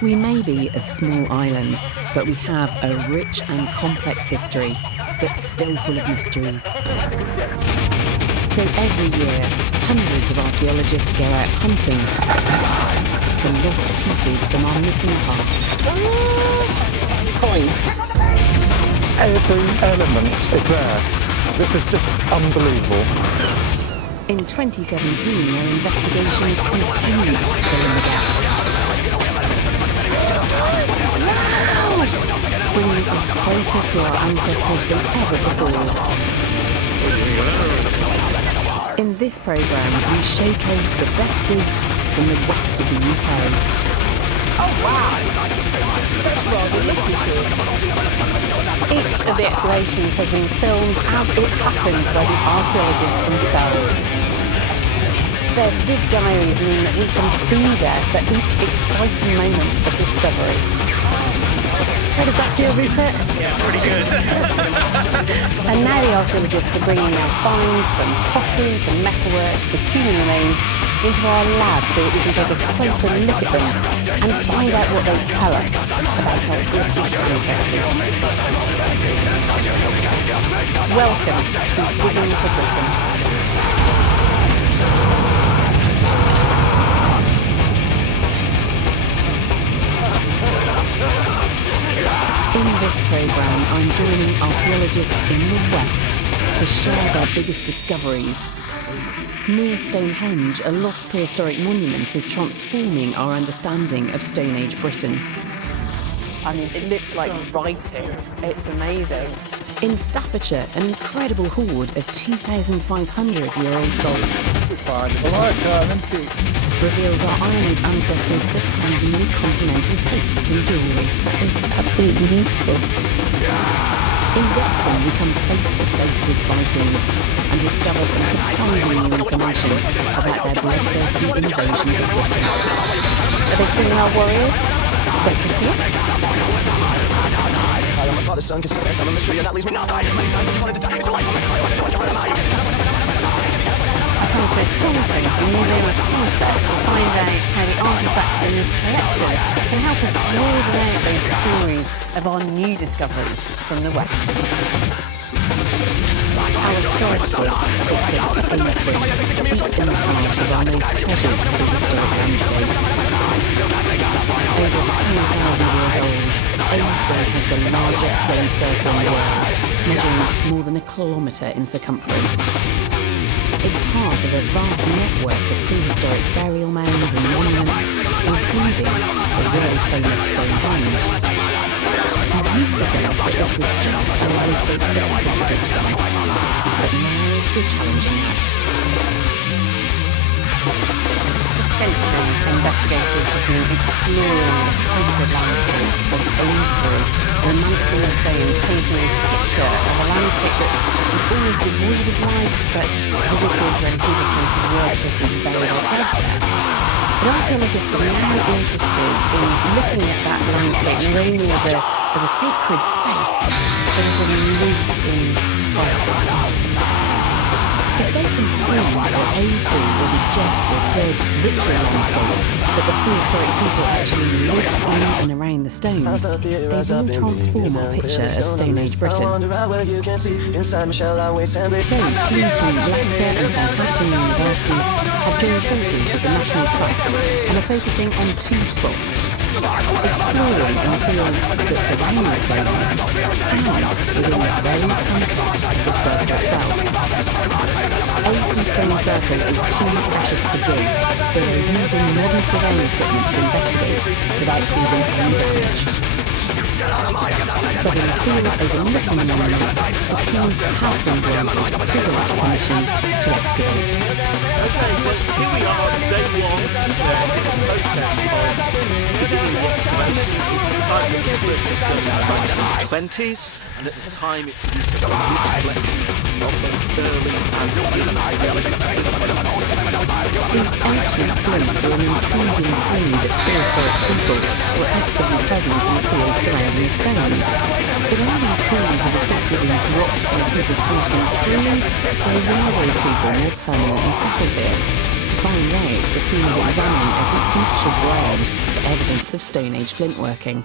We may be a small island, but we have a rich and complex history that's still full of mysteries. So every year, hundreds of archaeologists go out hunting for lost pieces from our missing past. Coin. Every element is there. This is just unbelievable. In 2017, their investigations continued to fill in the gaps, bringing us closer to our ancestors than ever before. In this programme, we showcase the best digs from the west of the UK. Oh wow! That's rather lucky. Each of the explorations has been filmed as it happens by the archaeologists themselves. Their dig diaries mean that we can be there for each exciting moment of discovery. How does that feel, Rupert? Yeah, pretty good. And now the archaeologists are bringing their finds from pottery to metalwork to human remains into our lab so that we can take a closer look at them and find out what they tell us about our British ancestors. Welcome to Digging for Britain. In this programme, I'm joining archaeologists in the West to share their biggest discoveries. Near Stonehenge, a lost prehistoric monument is transforming our understanding of Stone Age Britain. I mean, it looks like writing. It's amazing. In Staffordshire, an incredible hoard of 2,500-year-old gold reveals our Iron Age ancestors' surprisingly continental tastes in jewellery. Absolutely beautiful. In Repton, we come face to face with Vikings and discover some surprising new information about their bloodthirsty invasion of Britain. Are they female warriors? My father's son can still dance on a mystery, and that leaves me nothing. Many times I've wanted to die, so I So exciting and using this concept to find out how the artefacts in this collection can help us broaden out those stories of our new discoveries from the West. Our first book takes us to Slipkok, deep in the heart of our most treasured prehistoric landscape. Over 2,000 years old, Slipkok has the largest stone circle in the world, measuring more than a kilometre in circumference. It's part of a vast network of prehistoric burial mounds and monuments, including the world famous Stonehenge. We used to think that this was just a landscape of sacred sites, but now we're challenging that. For centuries, investigators have been exploring the sacred landscape of Oldbury, romancing the stones, painting this picture of a landscape that is almost devoid of life, but visited when people came to worship and to bury their dead there. But archaeologists are now interested in looking at that landscape not only as a sacred space, but as a lived-in place. If they can prove that Oldbury wasn't just a dead ritual landscape, but the prehistoric people actually lived in and around the stones, they will transform our picture of Stone Age Britain. So, teams from Leicester and Southampton universities have joined forces with the National Trust and are focusing on two spots: exploring in the fields that surround the stones and within the very centre of the circle itself. Oldbury Stone Circle is too precious to dig, so they're using modern surveying equipment to investigate without causing any damage. But in the fields overlooking the monument, the teams have been granted privileged permission to excavate. Okay, well, here we are, day one. It's a protest of beginning the excavation. It's the time of the 20s, and at the time it used to be reflecting of the early and These ancient fleets were an intriguing breed of prehistoric people who were actively present in the fields surrounding the stones. But all these tools have essentially been dropped by people passing through, or were those people more permanently settled here? To find out, the teams examine every inch of ground for evidence of Stone Age flintworking.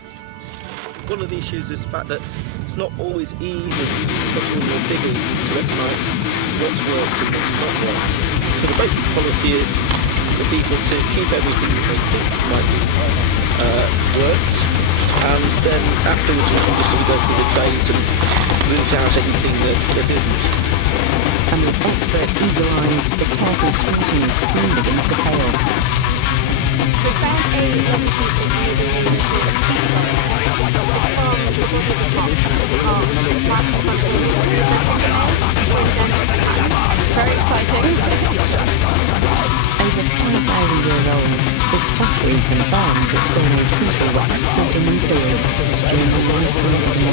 One of the issues is the fact that it's not always easy, especially when you're digging, to recognise what's worked and what's not worked. So the basic policy is for people to keep everything that they think might be worked, and then afterwards we can just sort of go through the trades and root out anything that isn't. And with expert eagle eyes, the careful scrutiny soon begins to pay off. We found a rubber sheet that made a peak on it. Very exciting. Over 5,000 years old, this pottery confirms that Stone Age people were active in these fields during the lifetime of the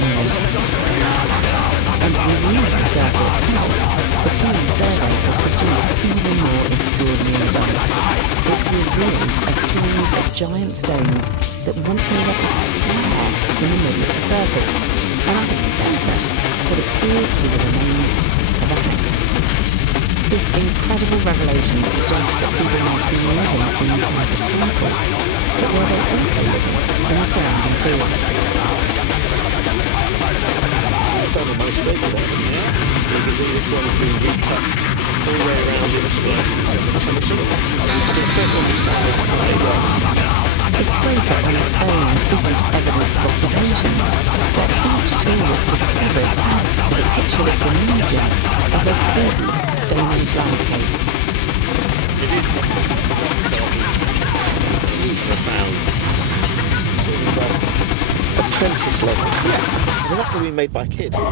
and beyond the circle itself, the team's survey has produced even more extraordinary results. It's revealed a series of giant stones that once made up a square in the middle of the circle, and at its centre, what appears to be the remains of a house. This incredible revelation suggests that people might be living inside the circle, but were they also living in the surrounding field? Some of my straight today. Because this one has been recut all the way around in a square. The scraper on its own isn't evidence of occupation, but each tool was discovered adds to the picture that's emerging of a busy Stone Age landscape. It is profound. Apprentice level. They're not going to be made by kids. It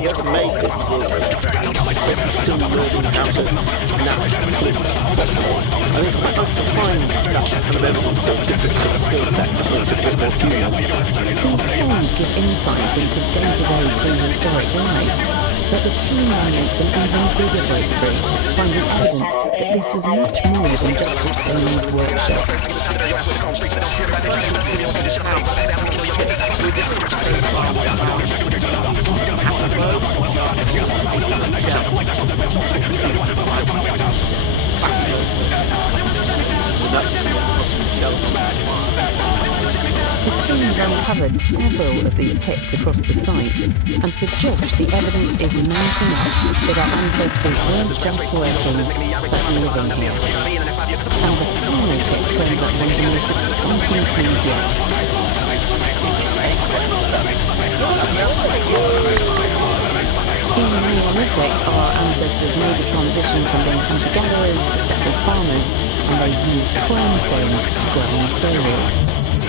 wasn't made for still learning how to navigate. And it's quite hard to find that kind of evidence of different skill set that makes it a bit more human. These films give insights into day-to-day prehistoric life, but the team now makes an even bigger breakthrough, finding evidence that this was much more than just a Stone Age workshop. The team has uncovered several of these pits across the site, and for Josh, the evidence is mounting up that our ancestors weren't just working, but living here. And the final pit turns up one of the most exciting clues yet. In the Neolithic, our ancestors made the transition from being hunter-gatherers to settled farmers, and they used stones to grow cereals.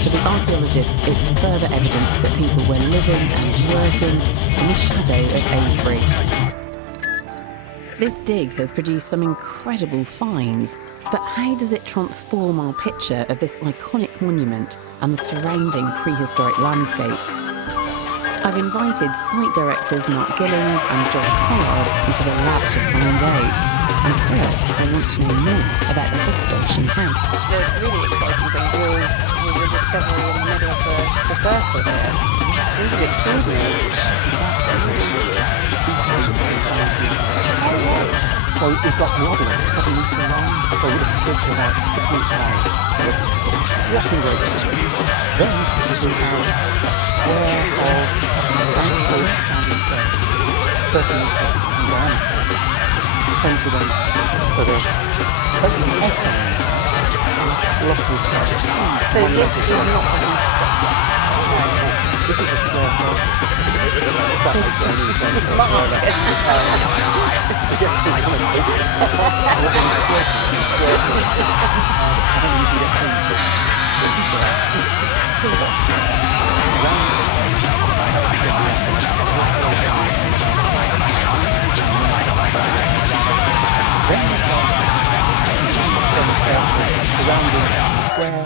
For the archaeologists, it's further evidence that people were living and working in the shadow of Avebury. This dig has produced some incredible finds, but how does it transform our picture of this iconic monument and the surrounding prehistoric landscape? I've invited site directors Mark Gillings and Josh Pollard into the lab to find out. And first, I want to know more about this astonishing house. The really exciting thing was the discovery in the middle of the circle here. This is extraordinary. So we've got the obelisk 7 metre long, so it would have stood to about 6 metres high. So walking with then we have a square of substantial standing stones, 30 metre in diameter, centred on. So the present lost in space. So this is not This is a square circle. That makes any sense whatsoever. Suggestions on a basic. Square. I don't think you can get anything. Square. So what's surrounding the square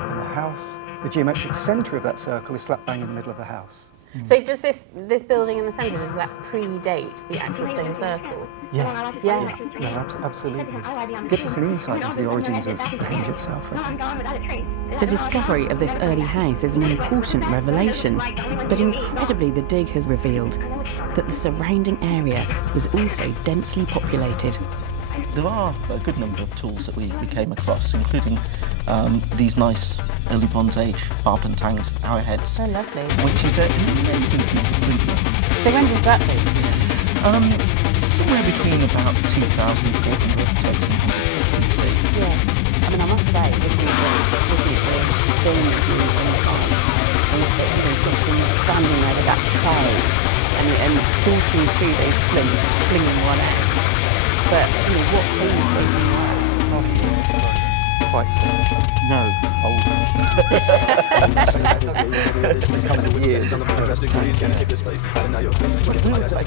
and the house. The geometric centre of that circle is slap bang in the middle of the house. So does this building in the centre, does that predate the actual stone circle? Yeah. No, absolutely. Gives us an insight into the origins of the henge itself. The discovery of this early house is an important revelation, but incredibly the dig has revealed that the surrounding area was also densely populated. There are a good number of tools that we came across, including these nice early Bronze Age barbed and tanged arrowheads, So lovely. which is an amazing piece of flint. So when does that do? Somewhere between about 2,400 to 1,800 BC. Yeah. I mean, I must say, looking at the film inside, and just standing there with that tray and sorting through those flints, flinging one out. But, you know, what things are you Quite so. No, old. Years on the fantastic movies can skip this place. I know your face is what it's like. I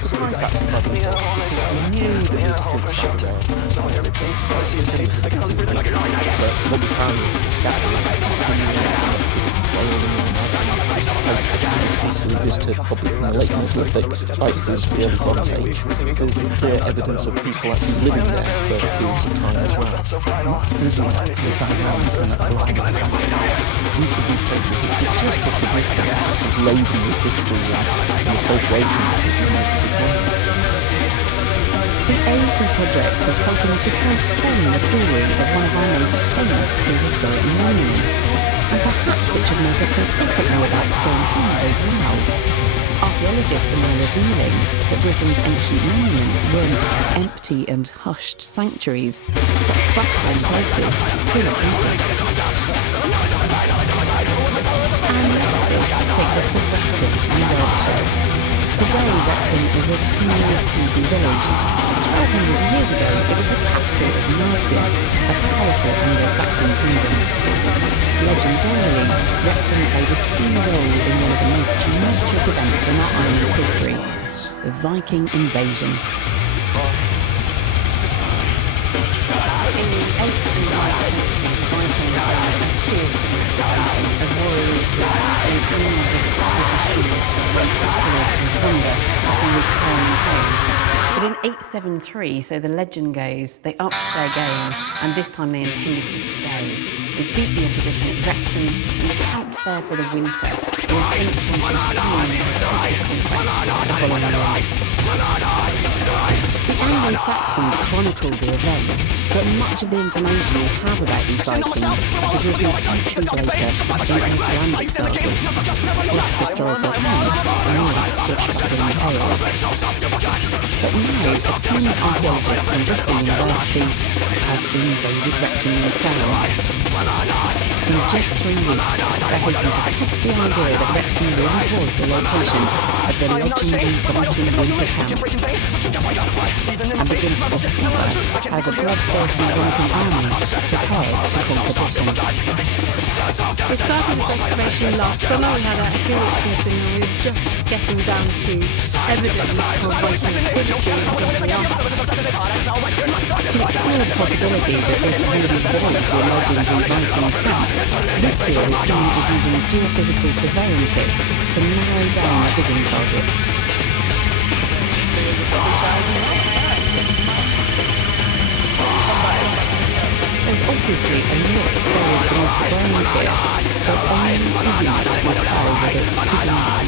knew that it was a good stuff. So every place I see is city. I can hardly breathe and I can always But what we found is scattered we visited probably from the late Mesolithic right through to the early Bronze Age. There's clear evidence of people actually living there for periods of time as well. It's not easy with that house and that life. These are these places which are just as significant as laden with history and association The AFI project was helping to transform the story of one of our most famous prehistoric monuments, and perhaps it should make us think differently about Stonehenge as well. Archaeologists are now revealing that Britain's ancient monuments weren't empty and hushed sanctuaries, but bustling places full of people. And that takes us to Wrecton in Derbyshire. Today, Wrecton is a small sleepy village. 1,200 years ago, it was the capital of Mercia, a powerful Anglo-Saxon kingdom. Legendarily, Wrecton played a key role in one of the most tumultuous events in our island's history, the Viking invasion. In the 8th and 9th century, the Vikings had a fierce distinction as warriors who only visited British shields to break the pillage and plunder before returning home. But in 873, so the legend goes, they upped their game, and this time they intended to stay. They beat the opposition at Wrecton and camped there for the winter, in intent on continuing the conquest the following year. The Anglo-Saxons chronicled the event, but much of the information we have about these Vikings is written centuries later in Icelandic sagas. Less historical accounts and more switch-between tales. But now, a team of archaeologists from Bristol University has invaded Wrecton themselves. In just 3 weeks, they're hoping to test the idea that Wrecton really was the location of the legendary Viking winter camp, and begin to discover how the bloodthirsty Viking army prepared to conquer Britain. We started this excavation last summer. We had a 2-week season and we were just getting down to evidence of Viking activity and what we are. To explore the possibility that this really was the legends in Viking camp, this year the team is using a geophysical surveying kit to narrow down the digging targets. There's obviously a lot buried beneath the ground here, but only the unit will tell whether it's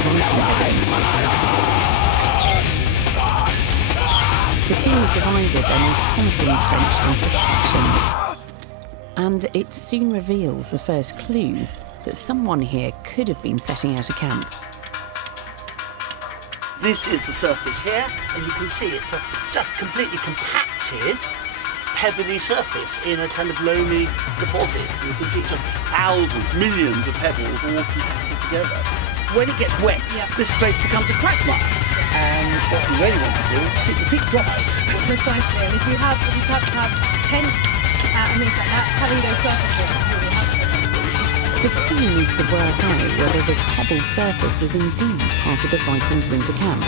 hidden evidence. The team is divided their most promising trench into sections, and it soon reveals the first clue that someone here could have been setting out a camp. This is the surface here, and you can see it's a just completely compacted, pebbly surface in a kind of loamy deposit. You can see just thousands, millions of pebbles all compacted together. When it gets wet, this place becomes a crackmire. And what you really want to do is keep your feet dry. Precisely, and if you have to have tents and things like that, having those surfaces is really helpful. The team needs to work out whether this pebble surface was indeed part of the Vikings' winter camp,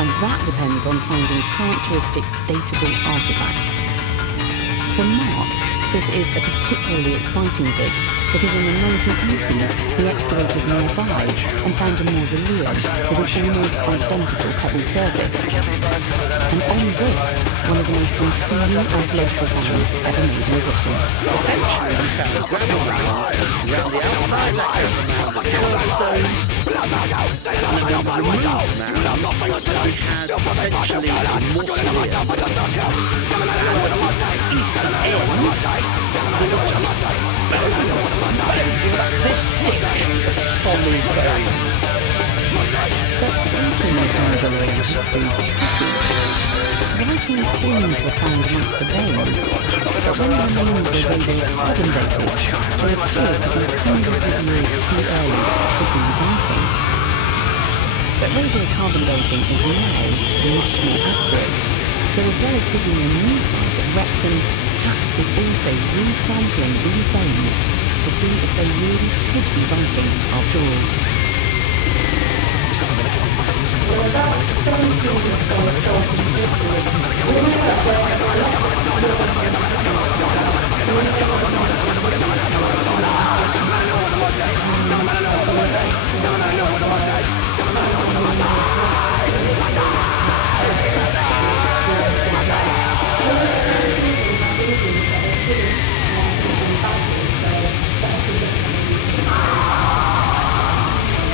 and that depends on finding characteristic datable artefacts. For Mark, this is a particularly exciting dig because in the 1980s he excavated nearby and found a mausoleum with an almost identical pebble surface. And on this, one of the most intriguing archaeological finds ever made in Britain. Essentially, we found a gravel around the outside that came around the cornerstone, But dating was times on the range of food tricky. Viking coins were found amongst the bones, but when the remains were radiocarbon dated, they appeared to be hundreds of years too early to be Viking. But radiocarbon dating is now much more accurate, so as well as digging a new site at Repton, Cat is also resampling these bones to see if they really could be Viking after all.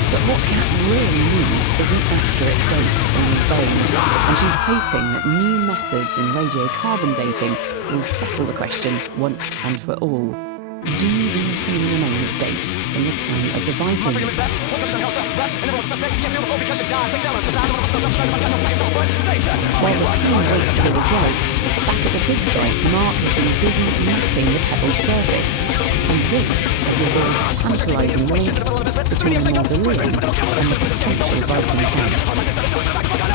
But what Kat really needs is an accurate date on these bones, and she's hoping that new methods in radiocarbon dating will settle the question once and for all. Do these human remains date in the time of the Vikings? While the team waits for the results, back at the dig site, Mark has been busy mapping the pebbled surface. And this has revealed a tantalising link between the mausoleum and the potential Viking camp.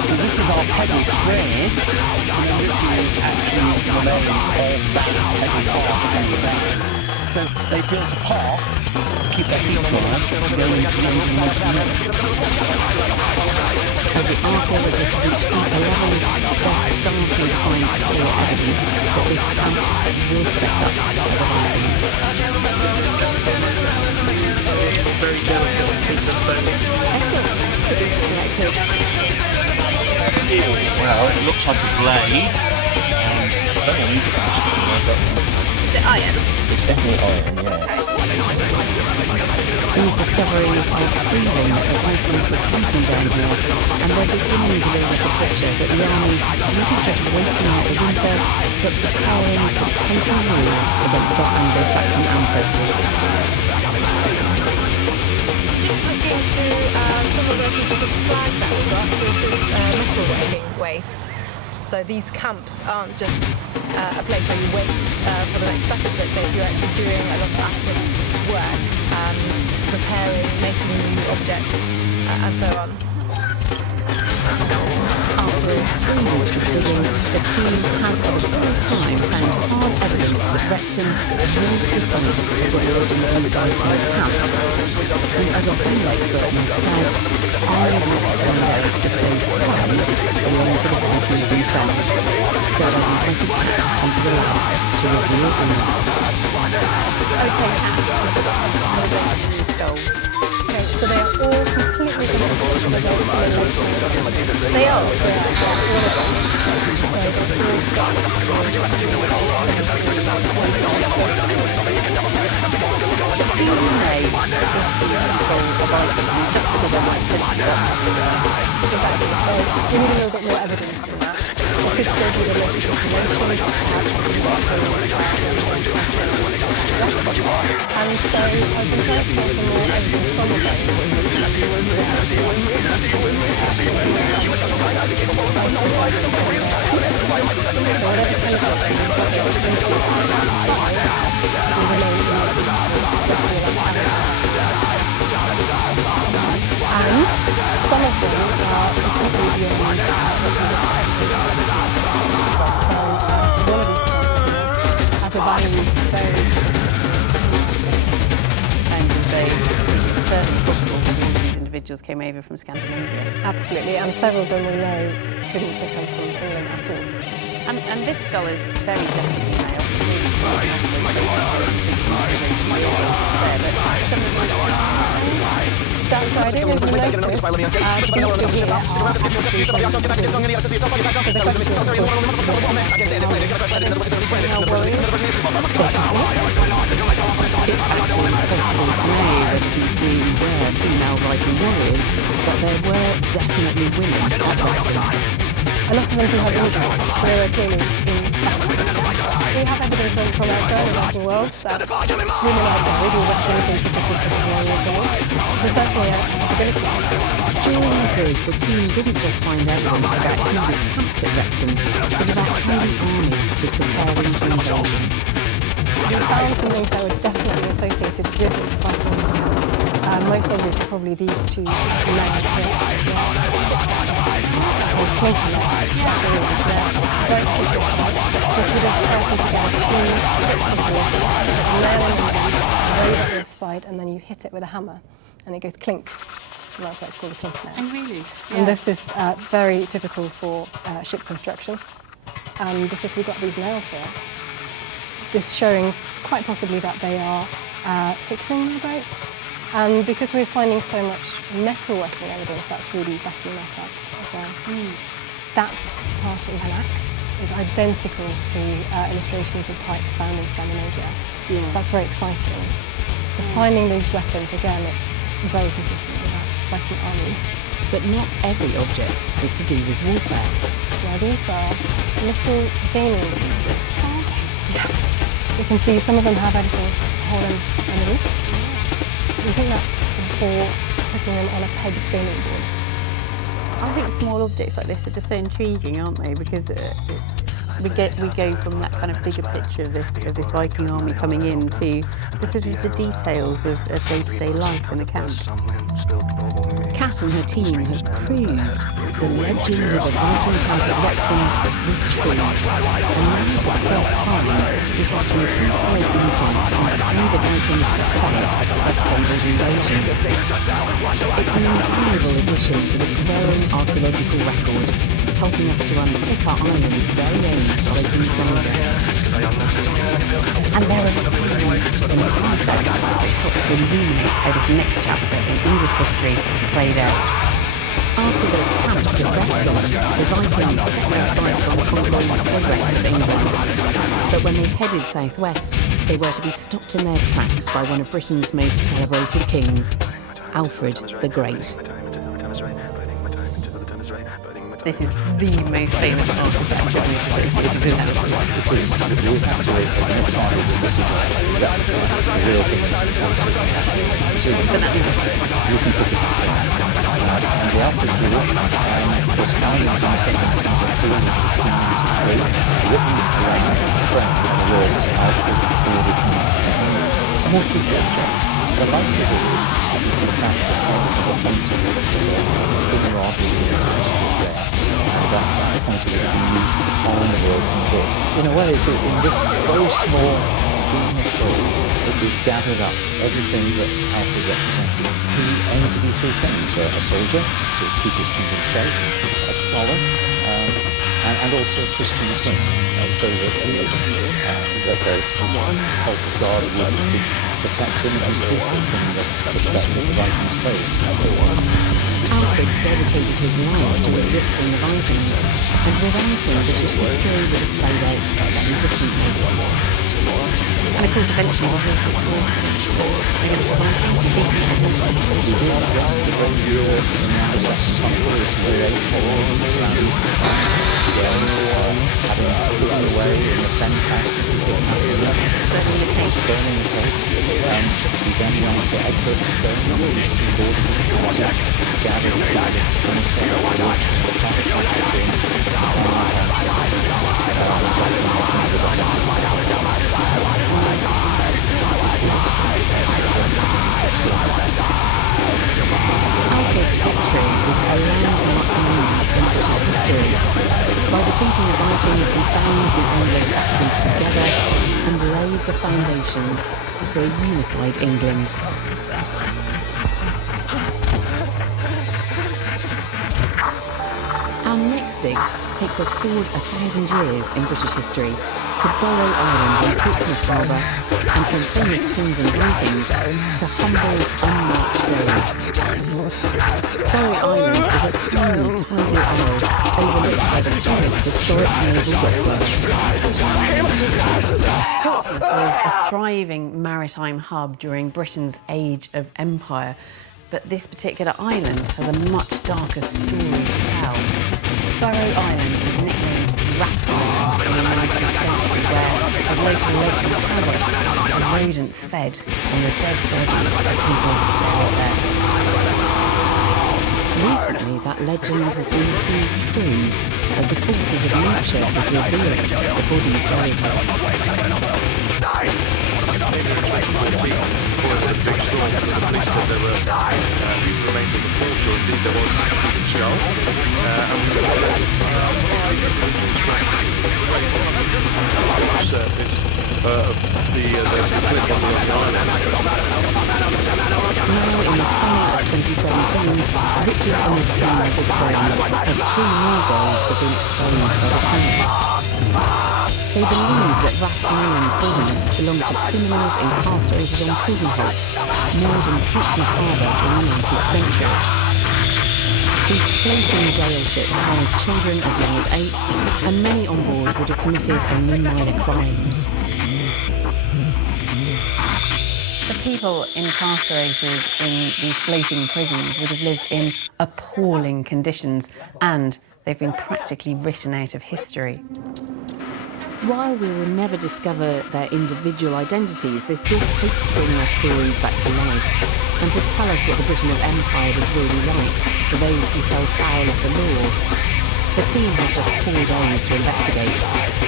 So this is our pebble square, which is actually the remains of that pebble park. So they built a park to keep their feet dry, going into the As the archaeologists reach the 11th, they're starting to find clear evidence that this camp was set up by the Vikings. Very delicate piece of bone. Well, it looks like a blade. Very interesting. Is it iron? It's definitely iron, yeah. These discoveries are proving that the Vikings were camping down here, and they're beginning to build up a picture that the army wasn't just waiting out the winter, but preparing for total war against our Anglo-Saxon ancestors. Just looking through some of the pieces of slag that we've got, this is metalworking waste. So these camps aren't just a place where you wait for the next battle, but you're actually doing a lot of active work, preparing, making new objects, and so on. After 3 weeks of digging, the team has for the first time found hard evidence that Repton was the site of the original Viking camp. And as a home expert myself, I want to find out if those scars belong to the Vikings themselves. So I invited Kat onto the lab to review it all. Okay, okay, so they are all completely connected. They are. We need a little bit more evidence than that. I could still do the local and so I've been trying to get some more evidence from and some of them are completely beyond as a buying very certainly possible that these individuals came over from Scandinavia. absolutely, and several of them we know couldn't have come from England at all. And this skull is very definitely male. That's right, I don't know if you noticed, these two here are actually from the question it's actually impossible to know whether these really were female Viking warriors, but there were definitely women at Wrectum. A lot of them do have images. They were clearly in battle. We have evidence from elsewhere around the world that women are buried or represented different warrior days. So certainly a possibility. During the dig, the team didn't just find evidence about who was camped at Wrectum, but about how the army was preparing for invasion. We found some things that were definitely associated with the Viking. Most obvious are probably these two nails here. Side, and then you hit it with a hammer, and it goes clink. And that's why it's called a clink nail. Oh, really? Yeah. And this is very typical for ship constructions. And because we've got these nails here, this showing quite possibly that they are fixing the boat. And because we're finding so much metalworking evidence, that's really backing that up as well. That's part of an axe. Is identical to illustrations of types found in Scandinavia. Yeah. So that's very exciting. So finding these weapons, again, it's very consistent with that Viking army. But not every object was to do with warfare. Now these are little gaming pieces. Yes. You can see some of them have a little hole underneath. We think that's for putting them on a pegged gaming board. I think small objects like this are just so intriguing, aren't they? Because we go from that kind of bigger picture of this Viking army coming in to the sort of the details of day-to-day life in the camp. Kat and her team had proved the legend of the Viking camp at Wrectum was true. And now for the first time, we have some detailed insights into how the Vikings prepared at Congo's invasion. It's an invaluable addition to the growing archaeological record, helping us to unpick our island's very own Viking cemetery. And there are requirements in some sections which help to illuminate how this next chapter in English history played out. After the camp at Wrectum, the Vikings set their sights on conquering the west of England. But when they headed southwest, they were to be stopped in their tracks by one of Britain's most celebrated kings, Alfred the Great. This is the most famous artifact of the camp. It is. You have to decide that this is a real thing. So you can put it in place. And the Alfred Druid was found in some settings in 1693, written around the frame with the words Alfred ordered me. What is the object? The likelihood is that it's in fact the hunter that was a figure of the history there. And that hunter would have been used to find the words in the book. In a way, it's in this very small beam of gold that was gathered up everything that Alfred represented. He aimed to be three things: a soldier to keep his kingdom safe, a scholar, and also a Christian king. So that someone helped God would protect him and his people from the threat that the Vikings posed. Alfred dedicated his life to resisting the Vikings, and without him, British history would have played out very differently. And of course, eventually, the Vikings against the Vikings. We did address the great war in the Anglo-Saxon conquest in the late 70s around Easter time, when having put away in the fen fastnesses of Catherine, burning the cakes, and we then went to Egbert's stone walls, borders of the cottage, gathered by the sunset, watching the conflict between Alfred's victory was a landmark moment in British history. By defeating the Vikings, he bound the Anglo-Saxons together and laid the foundations for a unified England. Our next dig takes us forward 1,000 years in British history to Borrow Island in Portsmouth Harbour, and from famous kings and Vikings to humble, unmarked graves. Borrow Island is a tiny, tidal isle overlooked by the forest historic naval dockwork. Portsmouth was a thriving maritime hub during Britain's age of empire, but this particular island has a much darker story to tell. Burrow Island was nicknamed Rat Island in the 19th century, where, as local legend has it, the rodents fed on the dead bodies of people buried there. Recently, that legend has been proved true as the forces of nature has revealed the bodies buried here. There were remains of the foreshore. Indeed, there was a skull. Surface of the cliff on the island. Now, in the summer of 2017, Richard and his team have returned as 3 more graves have been exposed by the tenants. They believe that Rat Island bodies belong to criminals incarcerated on prison hulks moored in Portsmouth Harbour in the 19th century. These floating jail ships housed children as young as 8, and many on board would have committed only minor crimes. The people incarcerated in these floating prisons would have lived in appalling conditions, and they've been practically written out of history. While we will never discover their individual identities, this did hope to bring their stories back to life and to tell us what the Britain of Empire was really like for those who fell foul of the law. The team has just 4 days to investigate.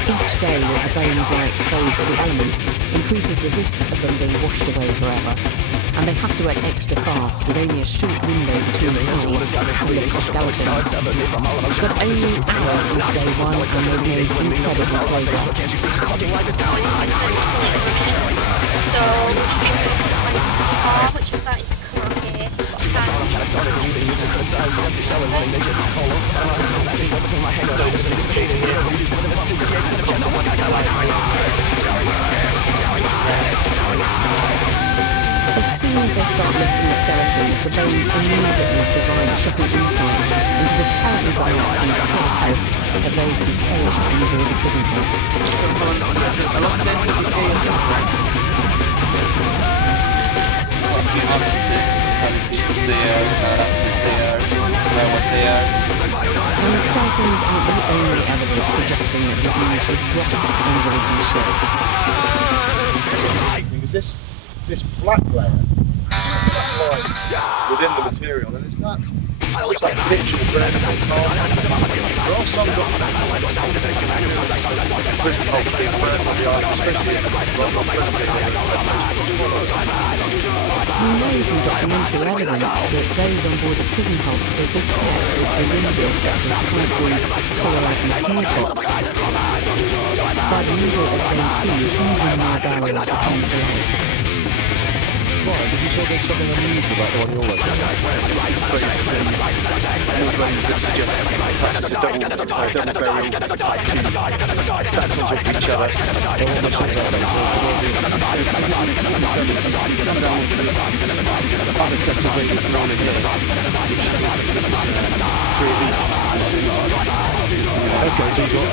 Each day that the bones lie exposed to the elements increases the risk of them being washed away forever. And they have to work extra fast with only a short window between hides to look for skeletons. But only hours into day 1 and they've made incredible progress. So, which is that is here. As soon as they start lifting the skeletons, the bones immediately provide a shocking insight into the terrible violence and poor health of those who perished on board the prison And the skeletons aren't the only evidence suggesting that disease was dropped on board these ships. This black layer within the material, and it's that looks like pitch or bread. There are some prison hulks being burned on the island, especially We know from documentary evidence that those on board the prison hulks were beset with diseases such as typhoid, cholera and smallpox. By the middle of day 2, even more burials are coming to light. Right, did you say there's something unusual about the one you're looking at? More bones that suggest perhaps it's a double burial, stacked on top of each other. Unacceptably thrown in here. Okay, so you've got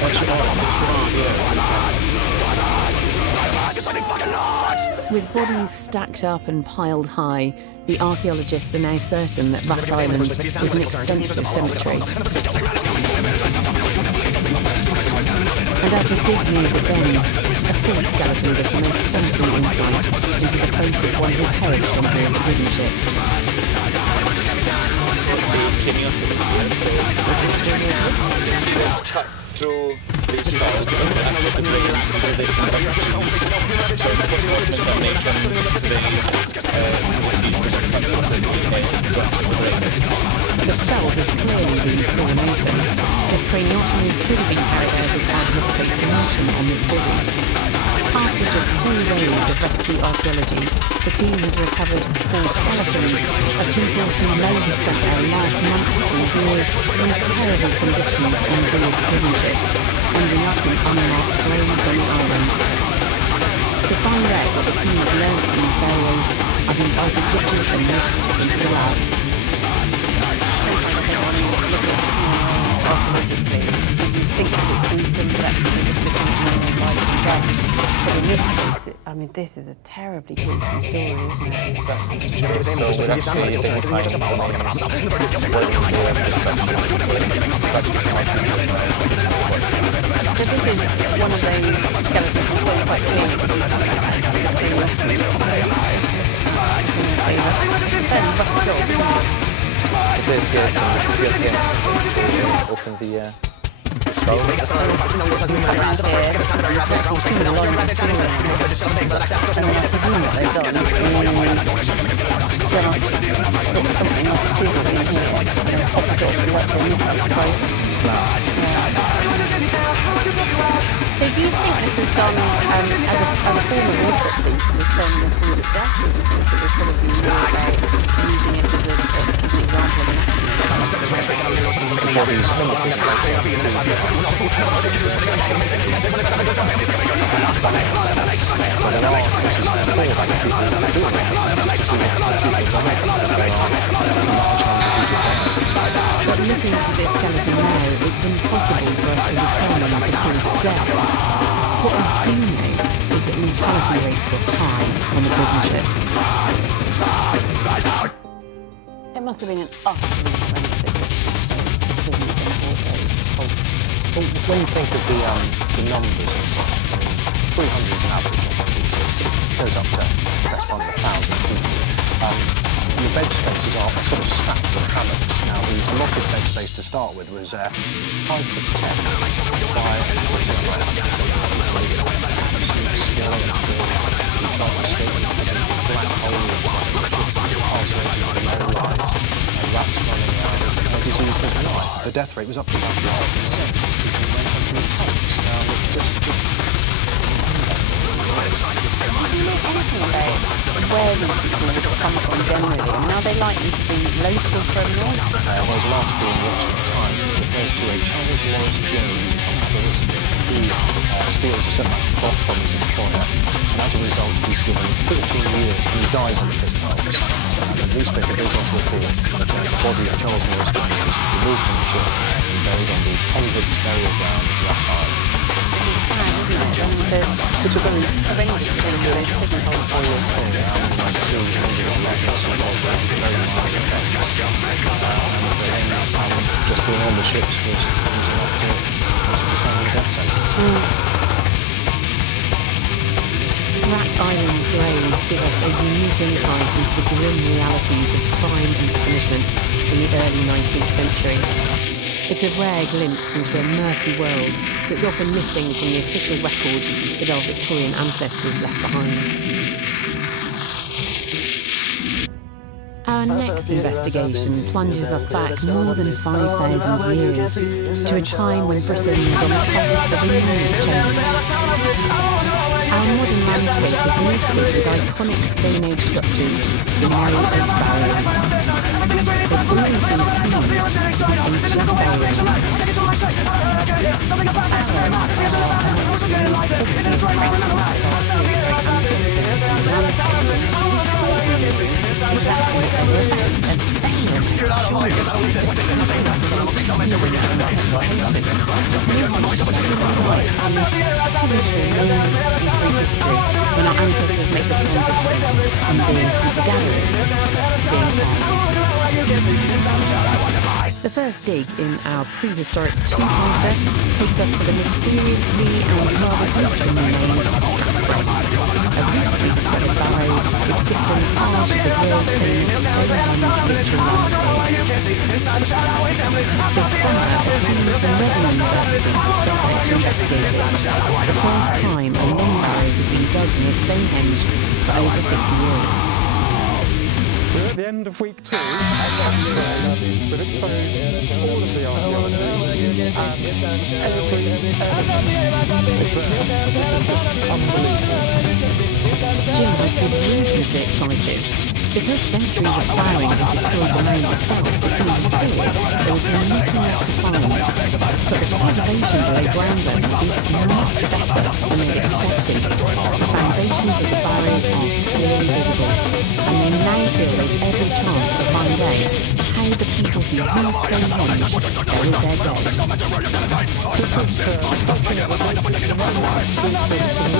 extra With bodies stacked up and piled high, the archaeologists are now certain that Rat Island is an extensive cemetery. And as the dig nears its end, a full skeleton gives the most stunning insight into the fate of one who perished on board the prison ships. The skull has clearly been sawn open. His craniotomy could have been carried out as ad-hoc motion on this body. After just 3 days of rescue archaeology, the team has recovered 4 skeletons of people who may have spent their last months and years in terrible conditions on board prison ships, ending up in unmarked graves on the island. To find out what the team has learned from these burials, I've invited Richard and Nick into the lab. I mean, this is a terribly gruesome story, isn't it? So this is one of those skeletons that's quite clean. Open the So do you think this was done as a form of autopsy to determine the cause of death, or do you think it was probably more about using it as an example of But looking at this skeleton now, it's impossible for us to determine the cause of death. What we do know is that mortality rates were high on the prison ships. It must have been an utterly horrendous Well, when you think of the numbers, 300 is an average, it goes up to best part of 1,000 people. The bed spaces are sort of stacked with hammocks. Now, the allotted bed space to start with was 5 foot 10 by 10 disease was life. The death rate was up to about 5%. where these people come from generally, and are they likely to be local from North? There's an article in the Oxford Times which refers to a Charles Morris Jones from Aberystwyth who steals a certain plot from his employer, and as a result he's given 14 years and he dies on the prison house. The newspaper goes on to report that the body of Charles Morris Jones was removed from the ship and buried on the convict's burial ground at Rat Island. It's a very just being on the ships was the same death sentence. Rat Island's graves give us a unique insight into the grim realities of crime and punishment in the early 19th century. It's a rare glimpse into a murky world that's often missing from the official record that our Victorian ancestors left behind. Our next investigation plunges us back more than 5,000 years to a time when Britain was on the cusp of enormous change. Our modern landscape is littered with iconic Stone Age structures in narrow oak barrows. They've always been assumed to be ancient barrows. When our ancestors made the transition from being hunter-gatherers to being farmers. The first dig in our prehistoric two-parter takes us to the mysteriously and rather gruesomely named a recently discovered barrow which sits in part of the world-famous Stonehenge literal landscape. This summer, a team from Reading University set out to investigate it. The first time a long barrow has been dug near Stonehenge for over 50 years. We're at the end of week 2 at Campsgrove. We've exposed all of the archaeology and everything is there. This is just unbelievable. Jim has been reasonably excited. Because centuries of ploughing have destroyed the land itself, the team feared there would be nothing left to find. But the cultivation below ground level is much better than they'd expected. The foundations of the barrow are clearly visible, and they now feel they've every chance to find out how the people who used Stonehenge, there is their dead. This is something that would make some really good pictures of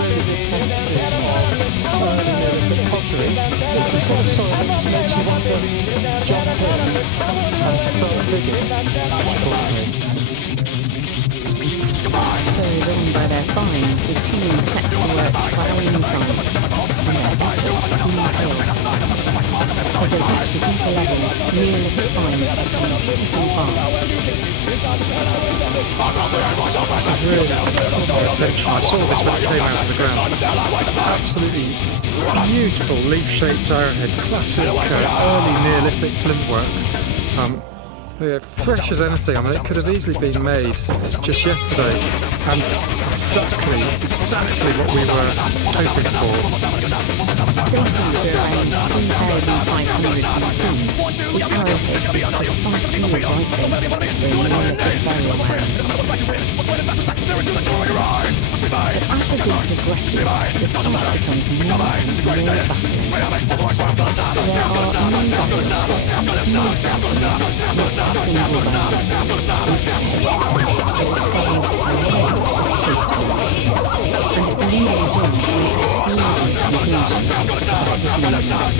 early Neolithic pottery. It's the sort of soil that makes you want to jump in and start digging. Spurred on by their finds, the team sets to work plowing inside, and their efforts soon fail. As they reach the deeper levels, Neolithic finds become thick and fast. I saw this when it came out of the ground. Absolutely beautiful leaf-shaped arrowhead, classic early Neolithic flintwork. Yeah, fresh as anything. I mean, it could have easily been made just yesterday, and exactly what we were hoping for. Dating to around 3,500 BC, the arrowhead is sparsely writing the Neolithic burial mound. But as the day progresses, the site becomes more and more baffling. There are no bubbles, no skeletons, single bones. Instead, it is scattered away post-holes, and its leading gem to an extraordinary conclusion that it is nature.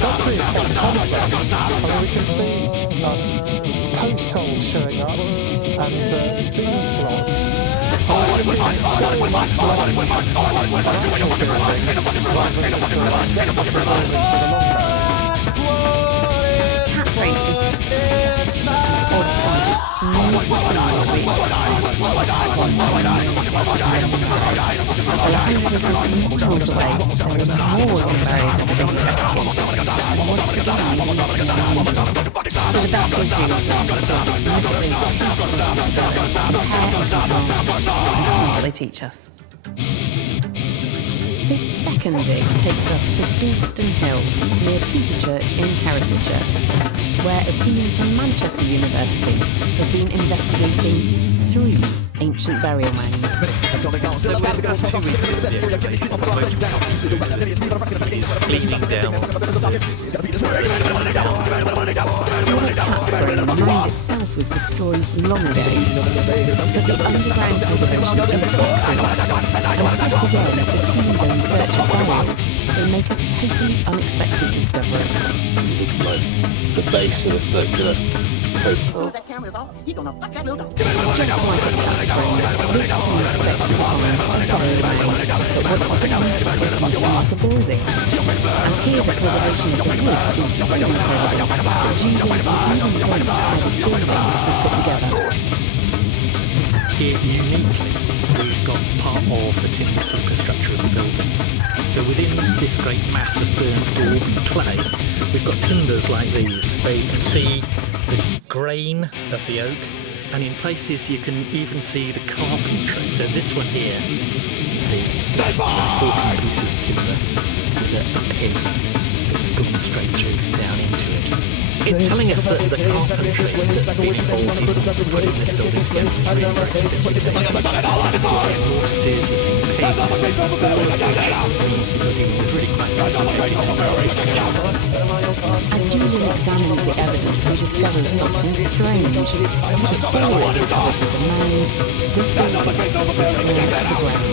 That's the effect concept. I mean, we can see post holes showing up and beam slots. Catherine is odd size, they teach us. This second dig takes us to Dalston Hill, near Peterchurch in Herefordshire, where a team from Manchester University has been investigating 3 ancient burial mounds. Cleaning down. The mound itself was destroyed long ago, but the underground preservation is excellent, and yet again, as the team go in search of burials, they make a totally unexpected discovery. The base of a circular coastal. Just like a Catherine, this team expected to find a burial mound, but what's again, it's something like a building. And here the preservation of the wood is so incredible that Judy even glimpsed how this building was put together. Here, uniquely, we've got part of the typical superstructure of the building. So within this great mass of burnt daub clay, we've got timbers like these. They can see the grain of the oak, and in places you can even see the carpentry. So this one here, you can see 14 pieces of timber with a pin that's gone straight through down into it. It's telling us that the carpentry has been involved in this building's As Julian examines the evidence, he discovers something strange. The burial is covered with a mound, this building is buried to the ground.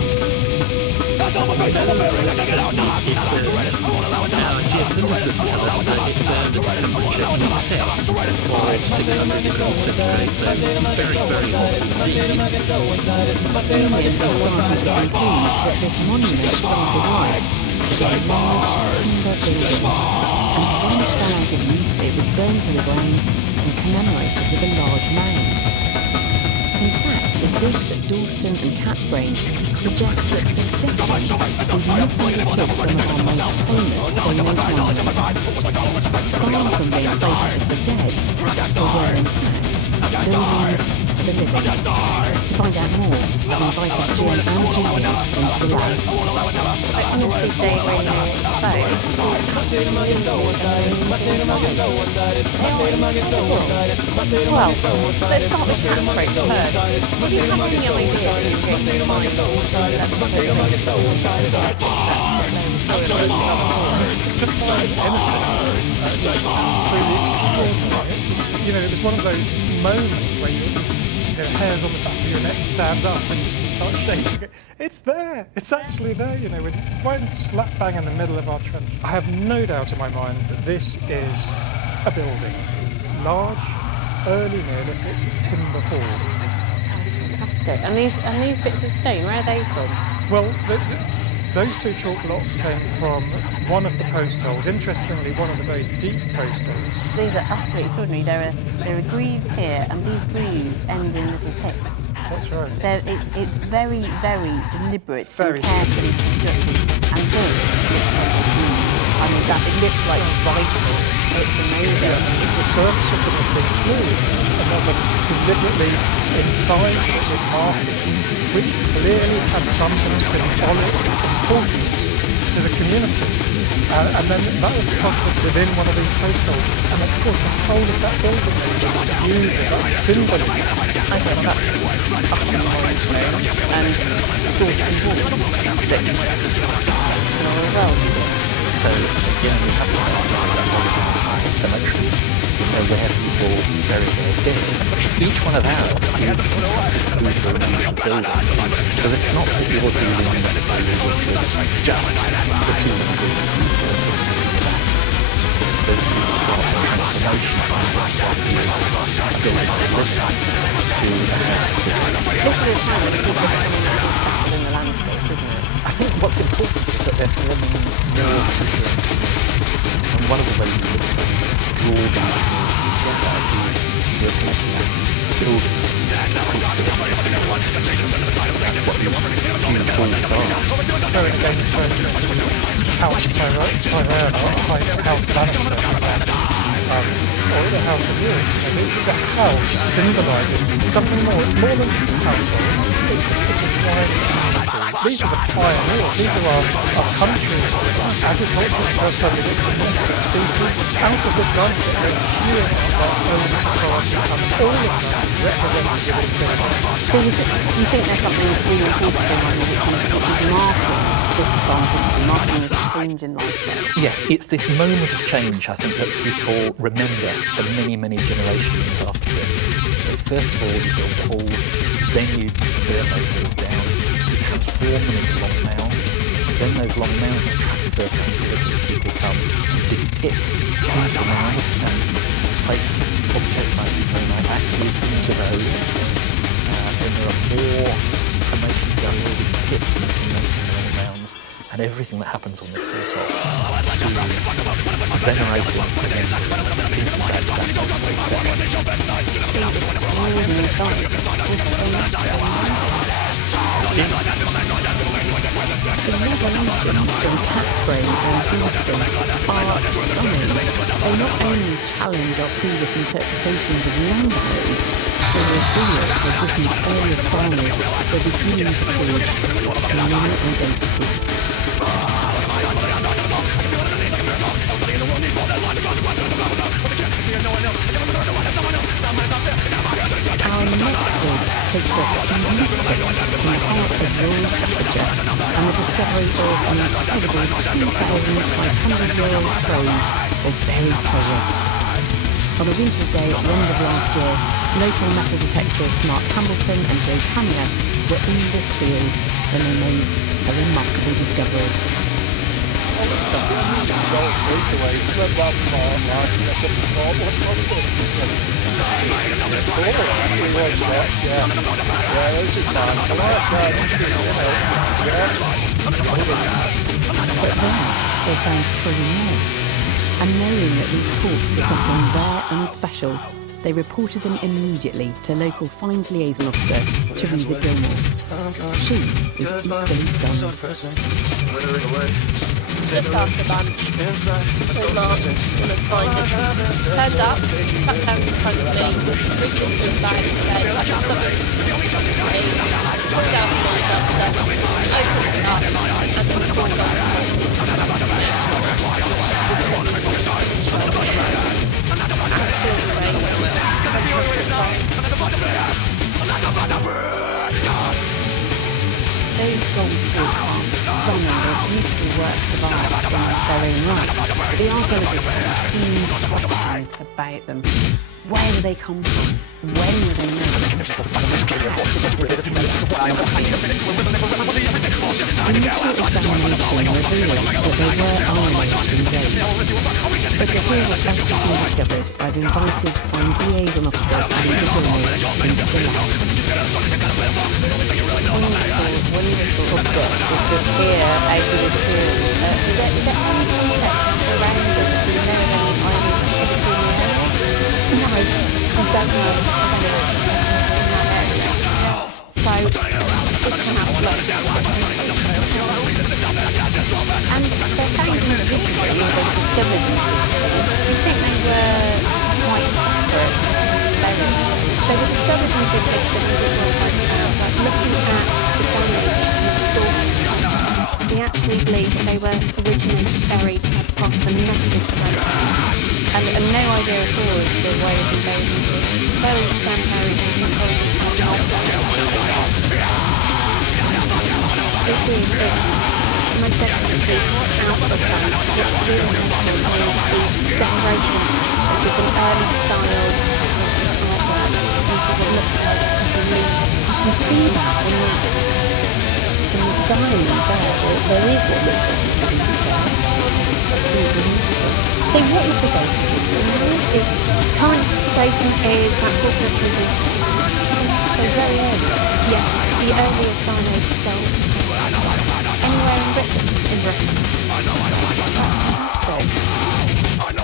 That this monument started life as a large timber building, and when it fell out of use, it was burned to the ground and commemorated with a large mound. In fact, the digs at Dalston and Catsbrain suggest that for decades we've misunderstood some of our most famous Stonehenge monuments. Far from being places of the dead, they were in fact buildings for the living. To find out more, we invited Jim and Julia into the lab. Honestly, they were in Well, let's start with Catherine first. Do you have any idea that you're going to find Through the You know, it was one of those moments where your hairs on the back of your neck stand up and you start shaking. It's there. It's actually there, you know, right slap bang in the middle of our trench. I have no doubt in my mind that this is a building. Large, early Neolithic timber hall. Fantastic. And these bits of stone, where are they from? Well, those two chalk blocks came from one of the post holes. Interestingly, one of the very deep post holes. These are absolutely extraordinary. There are grooves here, and these grooves end in little pits. That's right. It's very, very deliberate Very and carefully constructed. And this looks like a groove. I mean, it looks like vital. It's amazing. Yes, the surface of them has been smooth and they've been deliberately incised with markings, which clearly had some sort of symbolic importance to the community. And then that was constructed within one of these post holes. And of course, the whole of that building is used as that symbolism. I think that's fucking horrifying. And So again, we have to say that cemeteries, where people bury their dead. Each one of ours is constructed over a building. So it's not that you're dealing necessarily with just the 200 people across the two banks. So you've got a transformation of something that is a building to live in to a house. I think what's important is that they're forming more visual. And one of the ways that draw these together is working at buildings. That's what these human forms are. Going against House Tyrone, House Lannister, or the House of York. The house symbolises something more. It's more than just a household. It's a wider. These are the pioneers. These are our country's agriculture, first time we looked at species. Out of this landscape, they're queuing of our own society, and all of that represents the So you think there's something really important going on when it comes to marking this advantage, marking this change in lifestyle? Yes, it's this moment of change, I think, that people remember for many, many generations afterwards. So first of all, you build the halls, then you burn those halls down, you transform them into long mounds, then those long mounds attract further hunters and people come and dig pits into the mounds and place objects like these very nice axes into those. Then there are more formation going on in pits and long mounds, and everything that happens on this hilltop is venerated The revelations from Catsbrain and Tombstone are stunning. They not only challenge our previous interpretations of land values, they reveal that Britain's earliest farmers were beginning to forge a new identity. Our next stop takes us to Slipkok in the heart of rural Staffordshire and the discovery of an incredible 2,500-year-old trove of buried treasure. On a winter's day at the end of last year, local metal detectorists Mark Hamilton and Joe Tanya were in this field when they made a remarkable discovery. But then they found 3 more. And knowing that these talks were something rare and special, they reported them immediately to local finds liaison officer Teresa Gilmore. She was equally stunned. Just after lunch, with Mark and the finders turned up, sat down in front of me, reached into his bag and said, "I've got something to see." Pulled out the ball duster, opened it up, and then pulled out those gold forts are stunning. They're beautiful works of art in their own right. But the archaeologists have huge questions about them. Where do they come from? When were they made? Initial examination reveals that they were iron in date. But to hear what else has been discovered, I've invited Finds Liaison Officer Peter Gilmore in One of the wonderful objects is this here, out of this here. Is there any context around it? Do you know of any islands activity in the area? No, I don't know of any activity in that area. So, this can have lots of and they're found individually, they discovered these things. Do you think they were quite separate? They were discovered in big individual points out, but looking at the damage and the story, we actually believe that they were originally buried as part of a nested collection. And no idea at all as to the way of being buried. It's very contemporary and contemporary as an most definitely output band, what's really important is the decoration, which is an early style artwork. This is what it looks like. You can see that in the diamond there is what looks like. So what is the dating system? Its current dating is about 4th century BC. So very early. Yes, the earliest cyanide cells. Anywhere in Britain? In Britain.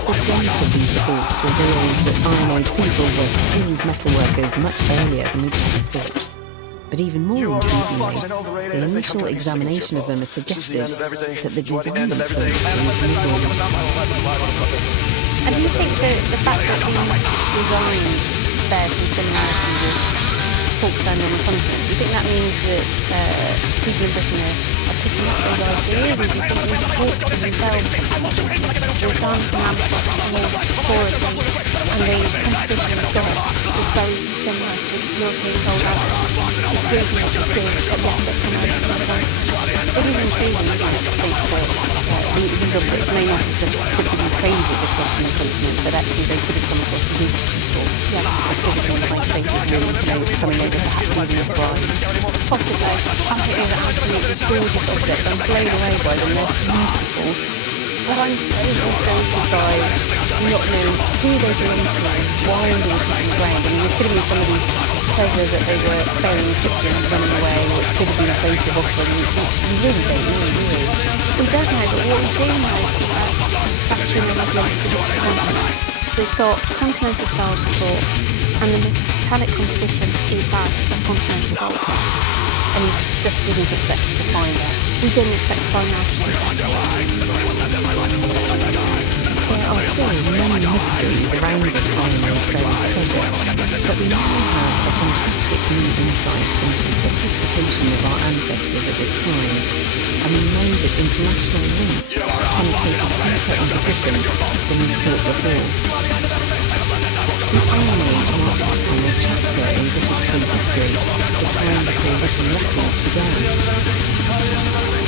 The date of these forts reveals that Iron Age people were skilled metalworkers much earlier than we'd ever thought. But even more intriguingly, the initial examination of them has suggested that the design of those was liberal. And do you think that the fact that these designs bear some similarities with folks found on the continent, do you think that means that people in Britain are picking up those ideas, or do you think these forts themselves were done from ancestors more core of them, and the composition of God is very similar to European gold art? It's reasonable to assume that yes, they come out from the continent. It is intriguing, isn't it, to think that it may not have just typically traded across the continent, but actually they could have come across the people. Yeah, they could have been like places really coming over to using the bride. Possibly. I think they're absolutely gorgeous objects. I'm blown away by them. They're beautiful. But I'm so frustrated by not knowing who they belong to, why are they on the ground. I mean, there could have been somebody treasure that they were burying quickly and running away, or it could have been a votive offering. You really don't know, really. We don't know, but what we do know is that factoring the Muslims to this continent. We've got continental style support, and the metallic composition is that of continental gold. And you just didn't expect to find that. We didn't expect to find that. There are still many mysteries around this Iron Age buried treasure, but we now have a fantastic new insight into the sophistication of our ancestors at this time, and we know that international links penetrated deeper into Britain than we thought before. The Iron Age marks the final chapter in British prehistory, the time before written records began.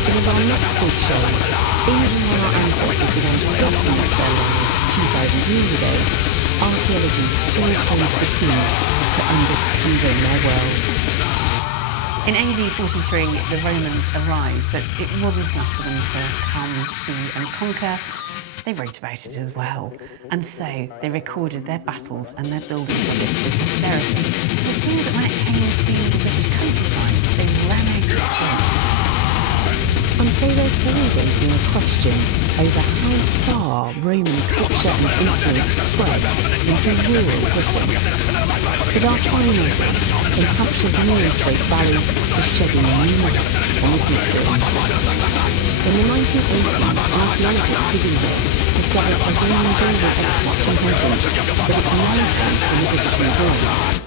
It is our next big show. Even when our ancestors began to document their lives 2,000 years ago, archaeology still holds the key to understanding their world. In AD 43, the Romans arrived, but it wasn't enough for them to come, see and conquer. They wrote about it as well, and so they recorded their battles and their building projects with posterity. It seemed that when it came to the British countryside, they ran out of time. And so there's always been a question over how far Roman culture and influence spread into rural Britain. But archaeology in Hampshire's Moorstone Valley is shedding new light on this mystery. In the 1980s, archaeologists digging here discovered a Roman building of 1600s that its mountains in the British Museum.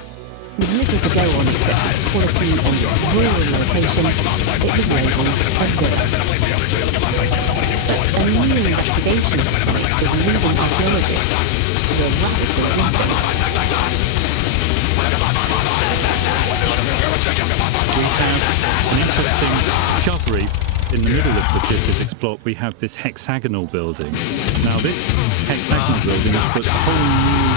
With little to go on except its quality and its rural location, it was labelled a good. But a new investigation of the site is leading archaeologists to a radical research. We have an interesting periphery, in the middle of the geophysics block, we have this hexagonal building. Now, this hexagonal building has put a whole new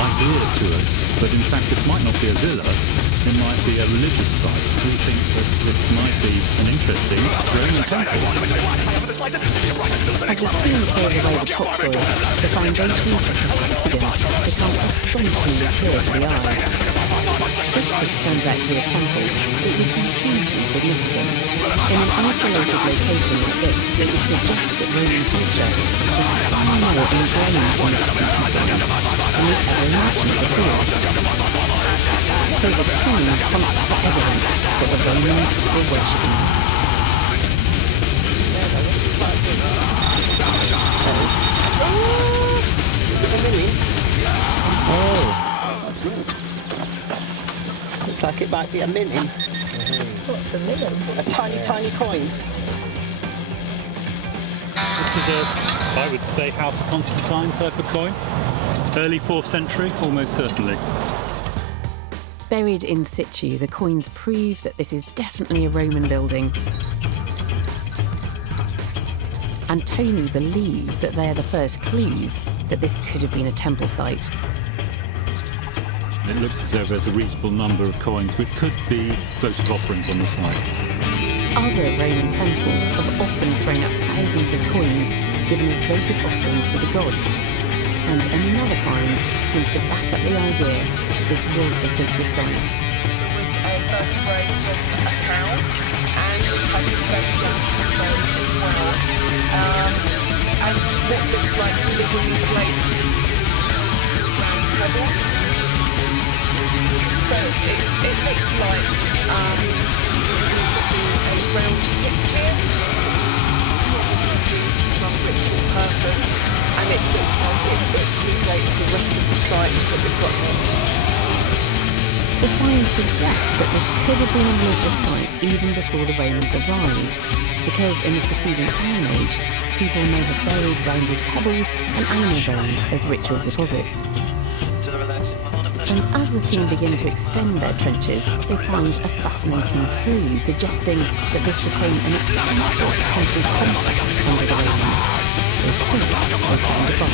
idea to us, but in fact, this might not be a villa, it might be a religious site. We think that this might be an interesting Roman temple. As the team clears away the topsoil, the foundations of the hexagon become astonishingly clear to the eye. If this turns out to be a temple, it would be hugely significant. In an isolated location like this, it would suggest that Roman culture was far more ingrained in the countryside than we've ever imagined before. So the team hunts for evidence that the Romans were worshipping. Looks like it might be a million. What's a million? A tiny, tiny coin. This is a, I would say, House of Constantine type of coin. Early 4th century, almost certainly. Buried in situ, the coins prove that this is definitely a Roman building. And Tony believes that they're the first clues that this could have been a temple site. It looks as though there's a reasonable number of coins which could be votive offerings on the site. Other Roman temples have often thrown up thousands of coins given as votive offerings to the gods. And another find seems to back up the idea this was a sacred site. There was a vertebrae from a cow, and it had some very young bones as well. And what looks like deliberately placed round pebbles. So it looks like a round pit here, some ritual purpose, and it looks like it predates the rest of the site that we've got here. The find suggests that this could have been a religious site even before the Romans arrived, because in the preceding Iron Age, people may have buried rounded pebbles and animal bones as ritual deposits. And as the team begin to extend their trenches, they find a fascinating clue suggesting that this became an extensive temple complex under the Romans. They think they found a bath.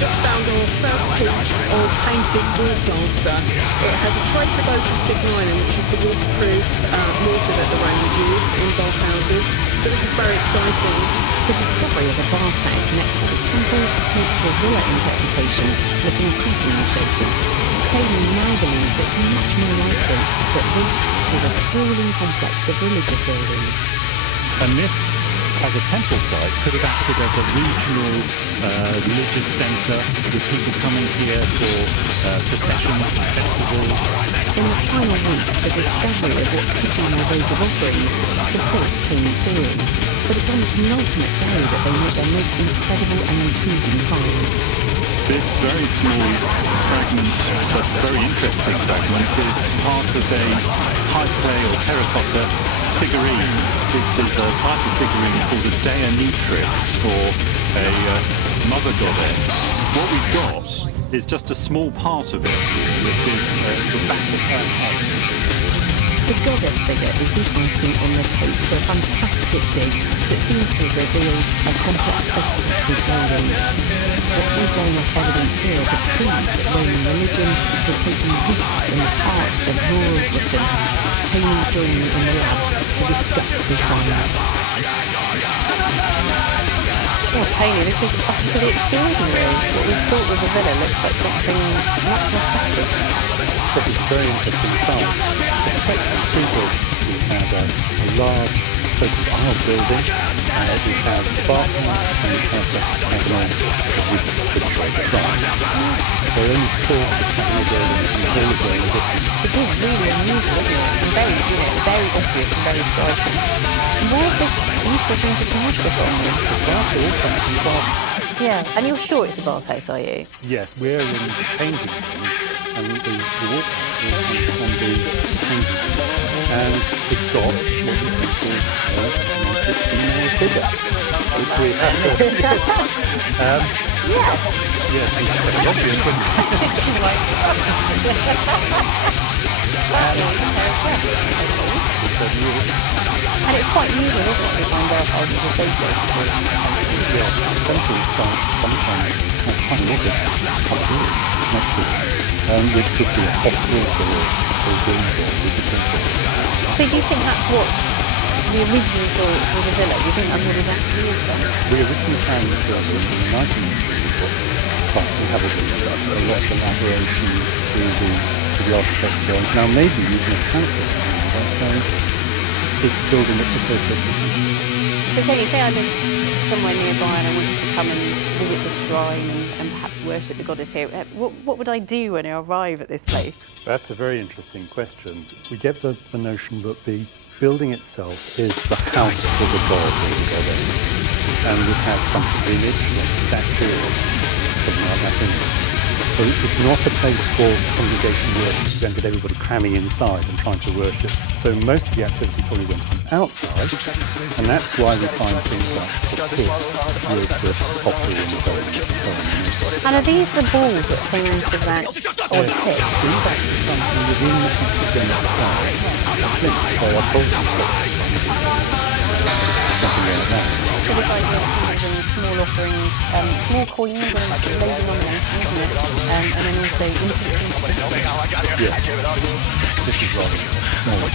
Just found our first piece of painted wall plaster. It has a trace of ochre signaling, which is the waterproof mortar that the Romans used in bathhouses. So this is very exciting. The discovery of a bathhouse next to the temple makes the villa interpretation look increasingly shaky. Tony now believes it's much more likely that this was a sprawling complex of religious buildings. And this, as a temple site, could have acted as a regional religious centre with people coming here for processions and festivals. In the final weeks, the discovery of what could be their votive offerings supports Tony's theory, but it's on the penultimate day that they make their most incredible and intriguing find. This very small fragment, but very interesting fragment, is part of a high clay or terracotta figurine. This is a type of figurine called a Deianitrix, or a mother goddess. What we've got is just a small part of it, which is the back of her head. The goddess figure is the icing on the cake for a fantastic dig that seems to have revealed a complex of sacred buildings. But is there enough evidence here to prove that Roman religion has taken root in the heart of rural Britain? Tony's joining me in the lab to discuss these finds. Oh, Tony, this is utterly extraordinary. What we thought was a villa looks like something much more practical. This is very interesting site. It's actually two buildings. We have a large so-called aisle building, we have the bathroom, and we have the hexagonal, which is the site. There are only 4 hexagonal buildings, and all of them are different. It is really unusual, isn't it? And very, very obvious and very striking. Where is this interesting to plaster from? The plaster all comes from the bathhouse. Yeah, and you're sure it's a bathhouse, are you? Yes, we're in Kensington, and the walk is on the Kensington, and it's got what we think is a female figure, which we have to... Yeah. Yes, it's very obvious. And it's quite usual, isn't it, to find archives of photos? Yes, essentially sometimes quite a lot of popular next to which could be a hospital or doing for visiting. So do you think that's what the original thought for the villa? Do you think that's what it actually is then? We originally planned for us in the 1980s, but we have a lot of elaboration to the architect's drawings. Now maybe you can account for that by saying it's a building that's associated with trees. So Tony, say I lived somewhere nearby and I wanted to come and visit the shrine and perhaps worship the goddess here. What would I do when I arrive at this place? That's a very interesting question. We get the notion that the building itself is the house for the god or the goddess, and we have some village, like a statue or something like that in it. So it's not a place for congregation worship. You don't get everybody cramming inside and trying to worship. So most of the activity probably went on outside, and that's why we find things like the pit with the pottery and the gold and so on. And are these the balls that came out of that odd pit? These actually come from within the hexagon itself. They are bolted something like that. So this idea of using small offerings, small coins and like low denomination, isn't it? And then also infinite. Yeah. This is rather small.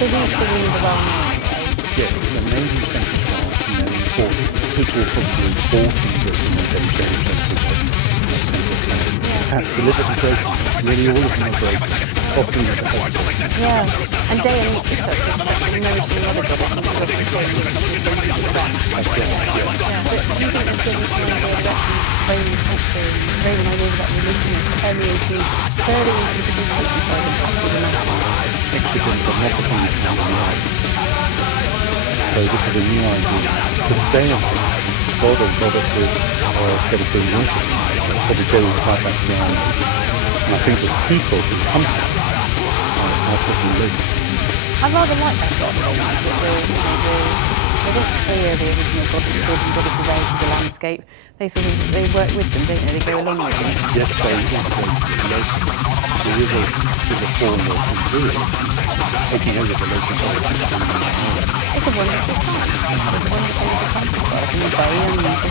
So these figurines are well known? Yes, the main central part, and then important. People probably bought in Britain and then changed them have delivered the grapes. Nearly all of them are grapes, often with the heritage. Yeah, and Day and Nick is such a notion of other goddess. That's right, yeah. But do you think the building is very culture, very ideas about religion permeating further into the countryside and up to the mountains? Exodus, but not the kind of so this is a new idea. The deity, god or goddesses, get a good worship. Probably go quite back down. And I think the people who come to us are probably linked. I rather like that sort of thing. They don't clear the original goddesses out of the landscape. They work with them, don't they? They go along with them. Yes, they integrate with the local. There is a form of influence taking over the local bodies. It's a wonderful thing. It's a wonderful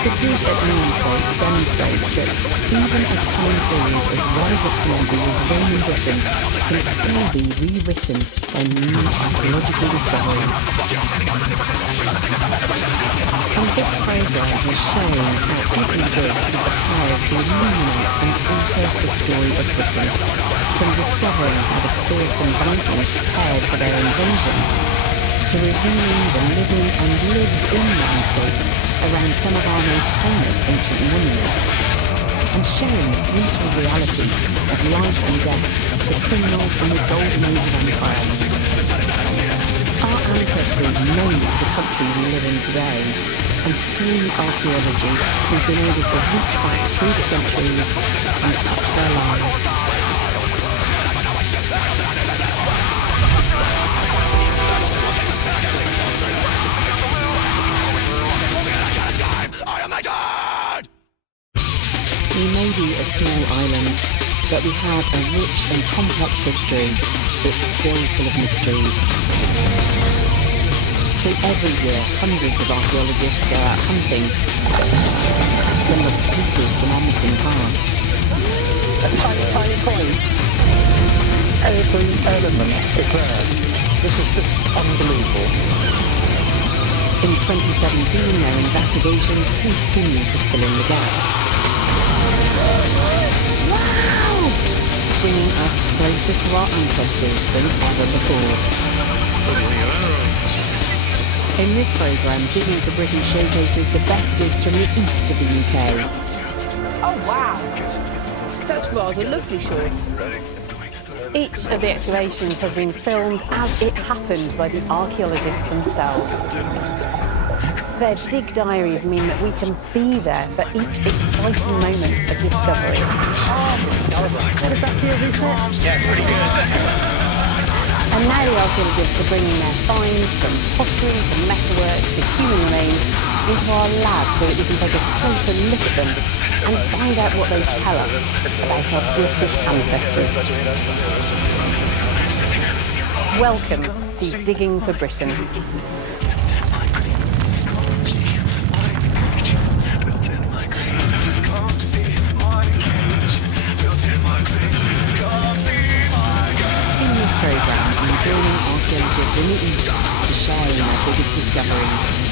The Greek landscape demonstrates that even a time period as rival collision with Roman Britain can still be rewritten by new archaeological discoveries. And this program has shown how every dig has the power to illuminate and alter the story of Britain, from discovering how the fearsome Vikings prepared for their invasion, to revealing the living and lived-in landscapes around some of our most famous ancient monuments, and showing the brutal reality of life and death, the criminals in the golden age of empire. Our ancestors made the country we live in today, and through archaeology we've been able to reach back through the centuries and touch their lives. We may be a small island, but we have a rich and complex history that's still full of mysteries. So every year, hundreds of archaeologists go out hunting for lost pieces from our missing past. A tiny, tiny coin. Every element is there. This is just unbelievable. In 2017, their investigations continue to fill in the gaps. Wow! Bringing us closer to our ancestors than ever before. In this programme, Digging for Britain showcases the best digs from the east of the UK. Oh wow! That's rather lovely, Sean. Each of the excavations has been filmed as it happened by the archaeologists themselves. Their dig diaries mean that we can be there for each exciting moment of discovery. What does that feel, Rupert? Yeah, pretty good. And now the archaeologists are bringing their finds from pottery to metalwork to human remains into our lab so that we can take a closer look at them and find out what they tell us about our British ancestors. Welcome to Digging for Britain. In this programme, I'm joining archaeologists in the East to share in their biggest discoveries.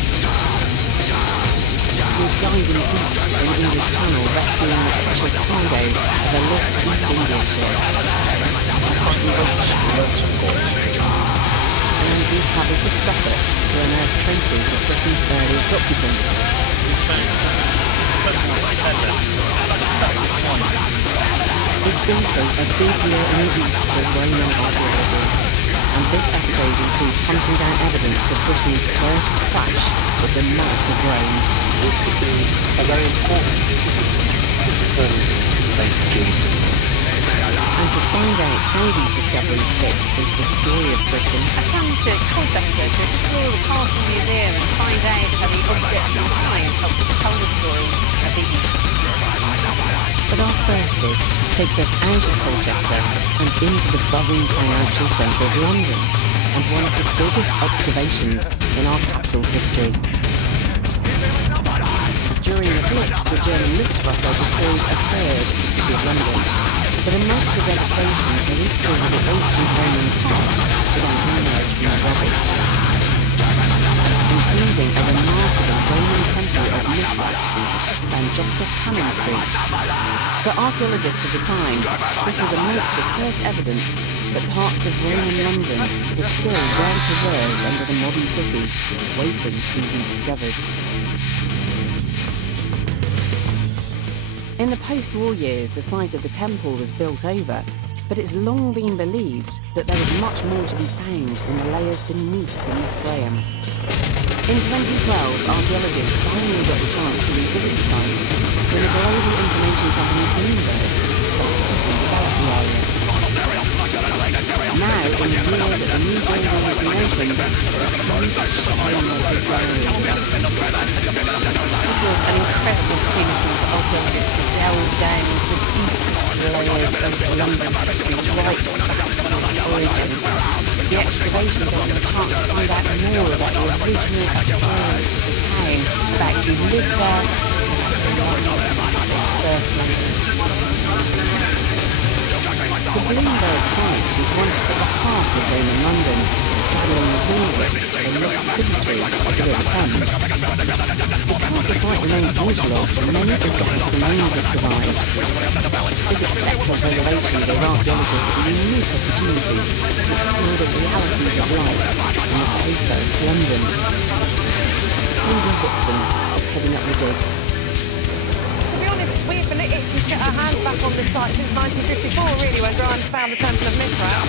We're diving deep in English Channel, rescuing the precious cargo of a lost East India ship. And we travel to Suffolk to unearth traces of Britain's earliest occupants. It's also a big year in the East for Roman archaeology, and this episode includes hunting down evidence of Britain's first clash with the might of Rome. This could be a very important And to find out how these discoveries fit into the story of Britain, I've come to Colchester to explore the Castle Museum and find out how the objects we find help to tell the story of the East. but our first dig takes us out of Colchester and into the buzzing financial centre of London, and one of the biggest excavations in our capital's history. During the Blitz, the German Luftwaffe destroyed a third of the city of London, but amongst the devastation, elites over the ancient Roman past began to emerge from the rubble, including a remarkable Roman temple of Mithras and just off Cannon Street. For archaeologists of the time, this was amongst the first evidence that parts of Roman London were still well preserved under the modern city, waiting to be rediscovered. In the post-war years, the site of the temple was built over, but it's long been believed that there was much more to be found in the layers beneath the Mithraeum. In 2012, archaeologists finally got the chance to revisit the site when the global information company Bloomberg started to redevelop the area. Now, in the year that the new building has been opened, it's huge shiny aquariums. This was an incredible opportunity for archaeologists to delve down into the deepest layers of London's history, right back to its origin. The excavation gave them the chance to find out more about the original appearance of the town, about who lived there, and its first Londoners. The Bloomberg site was once at the heart of Roman London, straddling the Hallway, a lost tributary of the River Thames. Because the site remains waterlogged, many of the remains have survived. This exceptional preservation gave archaeologists the unique opportunity to explore the realities of life in the very first London. Cindy Whitson is heading up the dig. To be honest, we've been itching to get our hands back on this site since 1954, really, when Grimes found the Temple of Mithras.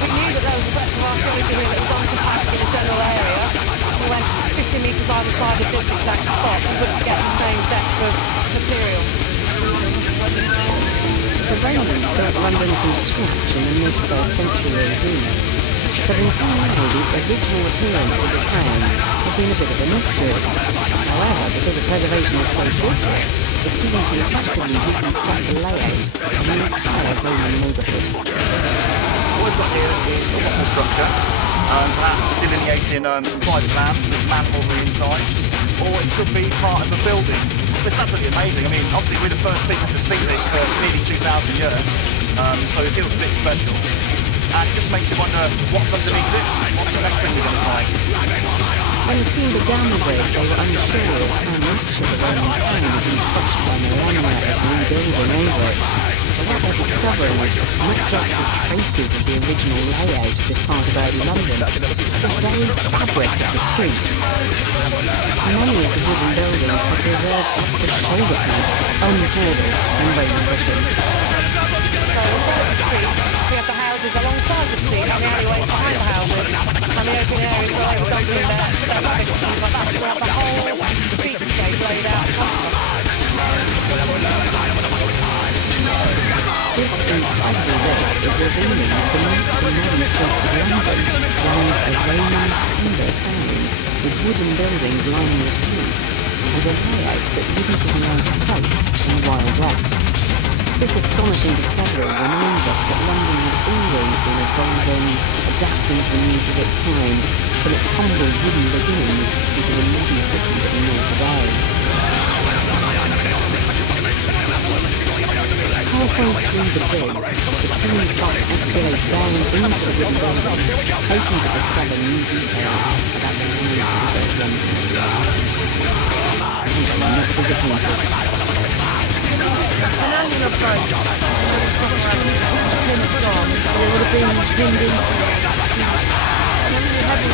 We knew that there was a breadth of archaeology here that was unsurpassed in the general area. We went 50 metres either side of this exact spot, we wouldn't get the same depth of material. The Romans built London from scratch in the mid-1st century AD. But until now, the original appearance of the town has been a bit of a mystery. However, because the preservation is so good, the team can effectively reconstruct the layout of the entire Roman neighbourhood. What we've got here is a wattle structure, perhaps delineating private land with manhole inside, or it could be part of a building. It's absolutely amazing. I mean, obviously we're the first people to see this for nearly 2,000 years, so it feels a bit special. And it just makes you wonder what's underneath it, what's the next thing we're going to find. When the team began the dig, they were unsure of how much of the Roman town had been touched by millennia of rebuilding over it. But what they're discovering is not just the traces of the original layout of this part of early London, but the very fabric of the streets. Many of the wooden buildings are preserved up to shoulder height, unheard of in Roman Britain. So as well as the street, we have the houses alongside the street and the alleyways behind the houses, and the open areas where they've got in there, and things like that. So we have the whole streetscape laid out in front of us. This incredible work is revealing the multiple modern streets of London lies a Roman timber town with wooden buildings lining the streets and a layout that wouldn't have been out of place in the Wild West. This astonishing discovery reminds us that London has always been evolving, adapting to the needs of its time, from its humble wooden beginnings into the modern city that we know today. Halfway through the dig, the team start to excavate down into the wooden building, hoping to discover new details about the lives of the first Londoners. And they're not disappointed. An annual approach to the top around pinned gone, but it would have been pinned into and then we had a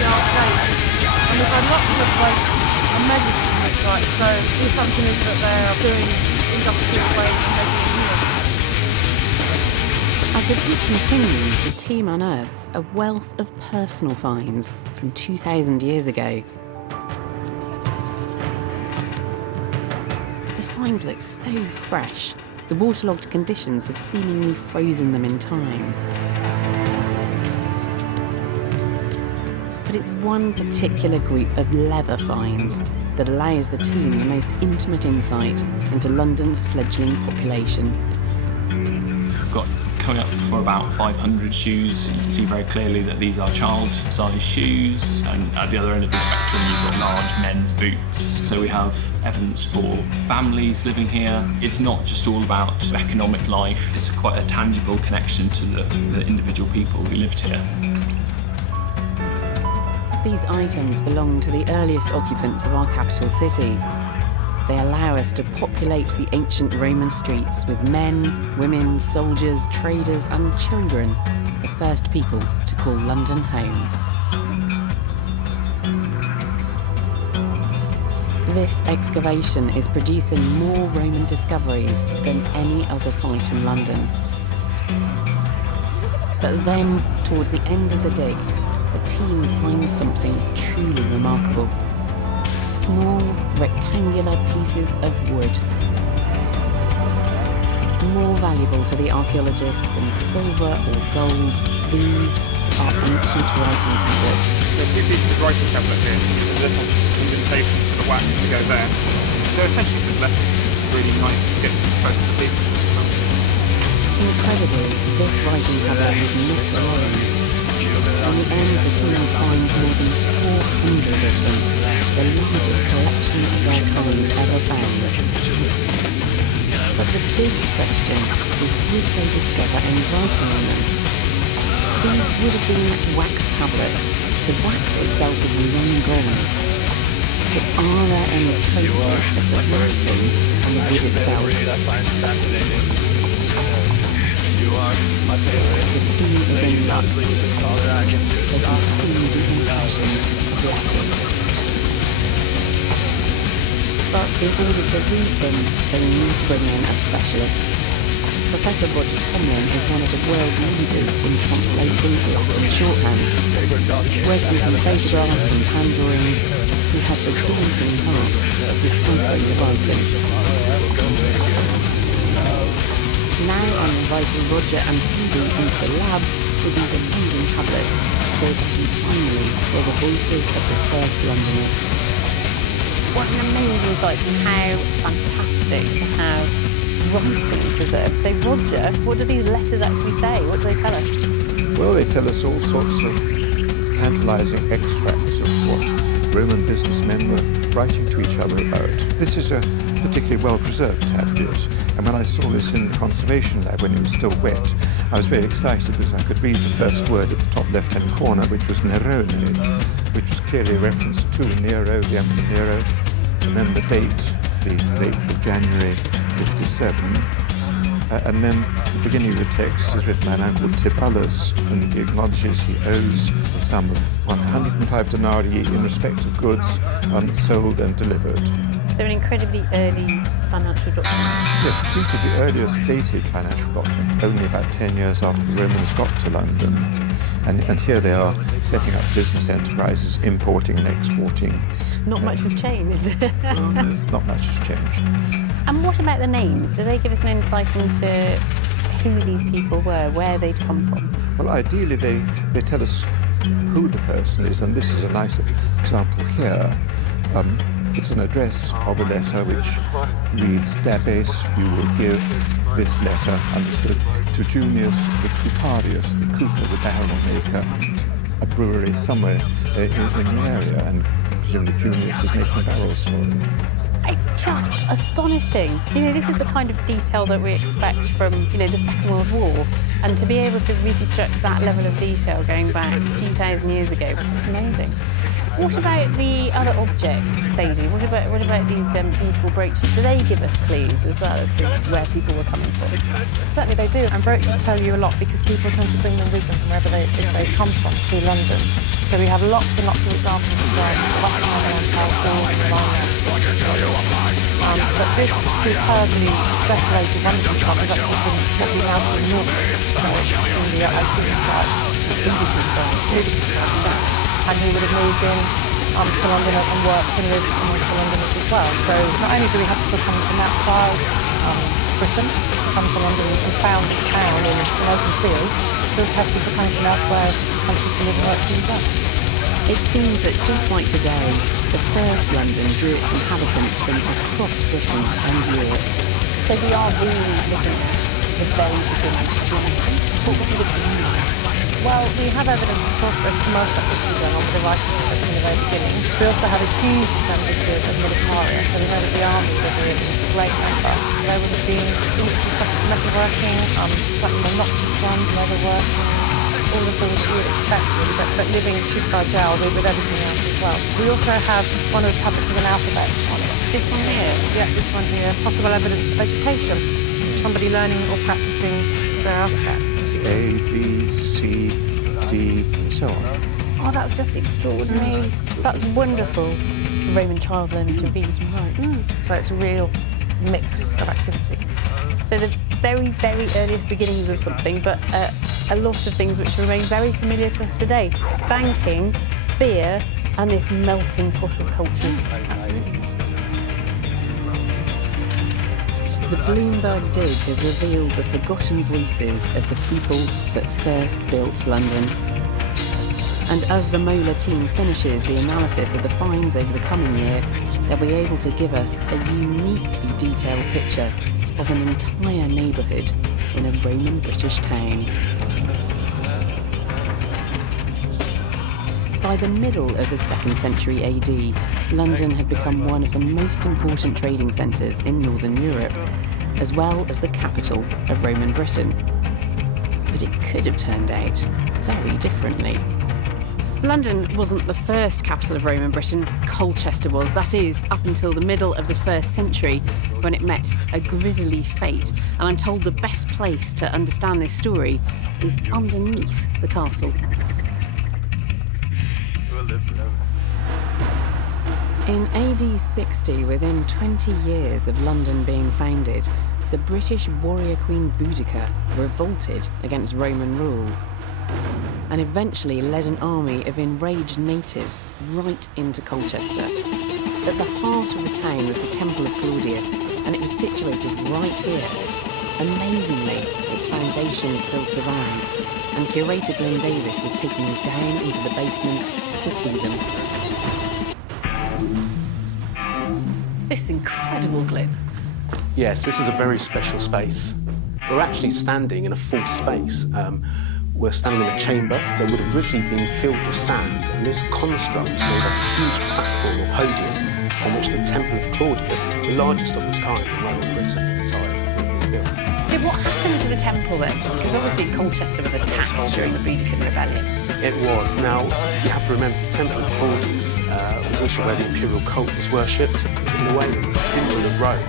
yard gate. And we've had lots of and measures from the site, so the assumption is that they are doing industrial waste and making it here. As the dig continues, the team unearths a wealth of personal finds from 2,000 years ago. The finds look so fresh, the waterlogged conditions have seemingly frozen them in time. But it's one particular group of leather finds that allows the team the most intimate insight into London's fledgling population. We've got coming up for about 500 shoes. You can see very clearly that these are child-sized shoes, and at the other end of the spectrum you've got large men's boots. So we have evidence for families living here. It's not just all about economic life, it's quite a tangible connection to the individual people who lived here. These items belong to the earliest occupants of our capital city. They allow us to populate the ancient Roman streets with men, women, soldiers, traders and children, the first people to call London home. This excavation is producing more Roman discoveries than any other site in London. But then, towards the end of the dig, the team finds something truly remarkable. Small, rectangular pieces of wood. More valuable to the archaeologists than silver or gold, these are ancient writing tablets. There are two pieces of writing tablet here, a little indentation for the wax to go there. They're essentially just left really nice to get close to people. Incredibly, this writing tablet was not alone. In the end, the team finds more than 400 of them, the largest collection of their kind ever found. But the big question is, would they discover any writing on them? These would have been wax tablets. The wax itself is long gone. But are there any traces of the writing on the wood itself? The team is in luck. They can see the impressions of letters. But in order to read them, they need to bring in a specialist. Professor Roger Tomlin is one of the world leaders in translating Latin shorthand. Working from photographs and hand drawings, he has the daunting task of deciphering the writing. Now I'm inviting Roger and Cindy into the lab with these amazing tablets so that he can finally hear the voices of the first Londoners. What an amazing sight, and how fantastic to have writing preserved. So Roger, what do these letters actually say? What do they tell us? Well, they tell us all sorts of tantalising extracts of what Roman businessmen were writing to each other about. This is a particularly well-preserved tablet, and when I saw this in the conservation lab when it was still wet, I was very excited because I could read the first word at the top left-hand corner, which was Nerone, which was clearly a reference to Nero, the Emperor Nero, and then the date, the 8th of January, 57. And then the beginning of the text is written by a man called Tibullus, and he acknowledges he owes the sum of 105 denarii in respect of goods sold and delivered. So an incredibly early financial document. Yes, it seems to be the earliest dated financial document, only about 10 years after the Romans got to London. And here they are setting up business enterprises, importing and exporting. Not much has changed. Not much has changed. And what about the names? Do they give us an insight into who these people were, where they'd come from? Well, ideally they tell us who the person is, and this is a nice example here. It's an address of a letter which reads, Dabes, you will give this letter, understood, to Junius the Cuparius, the cooper, the barrel maker, a brewery somewhere in the area, and presumably Junius is making barrels for him. It's just astonishing. You know, this is the kind of detail that we expect from, you know, the Second World War, and to be able to reconstruct that level of detail going back 2,000 years ago, it's amazing. What about the other objects, Daisy? What about these beautiful brooches? Do they give us clues as well as to where people were coming from? Certainly they do, and brooches tell you a lot because people tend to bring them with them from wherever they come from to London. So we have lots and lots of examples of but this superbly decorated wonderful shop is actually from what we now call North. So it's in the Assyrian side, and he would have moved in to London and worked and lived amongst the Londoners as well. So not only do we have people coming from outside Britain to come to London and found this town in open fields, we also have people coming from elsewhere to come to live and work here as well. It seems that just like today, the first London drew its inhabitants from across Britain and Europe. So we are really looking at the very beginning. What was the beginning? Well, we have evidence, of course, that there's commercial activity going on with the writing to Britain in the very beginning. We also have a huge assemblage of militaria, so we know that the army would be in great number. There would have been industries such as metalworking, slightly more noxious ones, leatherwork, all the things you would expect, really, but living cheek by jowl with everything else as well. We also have one of the tablets with an alphabet on it. This one here? Yeah, this one here. Possible evidence of education. Somebody learning or practicing their alphabet. A, B, C, D, so on. Oh, that's just extraordinary. That's wonderful. It's a Roman child learning to read and write. So it's a real mix of activity. So the very, very earliest beginnings of something, but a lot of things which remain very familiar to us today. Banking, beer, and this melting pot of cultures. Absolutely. The Bloomberg dig has revealed the forgotten voices of the people that first built London. And as the Mola team finishes the analysis of the finds over the coming year, they'll be able to give us a uniquely detailed picture of an entire neighbourhood in a Roman British town. By the middle of the 2nd century AD, London had become one of the most important trading centres in Northern Europe, as well as the capital of Roman Britain. But it could have turned out very differently. London wasn't the first capital of Roman Britain, Colchester was. That is, up until the middle of the 1st century, when it met a grisly fate. And I'm told the best place to understand this story is underneath the castle. In AD 60, within 20 years of London being founded, the British warrior queen Boudica revolted against Roman rule and eventually led an army of enraged natives right into Colchester. At the heart of the town was the Temple of Claudius, and it was situated right here. Amazingly, its foundations still survive, and curator Glenn Davis is taking me down into the basement to see them. This is incredible, Glenn. Yes, this is a very special space. We're actually standing in a false space. We're standing in a chamber that would have originally been filled with sand, and this construct made up a huge platform or podium on which the Temple of Claudius, the largest of its kind in Roman Britain at the time, would be built. Yeah, what happened to the temple then? Because obviously Colchester was attacked during the Boudiccan Rebellion. It was. Now, you have to remember, the Temple of Claudius was also where the imperial cult was worshipped. In a way, it was a symbol of Rome.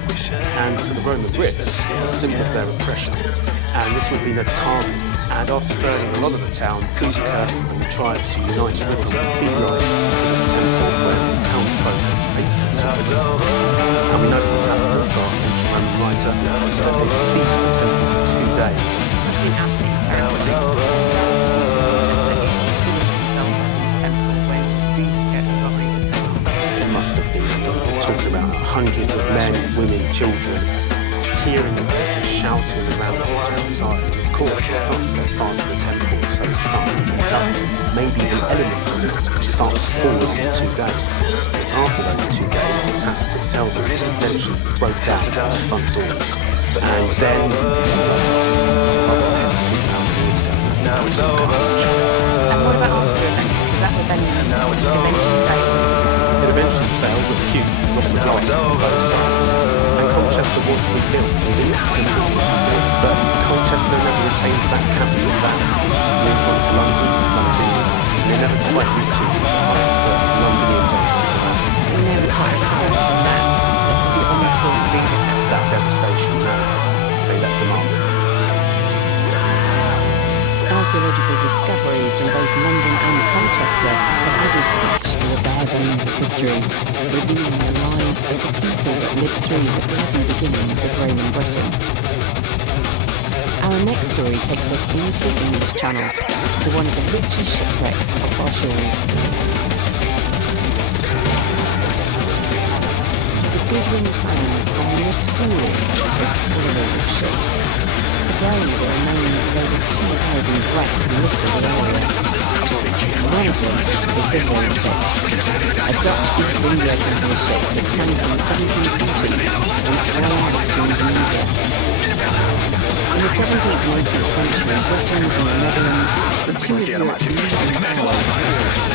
And to the Roman Brits, a symbol of their oppression. And this would have been at the time. And after burning a lot of the town, Boudica and the tribes who united with them would beeline to this temple where the townsfolk basically surrendered. And we know from Tacitus, our ancient Roman writer, that they besieged the temple for 2 days. That's been absolutely terrible. Just to see themselves up in this temple when Boudica arrived. It must have been, we're talking about hundreds of men, women, children, hearing the shouting around the village outside. And of course, it starts set fire to the temple, so it starts to heat up. Maybe even elements of it start to fall in 2 days. So it's after those 2 days that Tacitus tells us that eventually broke down those front doors. And then, hence 2,000 years ago, And what about after the event? Is that the venue eventually failed? it eventually fell with a huge loss of life on both sides. And Colchester was rebuilt within that temple, but Colchester never retains that capital value. Moves on to London, Londinium, and it never quite reaches the heights that Londinium does after that. We never quite recovered from that. The onslaught really. That devastation, no, they left the mark. Archaeological discoveries in both London and Colchester have added flesh to the bare bones of history, revealing the lives of the people that lived through the bloody beginnings of Roman Britain. Our next story takes us into the English Channel, to one of the richest shipwrecks of our shores. The Goodwin Sands are notorious for spoilers of ships. Today there are known as over 2,000 wrecks littered the area. One of them is the Slipkok, a Dutch East India Company ship that sank in 1740 from Thailand to Indonesia. In the 17th and 18th century, Britain and the Netherlands, the two of Europe's leading powers,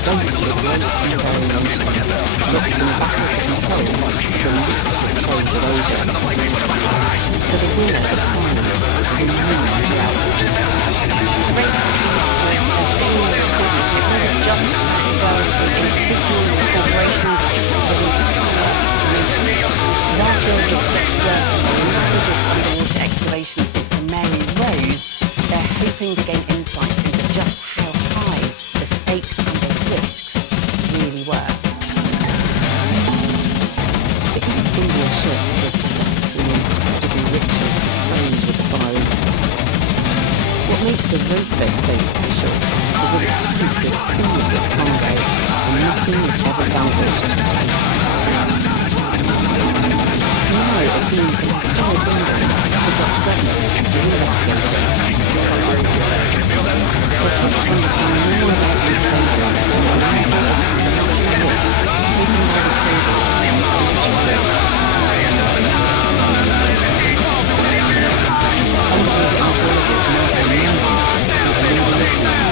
faced with great seafaring nations, locked in battle for control of the lucrative trade with Asia. For the winner of France is a new threat. Archaeologists observe the largest underwater excavation since the Mary Rose. They're hoping to gain insights into just how high the stakes and the risks really were. The East India ship was stuffed with incredible riches filled with fire east. What makes the Rosebud so special is that it's steeped with all of its cargo and nothing was ever salvaged. Now a team from Historic London, the Dutch government, is investigating it. They hope to understand more about these programs and the level of spiritual risks taken by the traders and the ancient world. Underwater archaeologists Martin Mendes is leading the research.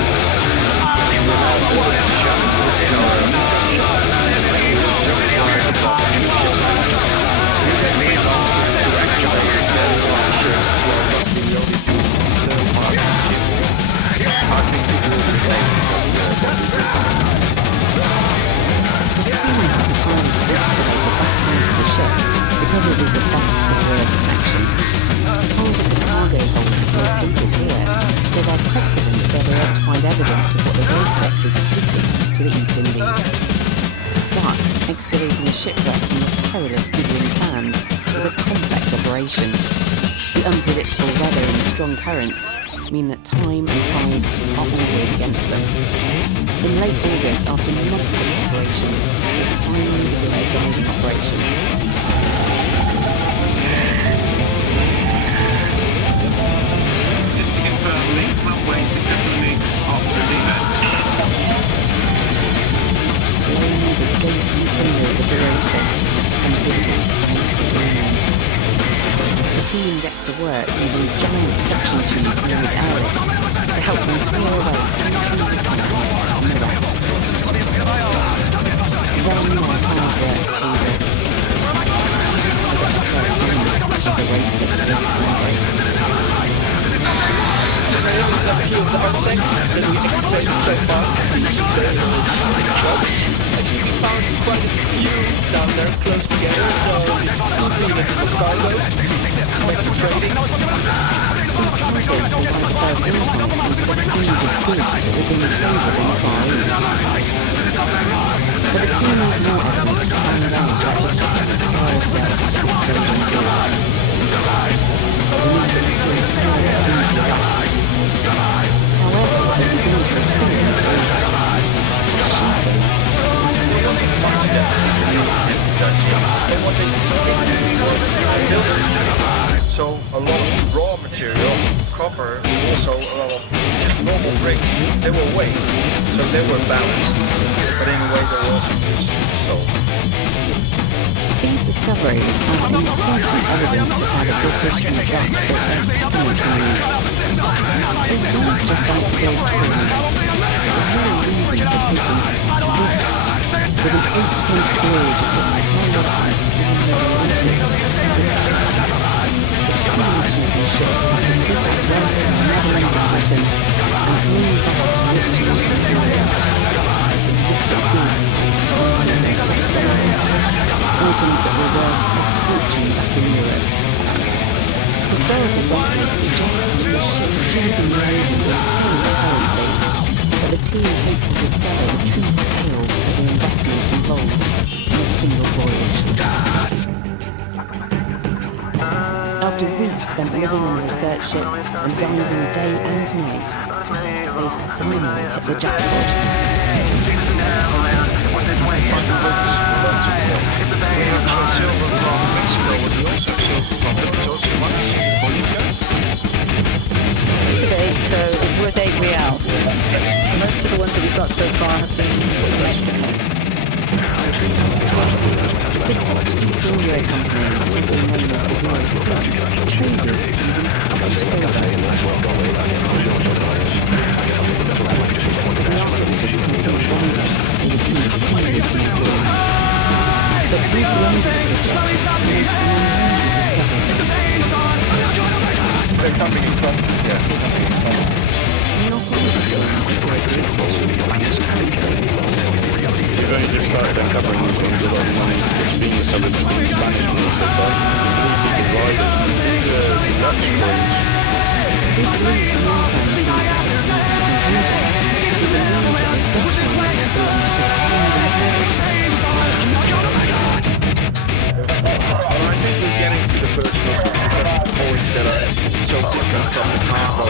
Because it is the best preserved section. Part of the cargo hold is located here, so they're confident that they'll be able to find evidence of what the Rosebud was taking to the East Indies. But excavating a shipwreck in the perilous Goodwin Sands is a complex operation. The unpredictable weather and strong currents mean that time and tides are always against them. In late August, after months of operation, it finally began a diving operation. Slowly the ghostly timbers of the Rosebud and the team gets to work using giant suction tubes known as airlifts to help them clear away centuries of sand on the wreck. Then their hard work pays off. They get the first glimpse of the Rosebud first cargo. That's a few of the artifacts that we excavated so far. We found quite a few down there close together, so it's probably even for cargo, maybe for trading. These cargoes provide first insights into the kinds of goods that have been traded in the Far East. But the team needs more evidence to find out about the ships described there as stolen goods. They need to explore the small things like that. However, the beginnings was clear cheating. So a lot of raw So they were balanced, but in a way they were also sold. These discoveries are an important evidence of how the British and the Dutch built their settlements in the East. They weren't just out to build towns. The whole reason for taking risks with an 8-point voyage across the pilot and stormy waters was the combination of these ships was to take back wealth from the Netherlands and Britain and bring back riches and experience, exotic goods, spices and textiles, items that were worth a fortune back in Europe. Historical documents suggest that the ship should have been loaded with silver currency, but the team hopes to discover the true scale of the investment involved in a single voyage. After weeks spent living on a research ship and diving day and night, they finally hit the jackpot. Silver from Mexico, but he also silver from the Georgia ones. So it's worth £8. Most of the ones that we've got so far have been from Mexico. The East India Company, also known as the Royal Slipknot, traded using Scottish silver. The archaeologists continued on and retrieved hundreds of coins. So it's these long projects made an unusual discovery. They're coming in front. Yeah, they're coming in front. Not all of the coins incorporated We've only just started uncovering these things with our money. It's being discovered in the Spanish and the Slipkok. These are Dutch coins. This leads long-term to conclusion. It believes that the Dutch coins belong to the I think we're getting to the personal points that are so different from the cargo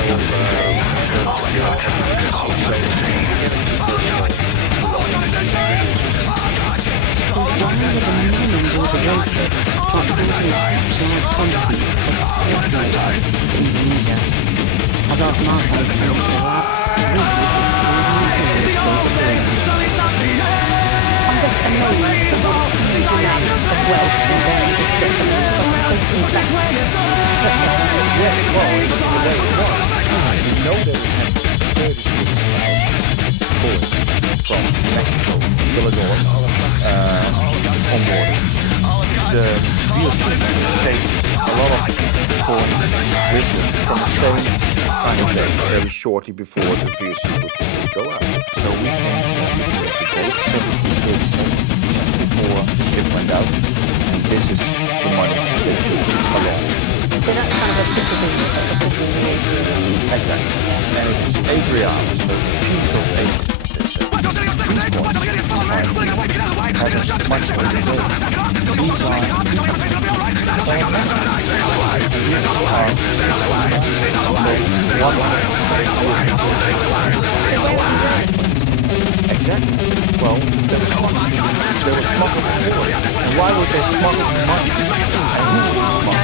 from Mexico, Illinois, on board. The VOC takes a lot of coins with them from the same kind of day, very shortly before the VOC would go out. So we can the date 1737 before the ship went out, and this is the money that took along. So that's kind of a typical Exactly. And it's 8 reals, so a piece of 8. Exactly. Well, there was smuggled. And why would they smuggle money? And who would smuggle?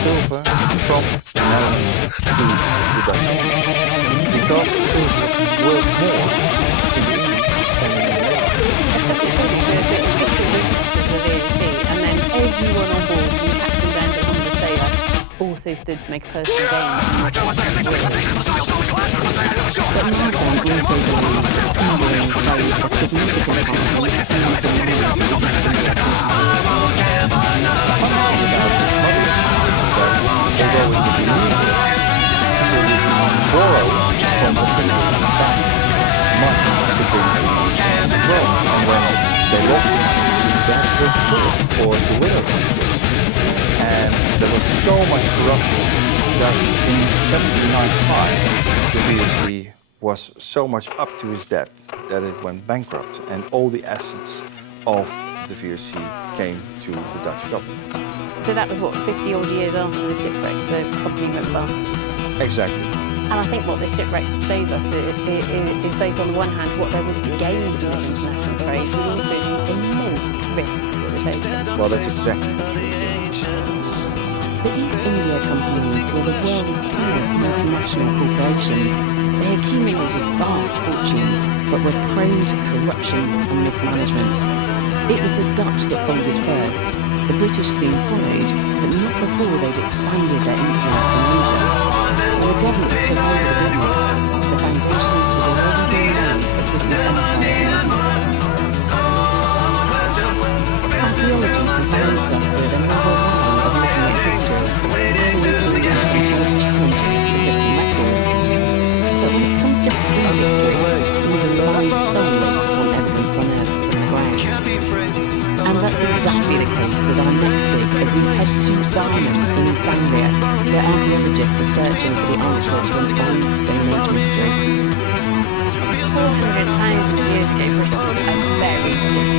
Silver from the Netherlands to the Dutch. Because silver is worth more to the East than and then everyone on board, from the captain down to the sailor, also stood to make a personal gain. But Martin also believes that smuggling plays a significant part in borrow from the Finnish bank money to bring to Rome, and when they lost money, that was good for the widow. And there was so much corruption that in 1795 the VOC was so much up to his debt that it went bankrupt, and all the assets of the VOC came to the Dutch government. So that was what, 50 odd years after the shipwreck, the company went bust. Exactly. And I think what the shipwreck shows us is both on the one hand what there would be gained in international trade, but also the immense risks that it takes. Well, that's exactly true. The East India companies were the world's tallest multinational corporations. They accumulated vast fortunes, but were prone to corruption and mismanagement. It was the Dutch that folded first. The British soon followed, but not before they'd expanded their influence in Asia. When the government took over the business, the foundations had already been laid for Britain's empire in the East. Archaeology provides us with another way of looking at history, including some health challenges with written records. But when it comes to prehistory, we rely solely on evidence unearthed from the ground. And that's exactly the case with our next dig as we head to Barnum in East Anglia, where archaeologists are searching for the answer to an old Stone Age mystery. 400,000 years ago, Britain was a very different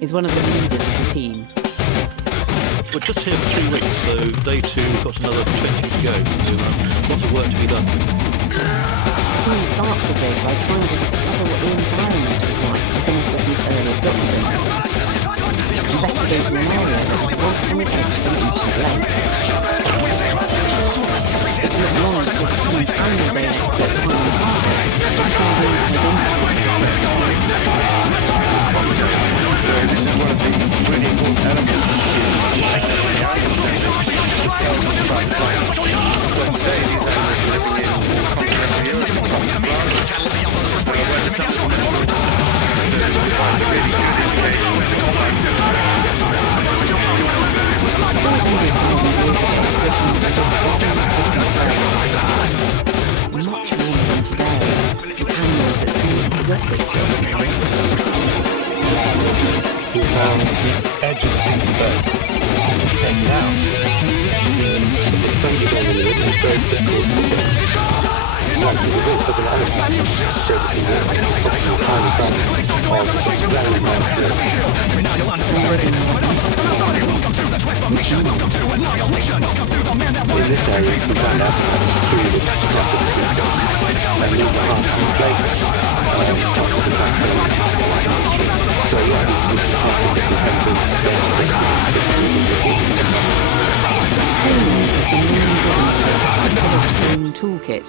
is one of the leaders of the team. We're just here for 3 weeks, so day 2 we've got another 20 to go, so lots of work to be done. The team starts the day by trying to discover what the environment was like for some of Britain's earliest documents. Investigating an area that was once on the edge of an ancient lake. It's not long before the team's annual day experts find the market, describing one of the really important elements much warmer than today, with animals that seem exotic to us now. We found the edge of the iceberg. Take it out. It's totally all the wood. It's very difficult to get. Like the results of an elephant show that the tiny fragments of very nice wood. In this area, we found out that it's true that it's and these are hard to flakes of the backbone. So yeah, this is part of the stone toolkit,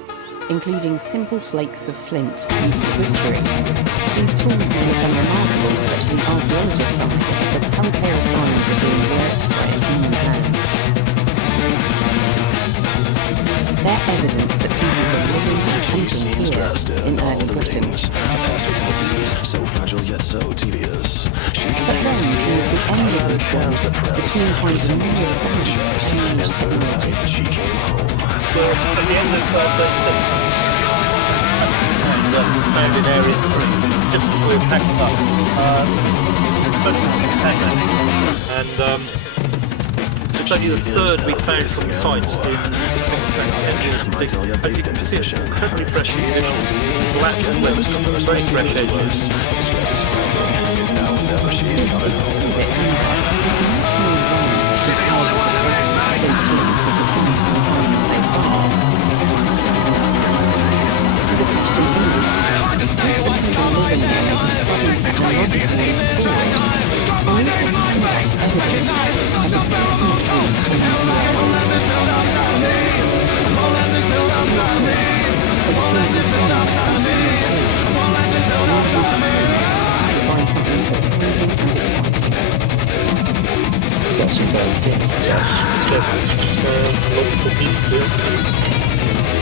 including simple flakes of flint used for butchery. These tools may become remarkable, but the archaeologists are the telltale signs of being worked by a human hand. They're evidence that people were living and hunting here in early Britain. So fragile yet so devious. But then, towards the end of the report, the team finds a more advanced strange technology. So at the end of and found an area just before we packed up. And it's only the third we found from site in the Slipknot. As you can see, it's incredibly fresh conditions, black and wet, very fresh edges.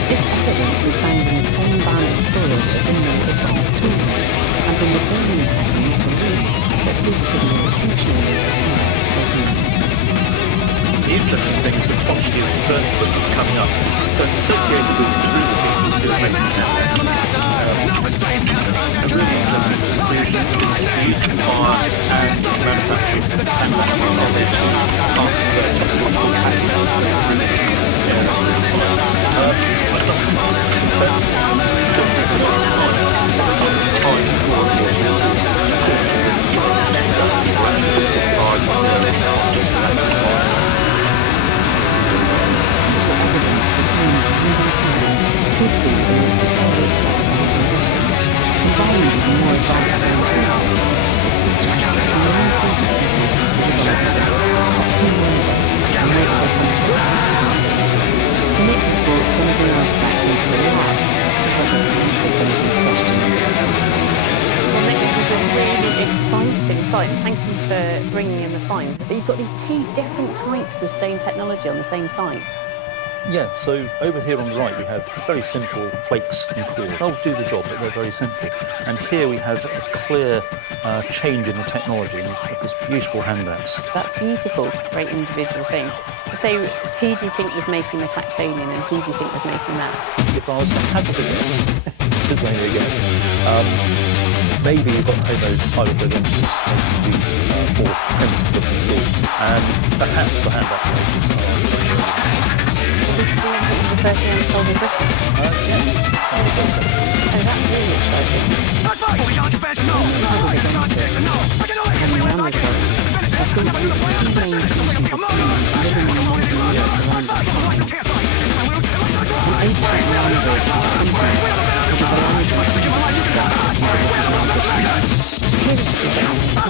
This evidence is found in the same band of soil as the more advanced tools. and from the burning pattern of the roots that this could be intentional use of fire to heat. The interesting thing is that what you do is burn equipment's coming up. So it's associated with the room is making a really interesting conclusion is use of fire and manufacturing and manufacturing of it parts of a technological package of the room. Could be the use of areas like ventilation, combined with more advanced stone tools, it suggests that many people and where did they come from? Nick has brought some of the artifacts into the lab to help us answer some of these questions. Well, Nick, this is a really exciting site, and thank you for bringing in the finds. But you've got these two different types of stone technology on the same site. Yeah, so over here on the right we have very simple flakes and cores. They'll do the job, but they're very simple. And here we have a clear change in the technology, and we've got this beautiful hand axe. That's beautiful, great individual thing. So who do you think was making the Clactonian, and who do you think was making that? If I was to hazard a guess, this is where we go. Maybe we've got Homo heidelbergensis these more primitive looking tools, and perhaps the hand axe makers are. This is the first thing I'm told in Britain. Oh, that's really exciting.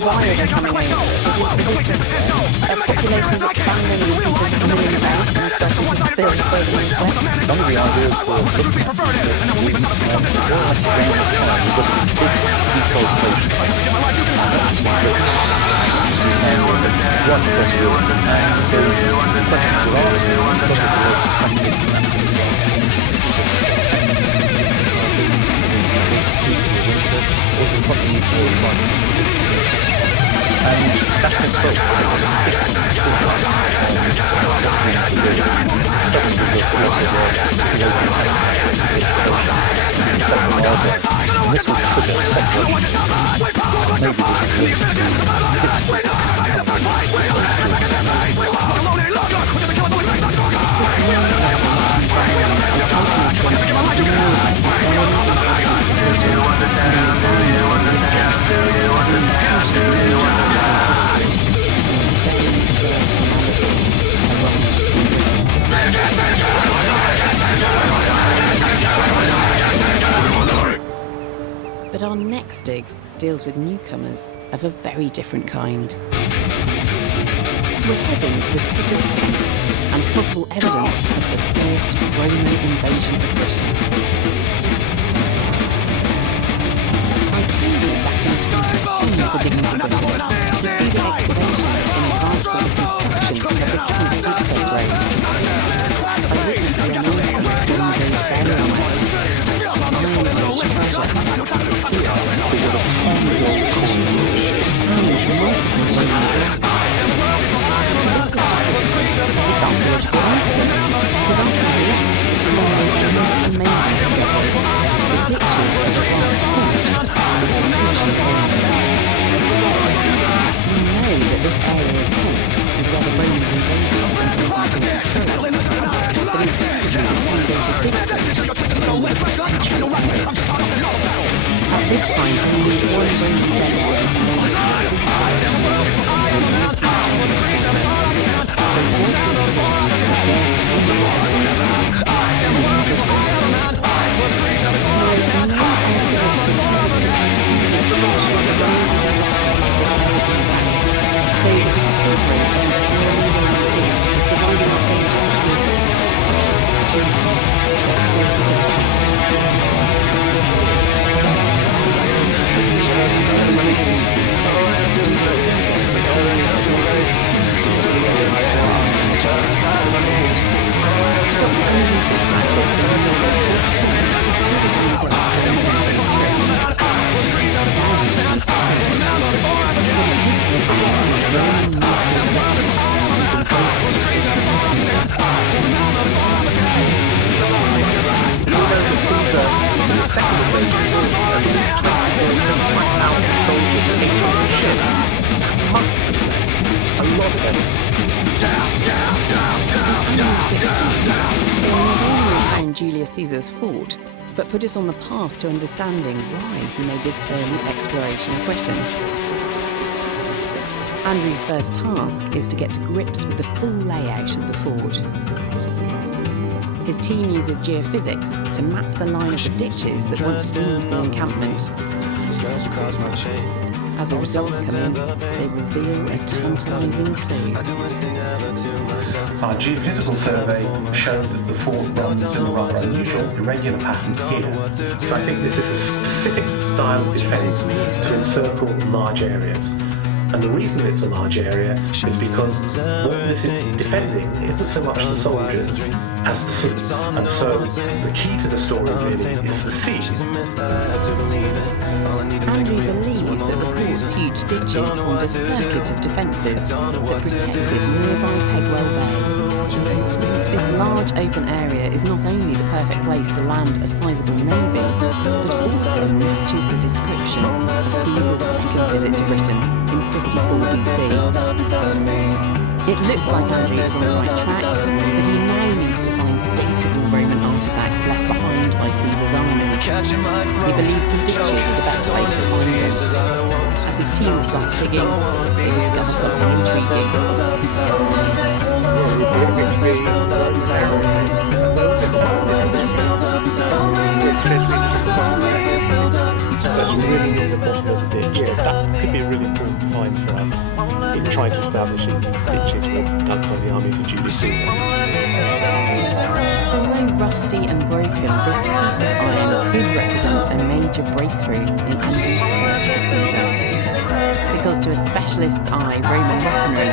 Why are they coming over? Populations expanding and people coming in about and starting to spill further and west. Some of the ideas for Slipknot is more or less around this time was a big deforestation and that's why is now right across Europe, and so the questions were asked because of the was it something more exciting? And that itself this was such a But our next dig deals with newcomers of a very different kind. We're heading to the tip of Kent and possible evidence of the first Roman invasion of Britain. Ideally back in the start of the beginning of Britain, to see the excavations in advance of the construction of the Kent access road. I witnessed the enormous Domesday burial mounds, Iron Age treasure, Julius Caesar's fort, but put us on the path to understanding why he made this early exploration of Britain. Andrew's first task is to get to grips with the full layout of the fort. His team uses geophysics to map the line of the ditches that once formed the encampment. As the results come in, they reveal a tantalising clue. Our geophysical survey showed that the fort runs in a rather unusual, irregular pattern here. So I think this is a specific style of defence to encircle large areas. And the reason it's a large area is because what this is defending isn't so much the soldiers as the foot. And so the key to the story really is the sea. Andrew believes that the fort's huge ditches formed a circuit of defences that protected nearby Pegwell Bay. This large open area is not only the perfect place to land a sizable navy, but also matches the description of Caesar's second visit to Britain in 54 BC. It looks like Andrew is on the right track, but he now needs to find datable Roman artefacts left behind by Caesar's army. He believes the ditches are the best place to find them. As his team starts digging, they discover something intriguing. That's really the possibility. Yeah, that could be a really important find for us in trying to establish if ditches were dug by the armies of Julius Caesar. Although rusty and broken, this piece of iron could represent a major breakthrough in Andrew's search for Caesar. Because to a specialist's eye, Roman weaponry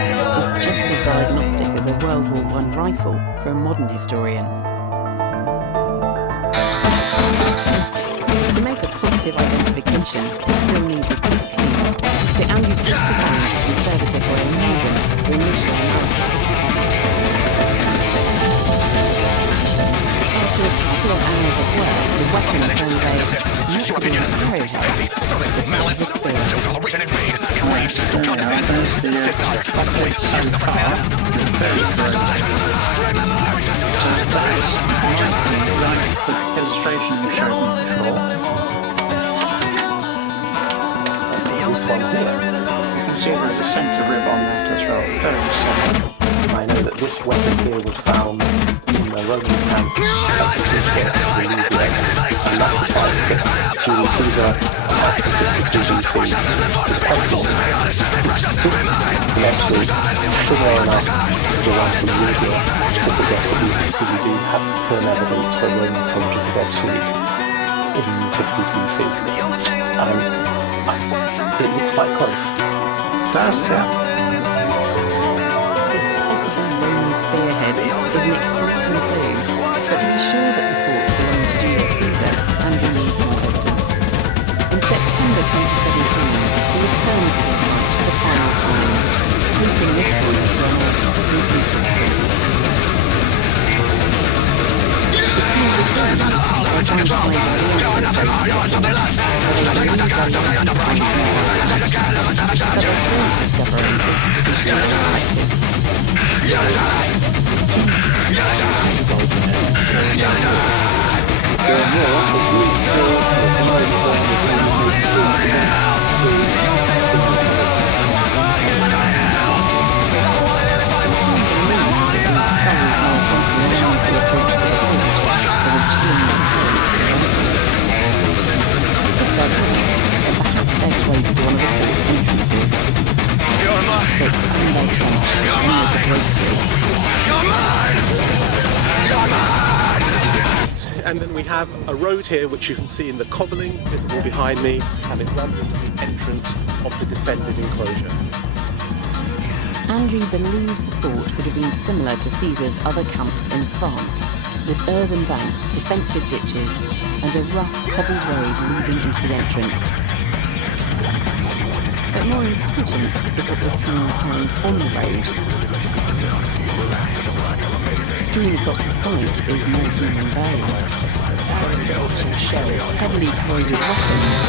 is just as diagnostic as a World War I rifle for a modern historian. To make a positive identification, it still needs a good clue. So Andrew takes the time to conservative Royal Morgan for initial analysis. After a couple of hours of work, the weapon turns out not to be an arrow, but a spear. Illustration you showed me before. This one here. You can see there's a centre rib on that as well. Very solid. I know that this weapon here was found in the Roman camp at the Slipkok and that was like Julius Caesar at the 52 BC was present. Next week, similar enough to the one from Lydia to suggest that we do have firm evidence for Roman soldiers of exceed in 50 BC. It looks quite close. Does, yeah. This possible Roman spearhead is an exciting clue, but to be sure that the fort belonged to Julius Caesar, Andrew needs more evidence. In September 2017, he returns to the site for the final time, hoping this time to unearth conclusive evidence. The two returns are joined by the entrance race to the but their first discovery is unexpected. Close to one of the fort's entrances. They expand their trench and make a breakthrough. And then we have a road here which you can see in the cobbling visible behind me, and it runs into the entrance of the defended enclosure. Andrew believes the fort would have been similar to Caesar's other camps in France, with earthen banks, defensive ditches, and a rough cobbled road leading into the entrance. But more important is what the team found on the road. Strewn across the site is more human bone, heavily corroded weapons,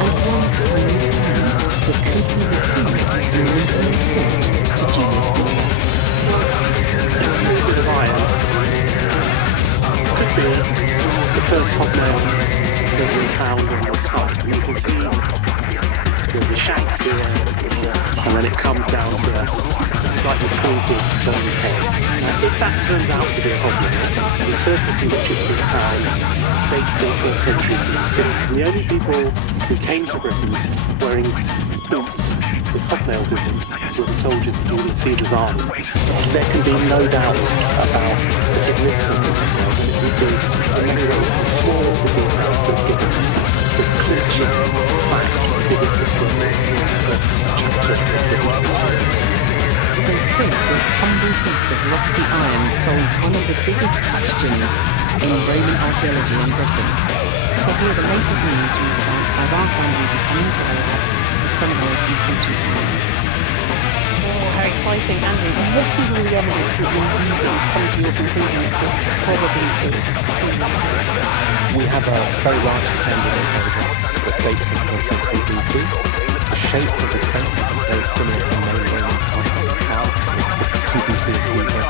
and one tiny hand that could be the key in linking this fort to Julius Caesar. This little bit of iron could be the first hobnail that we found on the site. And you can see there's a shank here, and then it comes down to a slightly pointed bone head. Now, if that turns out to be a hobnail, the surface in which it's been found dates to the 1st century BC. And the only people who came to Britain wearing boots with hobnails in them were the soldiers of Julius Caesar's army. There can be no doubt about the significance of hobnails, and it would be in many ways the smallest of details that give us the clinching fact that give us the story in the first chapter of the So could this humble piece of rusty iron solve one of the biggest questions in Roman archaeology in Britain? To hear the latest news from the site, I've asked Andrew to come into the lab with some of the most important findings. Oh, how exciting, Andrew. What is all the evidence that you're using to come to your conclusion that this probably is Caesar? We have a very large candidate that dates to the 1st century BC. The shape of the defence is very similar to many Roman sites of Trout, 52 BC of Caesar.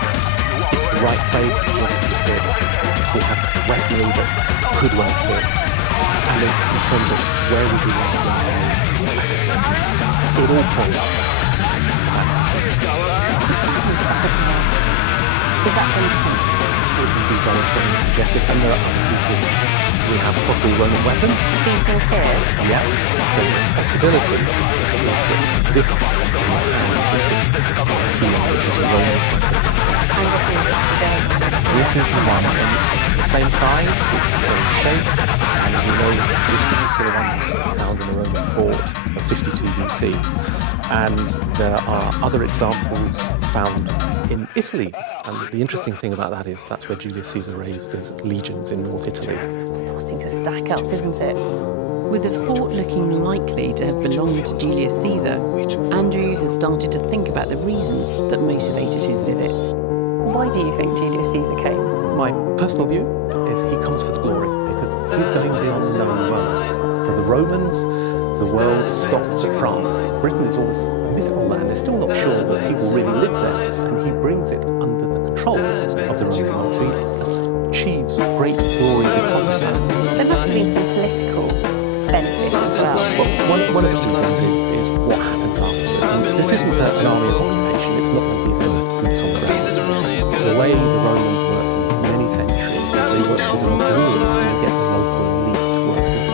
It's the right place, geographically fits. We have weaponry that could well fit. And it's in terms of where would you like to go, it all points. Is that going to come? It would be very strongly suggested, and there are other pieces. We have a possible Roman weapon. These things here? Yeah, there's a possibility that this is a Roman. And this is the one. It's the same size, it's the same shape, and we know this particular one was found in a Roman fort of 52 BC. And there are other examples found in Italy. And the interesting thing about that is that's where Julius Caesar raised his legions in North Italy. It's starting to stack up, isn't it? With the fort looking likely to have belonged to Julius Caesar, Andrew has started to think about the reasons that motivated his visits. Why do you think Julius Caesar came? My personal view is he comes for the glory, because he's going beyond the known world. For the Romans, the world stops at France. Britain is always a mythical land. They're still not sure that people really live there, and he brings it under the control of the Roman world. So he achieves great glory because of that. There must have been some political benefit as well. Well, one of the key things is what happens afterwards. And this isn't an army of occupation. It's not going to be boots on the ground. The way the Romans work for many centuries is they work with the local rulers and they get the local elite to work with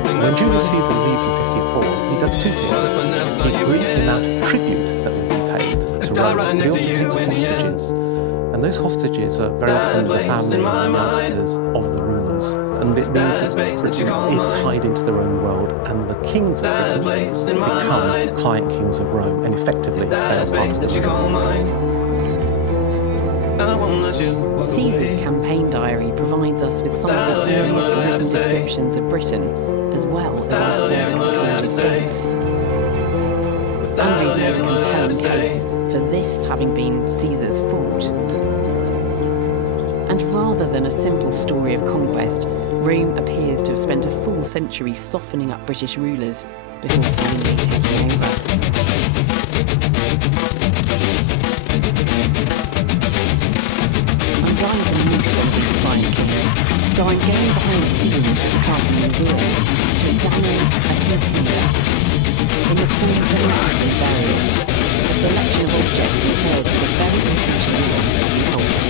them. When Julius Caesar leaves in 54, he does two things. He agrees the amount of tribute that will be paid to Rome. He also takes hostages. And those hostages are very often the family and the masters of the rulers. And it means that Britain is tied into the Roman world, and the kings of Britain become client kings of Rome, and effectively they are part of the Roman. Caesar's campaign diary provides us with some of the earliest written descriptions of Britain, as well as our first recorded dates. Andrew's made a compelling case for this having been Caesar's fort. And rather than a simple story of conquest, Rome appears to have spent a full century softening up British rulers before finally taking over. I'm dying to meet one of these fine kings, so I'm going behind the scenes at the Castle Museum to examine a hidden map. In the form of an interesting burial, a selection of objects interred with a very important role in the culture.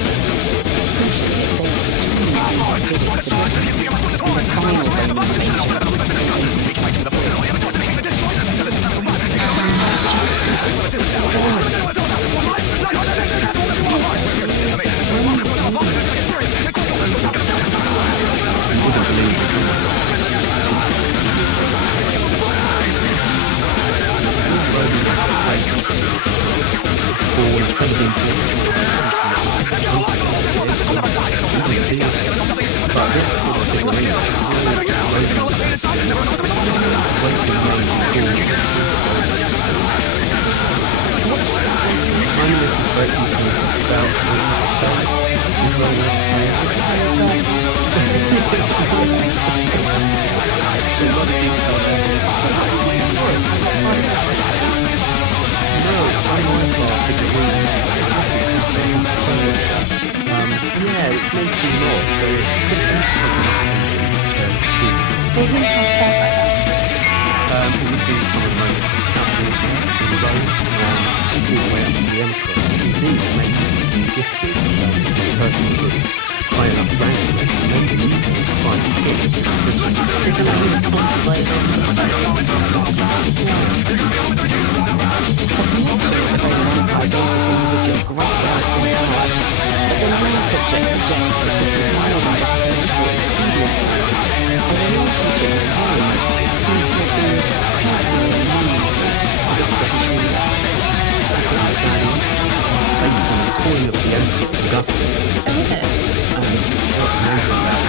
Crucially, it dates between Caesar's visits to Britain and the final Roman may seem odd, there is pretty much something happening in They wouldn't have chairs like that. it would be some of the most outdated in the road, all the way up to the emperor. Indeed, maybe gifted this person was of high enough rank, maybe even a private king. They're going to be responsible for The connection of the Roman Empire gave this individual great rights and power, but the last object suggests that this was more than just political expedience. A relationship with Parliament seems to have been personally meaningful to the British ruler. Assassin's Value was based on the coin of the Emperor Augustus. And what's amazing about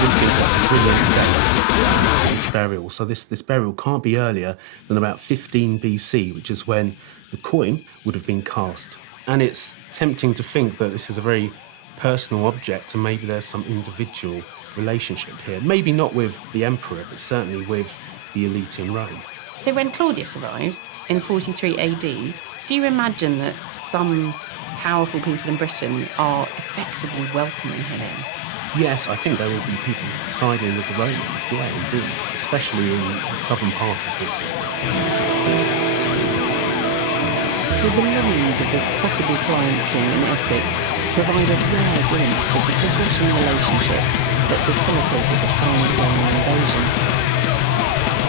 this gives us some brilliant dates of this burial. So this burial can't be earlier than about 15 BC, which is when the coin would have been cast. And it's tempting to think that this is a very personal object and maybe there's some individual relationship here. Maybe not with the emperor, but certainly with the elite in Rome. So when Claudius arrives in 43 AD, do you imagine that some powerful people in Britain are effectively welcoming him in? Yes, I think there will be people siding with the Romans, yeah, indeed, especially in the southern part of Britain. The belongings of this possible client king in Essex provide a rare glimpse of the forgotten relationships that facilitated the final Roman invasion.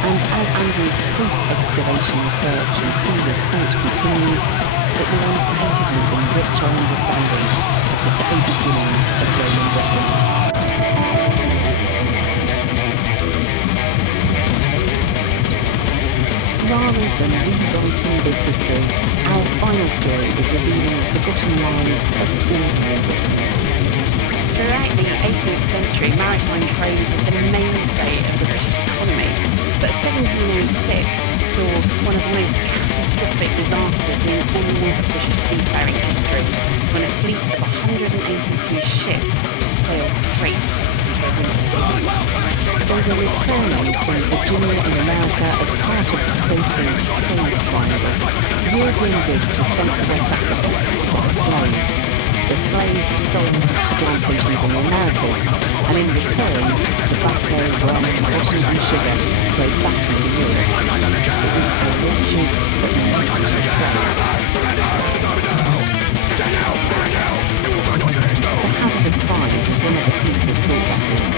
And as Andrew's post-excavation research and Caesar's thought continues, it will undoubtedly enrich our understanding of the very beginnings of Roman Britain. Rather than rewriting big history, our final story is revealing the forgotten lives of ordinary Britons. Throughout the 18th century, maritime trade was the mainstay of the British economy. But 1706 saw one of the most catastrophic disasters in all of British seafaring history, when a fleet of 182 ships sailed straight into a winter storm. They were returning from Virginia and America as part of the so-called trade triangle. European goods were sent to West Africa for slaves. The slaves were sold to plantations in the Americas, and in return, tobacco, rum, cotton and sugar flowed back into Europe. It was a wretched but lucrative trade. The hazardous prize was one of the fleet's escort vessels.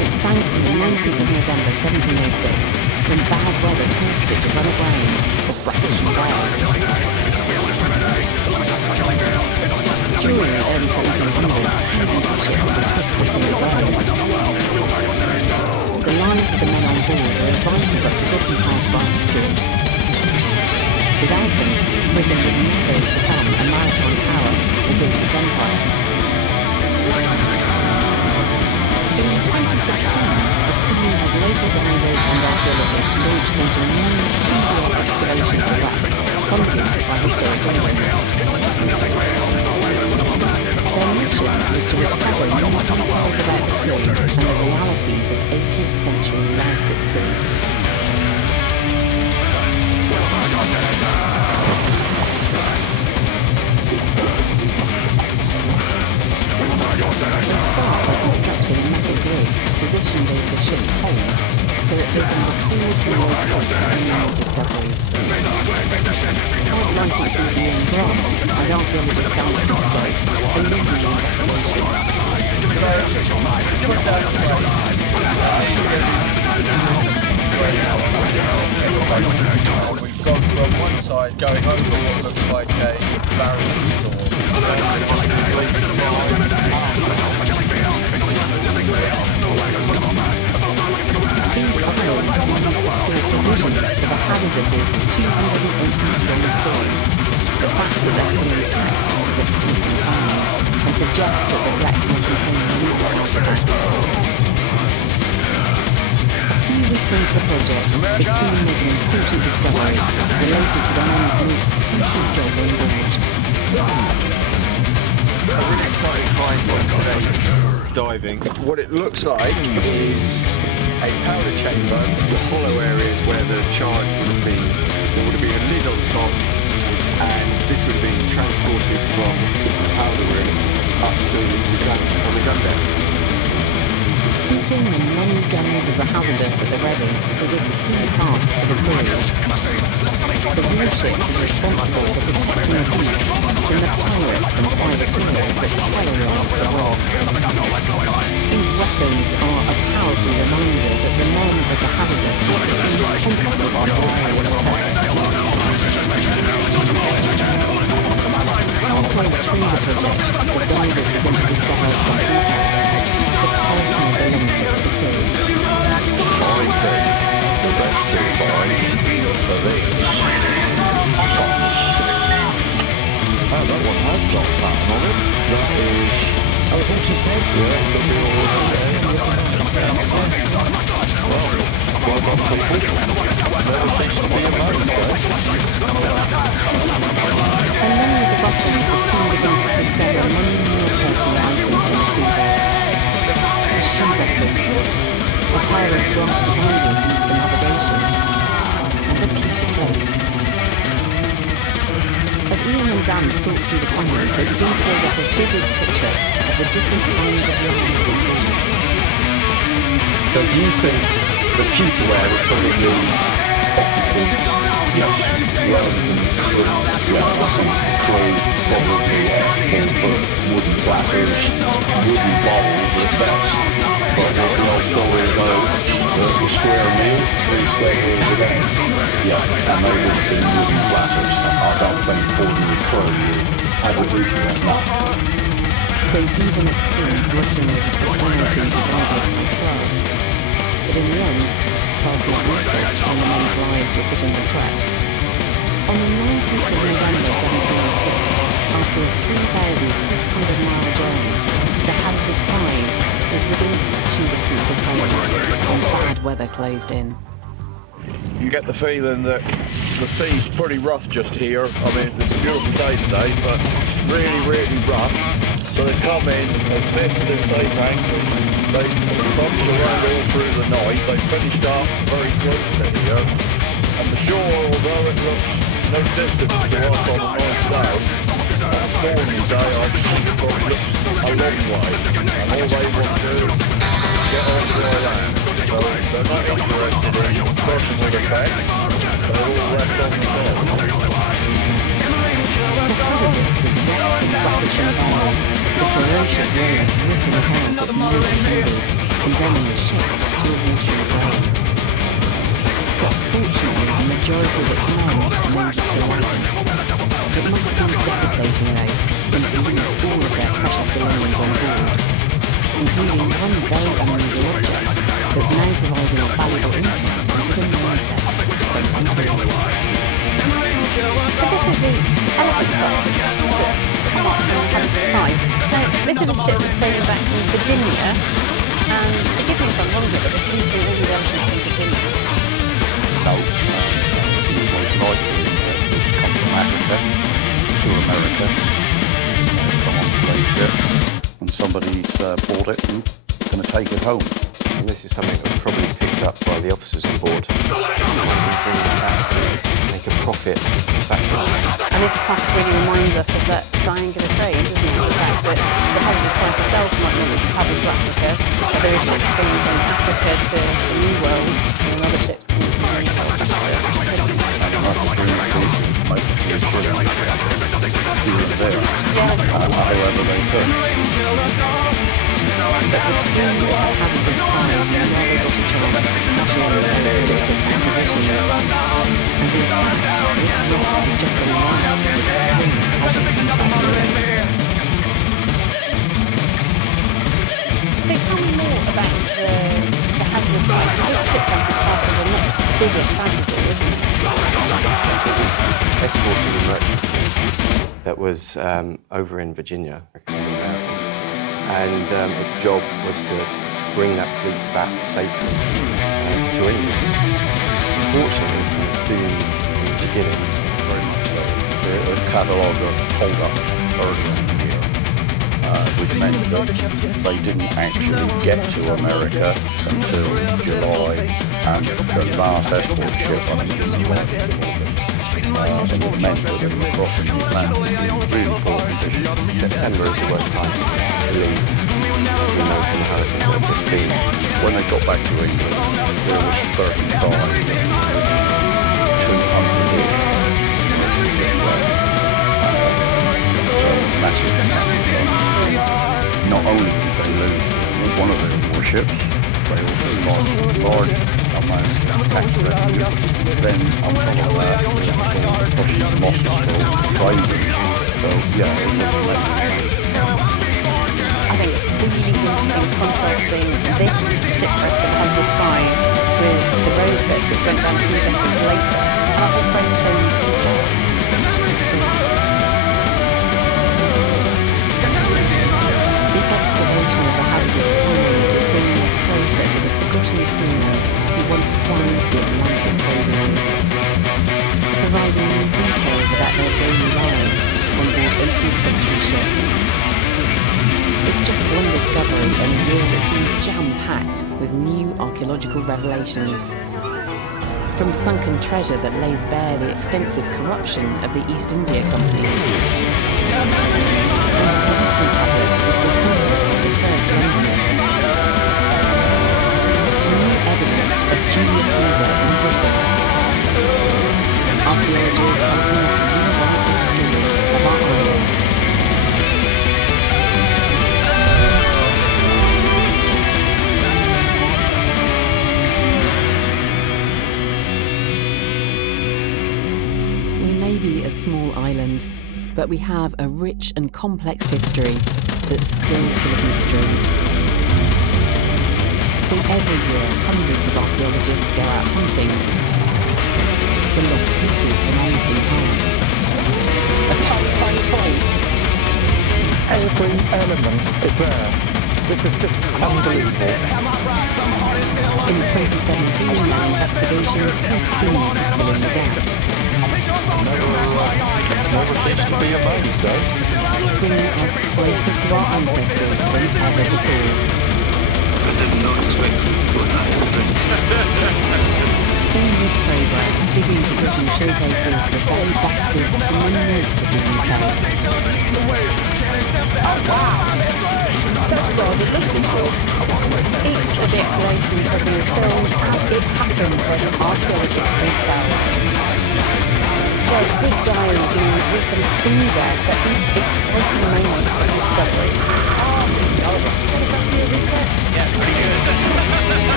It sank on the 19th of November 1706 when bad weather forced it to run aground off brackish and wild. During the early 1700s, thousands of ships were crisscrossing the roads. The lives of the men on board are a vital but forgotten part of our history. Without them, Britain would never have become a maritime power or built its empire. In 2016, a team of local divers and archaeologists launched into a new two-year excavation program funded by historic England. Their mission was to recover new details about the crew and the realities of 18th century life at sea. They start by constructing a metal grid positioned over the ship's hold so that they can record the low-cost unknown discoveries. Site licensing being granted and archaeologists down at Disco's, the leading investigation. We've gone from one side going over what looks like a barrel and suggests that the wreck may contain nuclear artifacts. A few weeks into the project, the team made an important discovery related to the man's most crucial job on board. A really exciting find today, diving. What it looks like is a powder chamber, the hollow areas where the charge would have been. There would have been a lid on top, and this would have been transported from the powder room up to the guns coming guns of the hazardous at the ready was a key task for the crew. The warship was responsible for protecting the beach from the pirates and privateers that terrorised the rocks. These weapons are a powerful reminder that the men of the hazardous system constantly are halfway through the project, the divers begin to discover some details, the personal belongings of the crew. Oh, that one has got that on it. That is... Oh, it's actually dead. Yeah, it's got the old... Well done, people. Never cease to be amazed, eh? And many of the bottoms, the team begins to discover many more personal items on the seabed. The shoe buckles, the pirate brass dividers used for navigation, and a pewter plate. As Ian and Dan sort through the findings, they begin to build up a vivid picture of the different kinds of yarns included. So do you think the pewterware was probably opposite? Yeah. Rather than clothes, probably 4-foot wooden platters, wooden bowls at best. But the old story goes, the square meal, 3 square meals a day. Yeah, and they would have been wooden platters. I don't think ordinary clothes had a roof on that. So even at sea, Britain was a society divided by class. But in the end, class was equal and the men's lives were put under threat. On the 19th of November 1706, after a 3,600-mile journey, the hazardous prize was within touching distance of home as bad weather closed in. You get the feeling that the sea's pretty rough just here. I mean, it's a beautiful day today, but really, really rough. So they come in and missed their safe anchor. They bumped around all through the night. They finished up very close to here. And the shore, although it looks no distance to us on the north south, on a stormy day, I think it looks a long way. And all they want to do is get on dry land. So they're not interested in personal effects. They're all left on the side. The ferocious waves ripping apart its mighty timbers, condemning the ship to a watery grave. But fortunately, the majority of its men made it to land. It must have been devastating, though, than to lose all of their precious belongings on board, including one very unusual object that's now providing a valuable insight into the mindset of some people. So this is the Elephant come up from Tennessee. Now, this is a ship that's sailing back from Virginia, and forgive me if I'm wrong here, but there seems to be all the elephants in Virginia. No, this is most likely it's come from Africa to America from on slave ship, and somebody's bought it and going to take it home. And this is something that was probably picked up by the officers on board. Make a profit back home. And this task really reminds us of that triangular trade, doesn't it? The fact that the hazardous price itself might not be travel to Africa, but there is ships coming from Africa to the New World, and other ships coming from however they could. But the two hazardous prize is able to charge national and creative acquisitions. And in fact, this rock is just the last of the string of hazardous prize. So tell me more about the hazardous prize. This ship comes as part of a much bigger strategy, isn't it? Escorted a merchant that was over in Virginia, and its job was to bring that fleet back safely to England. Unfortunately, it was doomed from the beginning. Very much so. The catalogue of hold-ups earlier in the year, which meant that they didn't actually get to America until July, and the last escort ship, I think, was the 12th of August. And it meant that they were crossing the Atlantic in really poor conditions. September is the worst time to leave. We know from the hurricanes that it's been. When they got back to England, there was 35, 200-ish. So massive catastrophe. Not only did they lose one of their warships, they also lost large amounts of tax revenue. Then on top of that, Russian losses for traders. So yeah, it was I think really contrasting this shipwreck that has survived with the road that went down 2 decades later. And I think both shows the excavation of the hazardous pioneers is bringing us closer to the forgotten seamen who once plied the Atlantic trading routes, providing new details about their daily lives on board 18th century ships. It's just one discovery in a year that's been jam-packed with new archaeological revelations. From sunken treasure that lays bare the extensive corruption of the East India Company, to new evidence of Julius Caesar in Britain. Archaeologists are going to rewrite the story of our island. We may be a small island, but we have a rich and complex history that's still full of mysteries. So every year, hundreds of archaeologists go out hunting for lost pieces from our missing past. A tiny point. Every element is there. This is just unbelievable. In 2017, our investigations takes speed filling the gaps. Never seems to be a moment, though. Bringing us closer to our ancestors than ever before. I did not expect to put that in the In this programme, Digging for Britain showcases the very best bits from the north of the UK. Oh wow! That's rather beautiful. Each of the explorations have been filmed as it happens as archaeologists themselves. There's big diaries and we can see there for each exciting moment of discovery.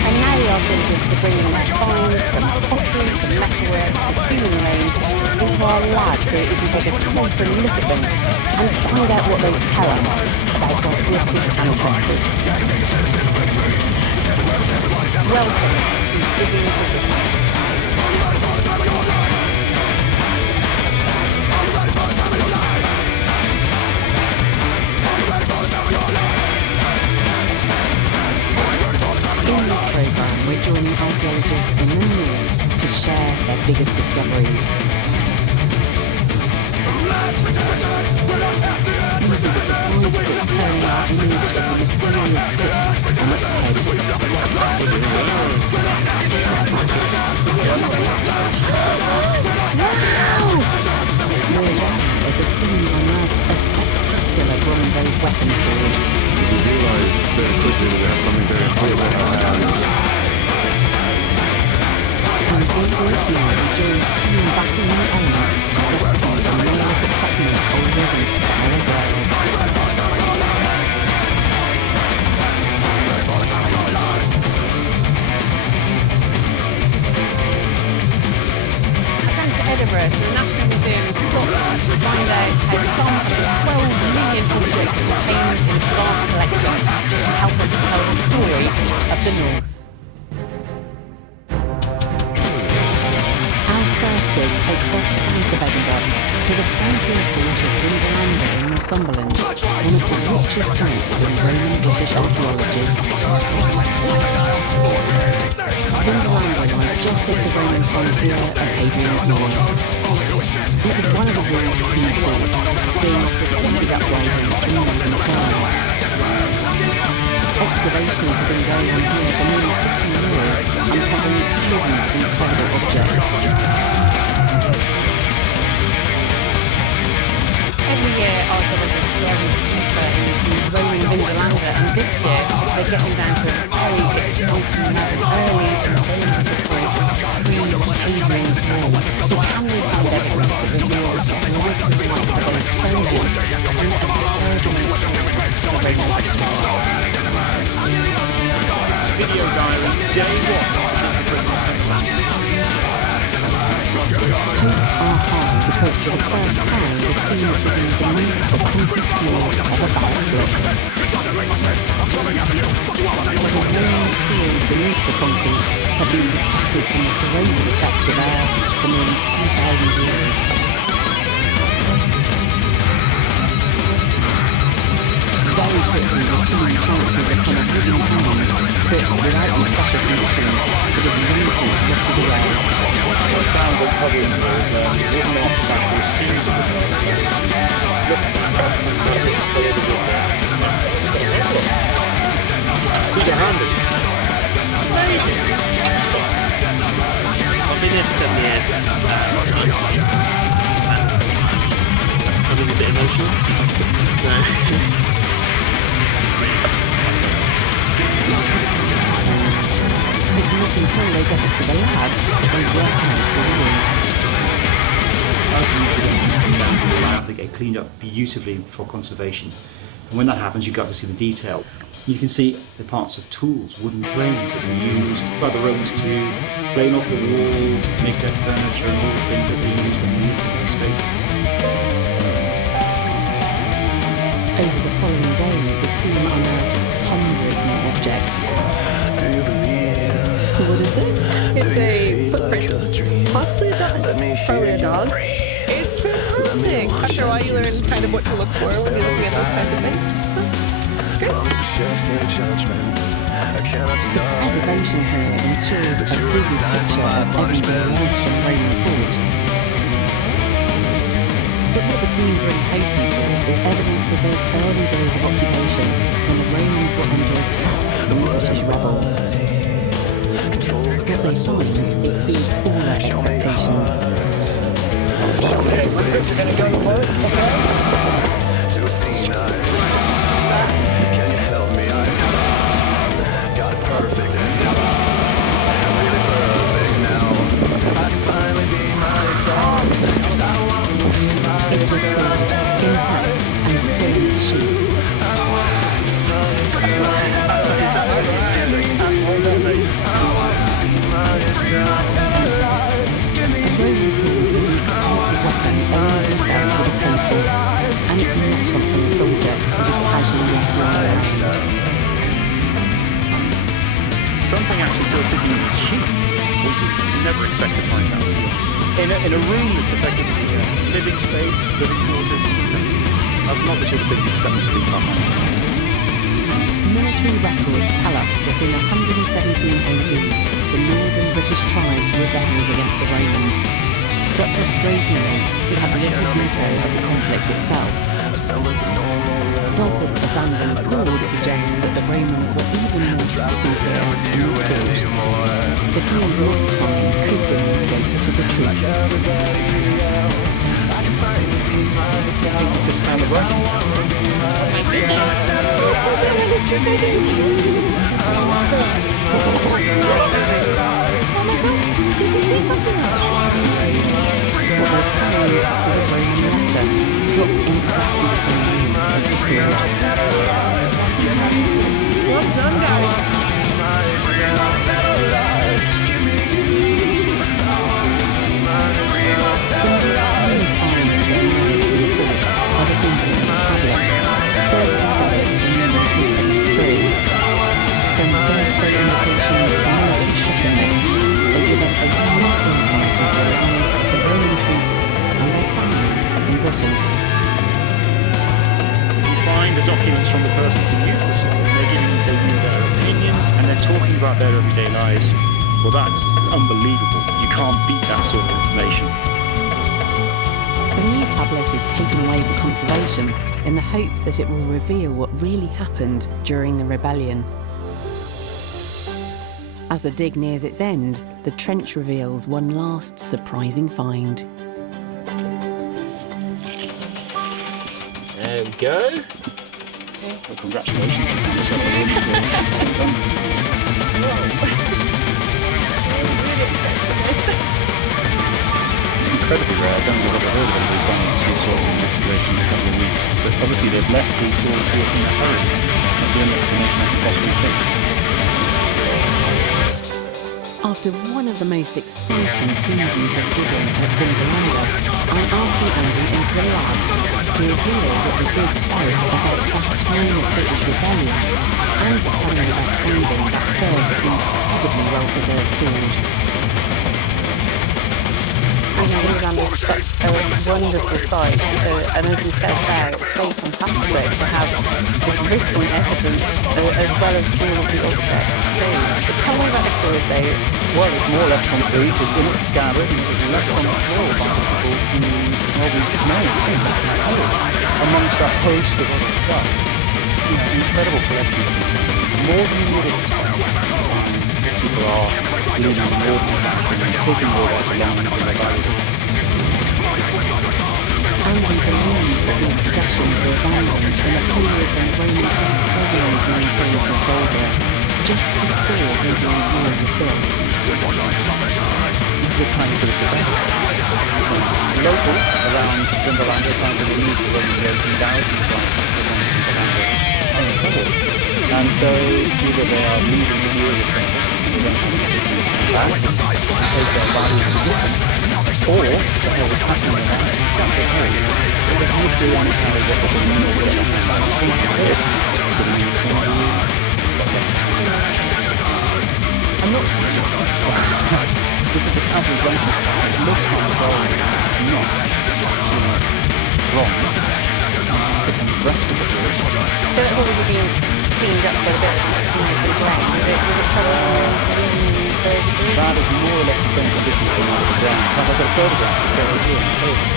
And now the archaeologists are bringing us finds from pottery, from metalwork, to human remains into our labs so that we can take a closer look at them and find out what they tell us about our British ancestors. Welcome to Digging for Britain. In this programme, we're joining archaeologists in the north to share their biggest discoveries. We visit a site that's turning our image of the mysterious books on its head. We're left as a team unearths a spectacular Bronze Age weapons hoard. We realised very quickly that we had something very important in our hands. And this week we join a team battling the elements to rescue a Neolithic settlement older than Star Away. Edinburgh to the National Museum of Scotland to find out how some of the 12 million objects contained in its vast collection can help us to tell the story of the North. Our first dig takes us south of Edinburgh to the frontier fort of Dunderlander in Northumberland, one of the richest sites in Roman British archaeology. Dunderlander lies just at the Roman frontier of Hadrian's Wall. It was one of the world's key forts, seeing off repeated uprisings in Roman times. Excavations have been going on here for nearly 50 years, uncovering thousands of incredible objects. Every year, archaeologists delve deeper into Roman Dunderlander and this year they're getting down to a very exciting level early in the days of the fridge, pre-Adrian's time. So can we find evidence that reveals that the wood was like for those soldiers and the turbulent the Roman Video diary, day Hopes are high because for the first time the team is beginning to move to concrete floors of a backslip. The walls sealed beneath the concrete have been protected from the corrosive effects of air for nearly 2,000 years. Very quickly the team chances upon a wooden panel, but without the special conditions, it is limited rotted away. What sounds like probably written off the back of the seams of Two-handed. Maybe. I've been here for 7 years. I'm a bit emotional. No. It's not until they get it to the lab that they work out the rules. They get cleaned up beautifully for conservation. And when that happens, you got to see the detail. You can see the parts of tools, wooden planes that were used by the Romans to plane off the wall, make their furniture and all the things that they used when they moved into space. Over the following days, the team unearthed hundreds more objects. What is it? It's a footprint. Possibly a dog. Probably a dog. It's fantastic. After a while you learn kind of what to look for when you're looking at those kinds of things. It's good. The preservation here ensures a vivid picture of everyday life from Roman thought. But what the team's really hoping for is evidence of those early days of occupation when the Romans were under attack from the British rebels. What they find exceeds all their expectations. Can you help me? God's perfect and really perfect now. I can finally be myself. It's a sword, intact and still in sheath. And it's not something a soldier would have casually left behind. Something actually still sitting in the sheet, which you never expect to find out. In a room that's effectively living space, living quarters, I've not the sort of thing you expect to be behind. Military records tell us that in 117 AD, the northern British tribes rebelled against the Romans. But frustratingly, we have little detail of the conflict itself. Does this abandoned sword suggest that the Romans were even more threatened here than thought? The team's next find could bring them closer to the truth. What was signed was a Roman letter, dropped in exactly the same room as the sword. Well done, guys. First discovered in 1973. From birthday indications to military shopping lists, they give us a unique insight into the lives of the Roman troops and their families in Britain. You find the documents from the person who used the sword, they're giving their opinion and they're talking about their everyday lives. Well, that's unbelievable. You can't beat that sort of information. The new tablet is taken away for conservation in the hope that it will reveal what really happened during the rebellion. As the dig nears its end, the trench reveals one last surprising find. There we go. Well, congratulations. That's a really good done. Incredibly rare. I don't know what I've ever heard of it. They've done this sort of investigation in a couple of weeks. But obviously they've left these tools here in a hurry. That's the only explanation I can possibly think. After one of the most exciting seasons of digging at Vindalanda, I'm asking Andy into the lab to reveal what the dig says about that time of British rebellion and to tell me about finding that first incredibly well-preserved sword. Vindalanda is such a wonderful site, and as we said there, it's so fantastic to have this written evidence as well as all of the objects. So, tell me about the sword though. Well, it's more or less complete. It's in its scabbard and it's left on the floor by people who, well, we know it's been amongst a host of other stuff. You know, incredible collection. More than you would expect. People are living in an ordinary fashion and taking all their belongings in their bags. Andy believes that the possessions were abandoned in a period when Rome was struggling to maintain control there, just before Hadrian's Wall was built. This is a tiny bit of debate. Locals around Vindalanda found in the news for the 18,000 and so either they are moving here with them, they don't have anything back, and so their value is different, or the whole pattern of that is something else. But if you do want to carry what the new or whatever, so the new I'm not sure. This is a average rental style. It looks like gold. It's not. Wrong. It's sitting rest of the wood. So it's already been cleaned up for a bit of ground. Was it covered in third degree? That is more or less the same condition as the one on the ground. In fact, I've got a photograph to show you here. So it's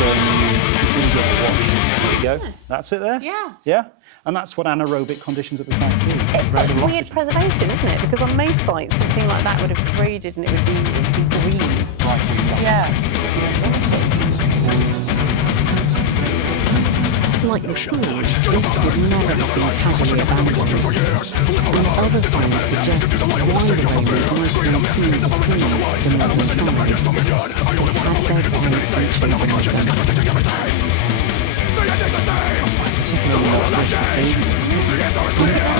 showing you the video watch. There you go. That's it there? Yeah. Yeah? And that's what anaerobic conditions at the site do. It's such weird preservation, isn't it? Because on most sites, something like that would have corroded and it would be green. Yeah. Like the sword, this would never have been casually abandoned. And other finds suggest why the Romans wanted to infuse the queen to modern tribes. Had their parents and children with them. Particularly not this occasion.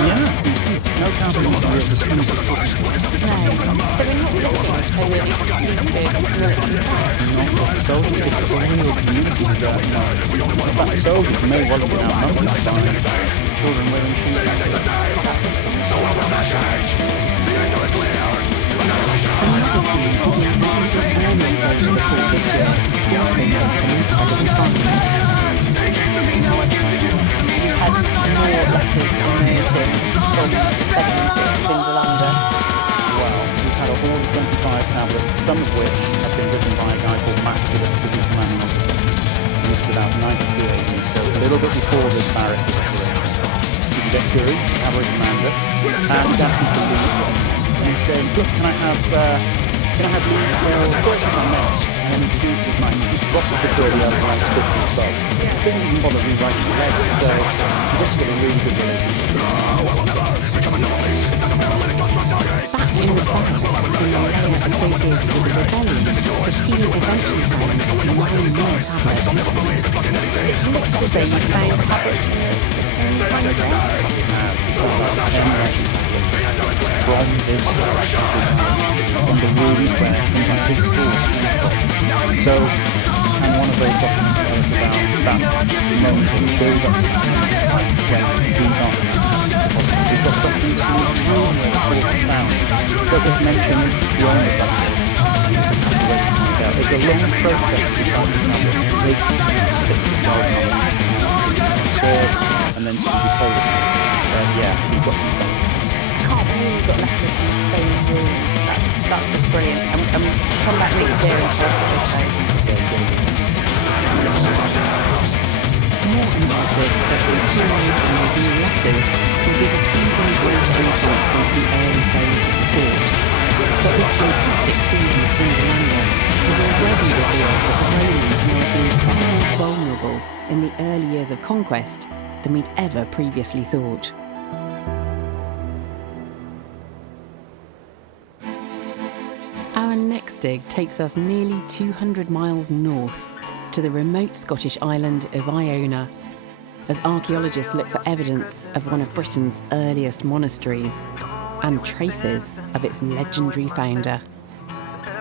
Yeah. No carbon on the risk of No. So we're not looking soldiers, because it's a real community with that. In fact, the soldiers may well have been outnumbered by children wearing shoes. We've had a haul of 25 tablets, some of which have been written by a guy called Masculus to be commanding officer. And this is about 92 AD, so a little bit before the barrack was operated. He's a deputy, cavalry commander, and he's asking for leave. And he's saying, look, can I have leave? Well, first of all, no. And then he chooses his mind. He just drops the 30 other lines 50 or so. He doesn't even bother rewriting the letter, so he's just got a really good relationship. Back in the barracks, in the layer associated with the rebellion, the team eventually found 9 more tablets. It looks as though you found tablets from this on the room where his sword. So, and one of those documents tells about that moment in the build-up to the time when these are deposited. We've got documents in the room where the sword was found. Does it mention the owner of that? It's a long process to decide the tablets. It takes 6 to 12 months to serve and then to be decoded. Yeah, we've got some stuff. I can't believe you've got letters from the same room. That's just brilliant. And come back next year and show us the More analysis that we accumulate in these new letters will give us even greater insights into the early phase of the fort. But this fantastic season of Vindalanda has already revealed that the Romans may have been far more vulnerable in the early years of conquest than we'd ever previously thought. Our next dig takes us nearly 200 miles north to the remote Scottish island of Iona, as archaeologists look for evidence of one of Britain's earliest monasteries and traces of its legendary founder.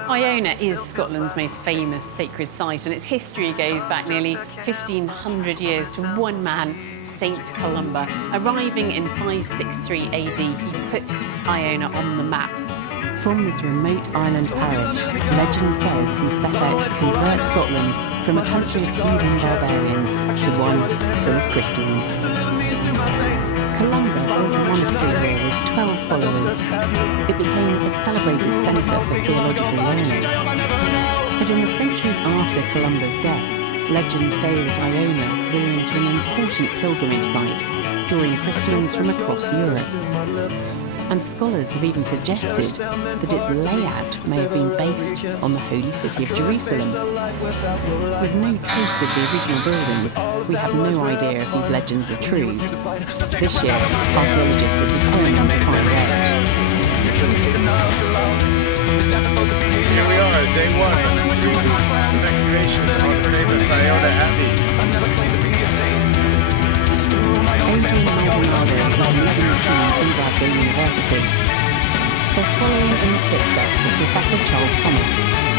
Iona is Scotland's most famous sacred site, and its history goes back nearly 1,500 years to one man, Saint Columba. Arriving in 563 AD, he put Iona on the map. From this remote island parish, legend says he set out to convert Scotland from a country of heathen barbarians to one full of Christians. Columba built a monastery here with 12 followers. It became a celebrated centre for theological learning. But in the centuries after Columba's death, legends say that Iona grew into an important pilgrimage site, drawing Christians from across Europe. And scholars have even suggested that its layout may have been based on the holy city of Jerusalem. With no trace of the original buildings, we have no idea if these legends are true. This year, archaeologists are determined to find out. Here we are, day one of 3 weeks of excavation on the famous Iona Abbey. From Glasgow University. They're following in the footsteps of Professor Charles Thomas,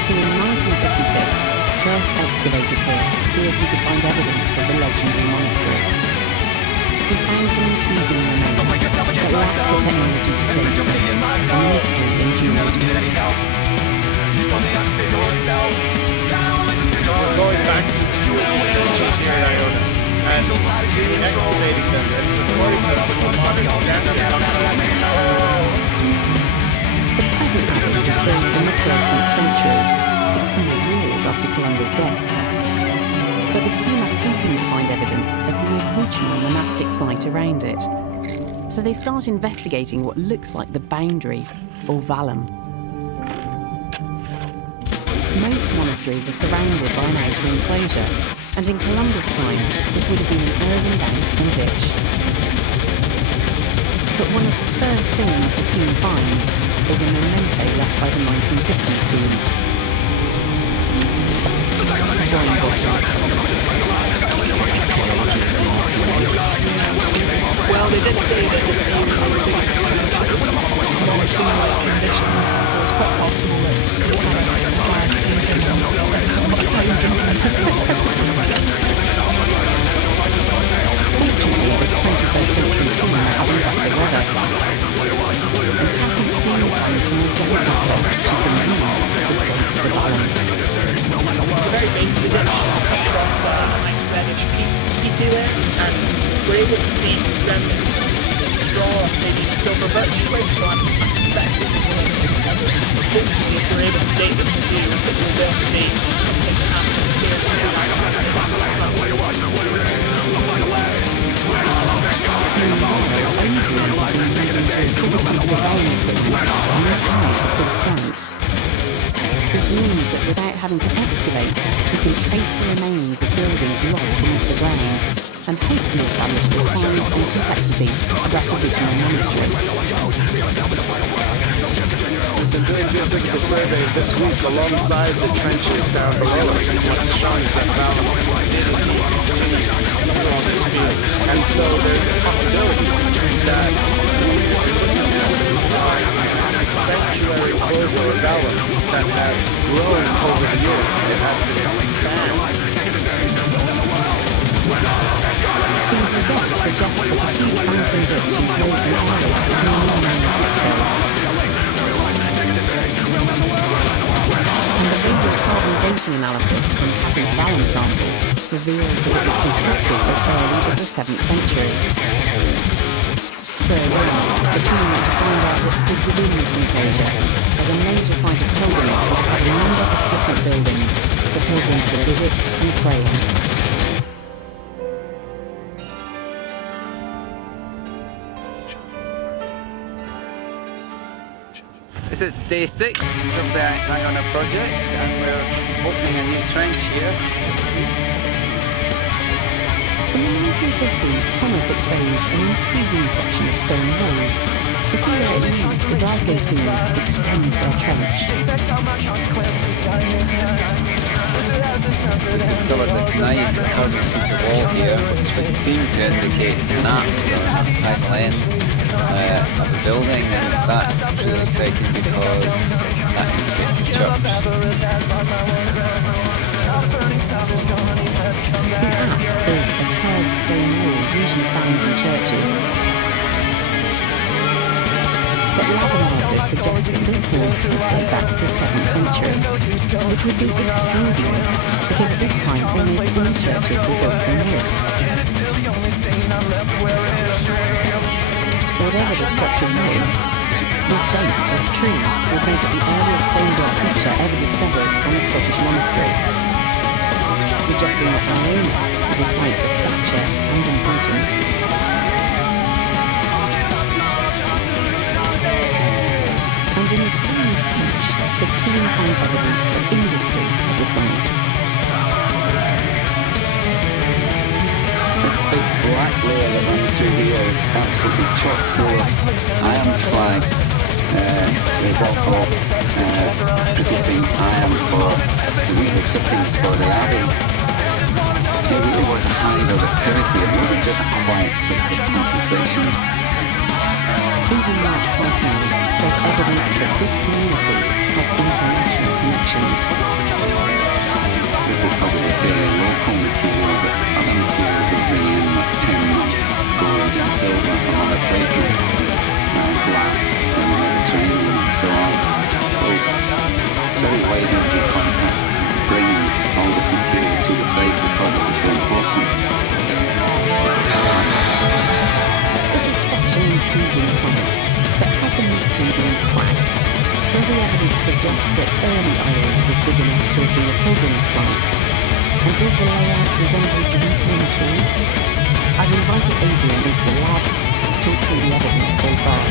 who in 1956 first excavated here to see if he could find evidence of the legendary monastery. He found some intriguing remains that lacked the technology to date them, and mystery endured. Going back to the trenches here at Iona and excavating them and supporting them with the modern standard. The present abbey was built in the 13th century, 600 years after Columba's death. But the team are hoping to find evidence of the original monastic site around it. So they start investigating what looks like the boundary, or vallum. Most monasteries are surrounded by an outer enclosure, and in Columba's time, this would have been an earthen bank and ditch. But one of the first things the team finds is a memento left by the 1950s team. Well, they did say that the team under similar conditions, so it's quite possible that had seen something that spent a lot of time doing it. Fortunately, this 21st century team has better weather, and hasn't seen one from the generator that can be used to date the balance. The very base of the ditch has got a nice reddish peat to it, and we're able to see remnants of straw, maybe silver birch twigs, so I'm suspecting that hopefully if we're able to date this material, that we'll be able to date something that happened here. This means that without having to excavate, we can trace the remains of buildings lost beneath the ground and hopefully establish the size and complexity of that original monastery. We've been doing geophysical surveys this week alongside the trenches down below us, and what's shown is that vallum and so there's a possibility that sanctuary over vallum that has grown over the years and has to expand. These results suggest that a huge banking ditch enclosed an area between long monasteries. And the radiocarbon dating analysis from Patton's vallum sample reveals that it was constructed as early as the 7th century. Spurred on, the team went to find out what stood within this enclosure as a major site of pilgrimage that had a number of different buildings for pilgrims to visit and pray in. This is day 6 of the Iona project, and we're opening a new trench here. In the 1950s, Thomas exposed an intriguing section of stone wall. To see where it leads, the Glasgow team extend their trench. We discovered this nice recursive piece of wall here, which seemed to indicate snaps or type length of the building, and that's really exciting because that indicates the church. The apse is a curved stone wall usually found in churches. But lab analysis suggests that this wall could date back to the 7th century, which would be extraordinary, because at this time almost all churches were built from wood. Whatever the structure was, this date of tree would make it the earliest stone block picture ever discovered on a Scottish monastery, suggesting that Iona is a site of stature and importance. And in the same trench, the team found evidence of industry at the site. This big black layer that runs through here is absolutely chock full of iron slag. There's also producing iron for the weekly fittings for the abbey. Maybe there was a high of activity, and maybe just quite compensation. Even large farmland, there's evidence that this community had international connections. This is probably fairly local material, but other materials are bringing in like tin, gold and silver from other places, glass from the Mediterranean and so on. So very wide range of contacts bringing all this material to the site because it was so important. This is such an intriguing site, but has the mystery been cracked? Does the evidence suggest that early Iona was big enough to have been a pilgrimage site? And does the layout resemble Jerusalem at all? I've invited Adrian into the lab to talk through the evidence so far.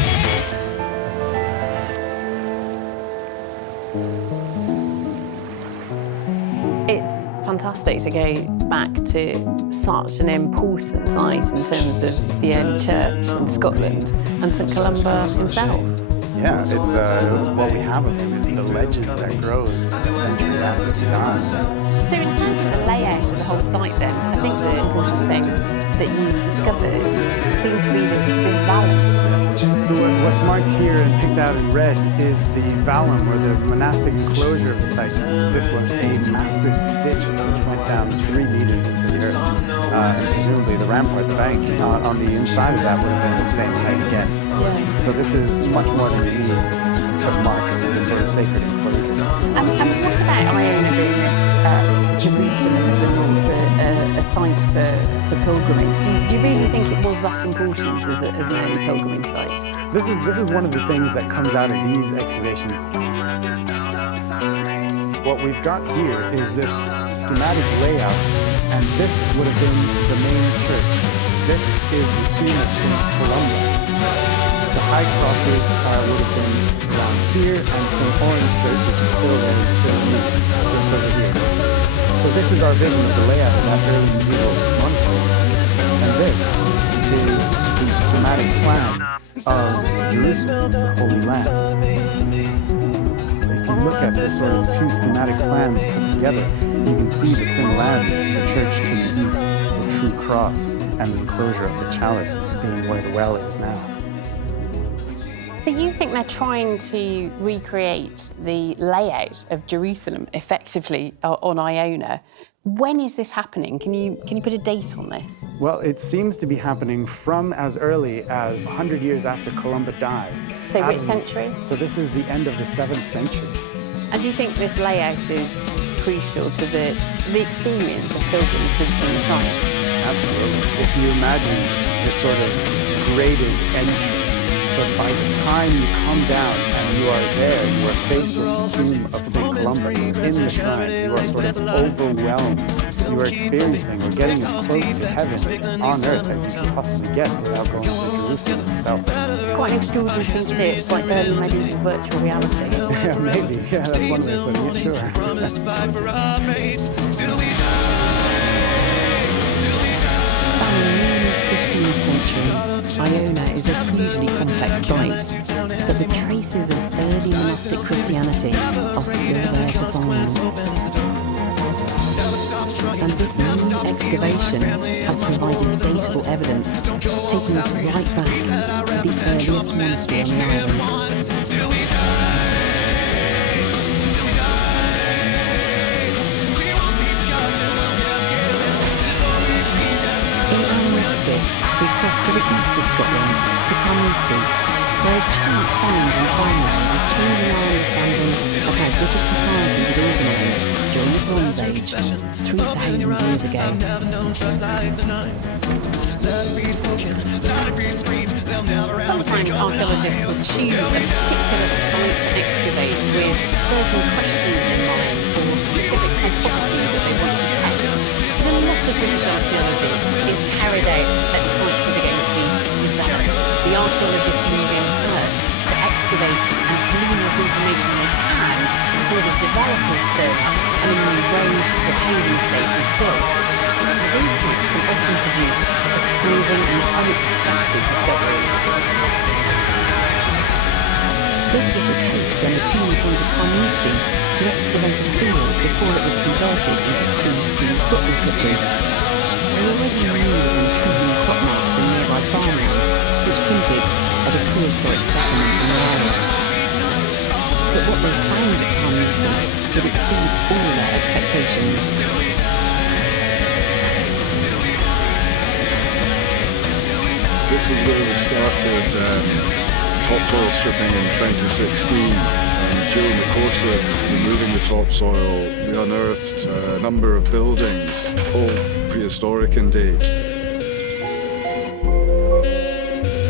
It's fantastic to go back to such an important site in terms of the early church in Scotland and St Columba himself. Yeah, it's what we have of him is the legend that grows a century after he dies. So in terms of the layout of the whole site then, I think the important thing that you've discovered seemed to be this valley. So what's marked here and picked out in red is the vallum, or the monastic enclosure of the site. This was a massive ditch which went down 3 meters into the earth. And presumably the rampart, the bank, on the inside of that would have been the same height again. Yeah. So this is much more than a mark of a sort of sacred enclosure. And what about Iona being this Jerusalem as a site for pilgrimage? Do you really think it was that important as an early pilgrimage site? This is one of the things that comes out of these excavations. What we've got here is this schematic layout, and this would have been the main church. This is the tomb of St. Columba. The high crosses would have been around here, and St. Oran's Church, which is still there, and still in use, just over here. So this is our vision of the layout of that early medieval monastery. And this is the schematic plan of Jerusalem, the Holy Land. If you look at the sort of 2 schematic plans put together, you can see the similarities, the church to the east, the true cross, and the enclosure of the chalice being where the well is now. So you think they're trying to recreate the layout of Jerusalem effectively on Iona. When is this happening? Can you put a date on this? Well, it seems to be happening from as early as 100 years after Columba dies. So which century? So this is the end of the 7th century. And do you think this layout is crucial to the experience of pilgrims visiting the site? Absolutely. If you imagine this sort of graded entrance, so by the time you come down and you are there, you are faced with the tomb of St. Columba in the shrine. You are sort of overwhelmed. You are experiencing or getting as close to heaven on earth as you can possibly get without going to Jerusalem itself. It's quite an extraordinary thing to do. It's like early medieval virtual reality. Yeah, maybe. Yeah, that's one way of putting it, sure. Spanning excavation has provided datable evidence, taking us right back to the earliest monastery on the island. In our next bit, we cross to the east of Scotland, to Carnoustie, where a chance find and farmland is changing our understanding of how British society was organised during the Bronze Age, 3,000 years ago. Sometimes archaeologists will choose a particular site to excavate with certain questions in mind or specific hypotheses that they want to test. So a lot of British archaeology is carried out at sites that are going to be developed. The archaeologists move in first to excavate and glean what information they can before the developers turn up and a new road or housing estate is built. These sites can often produce surprising and unexpected discoveries. This was the case when the team came to Carnoustie to excavate a field before it was converted into 2 school football pitches. They already knew of intriguing crop marks in nearby farmland, which hinted at a prehistoric settlement in the area. But what they found at Carnoustie did exceed all their expectations. This is where we started topsoil stripping in 2016. During the course of removing the topsoil, we unearthed a number of buildings, all prehistoric in date.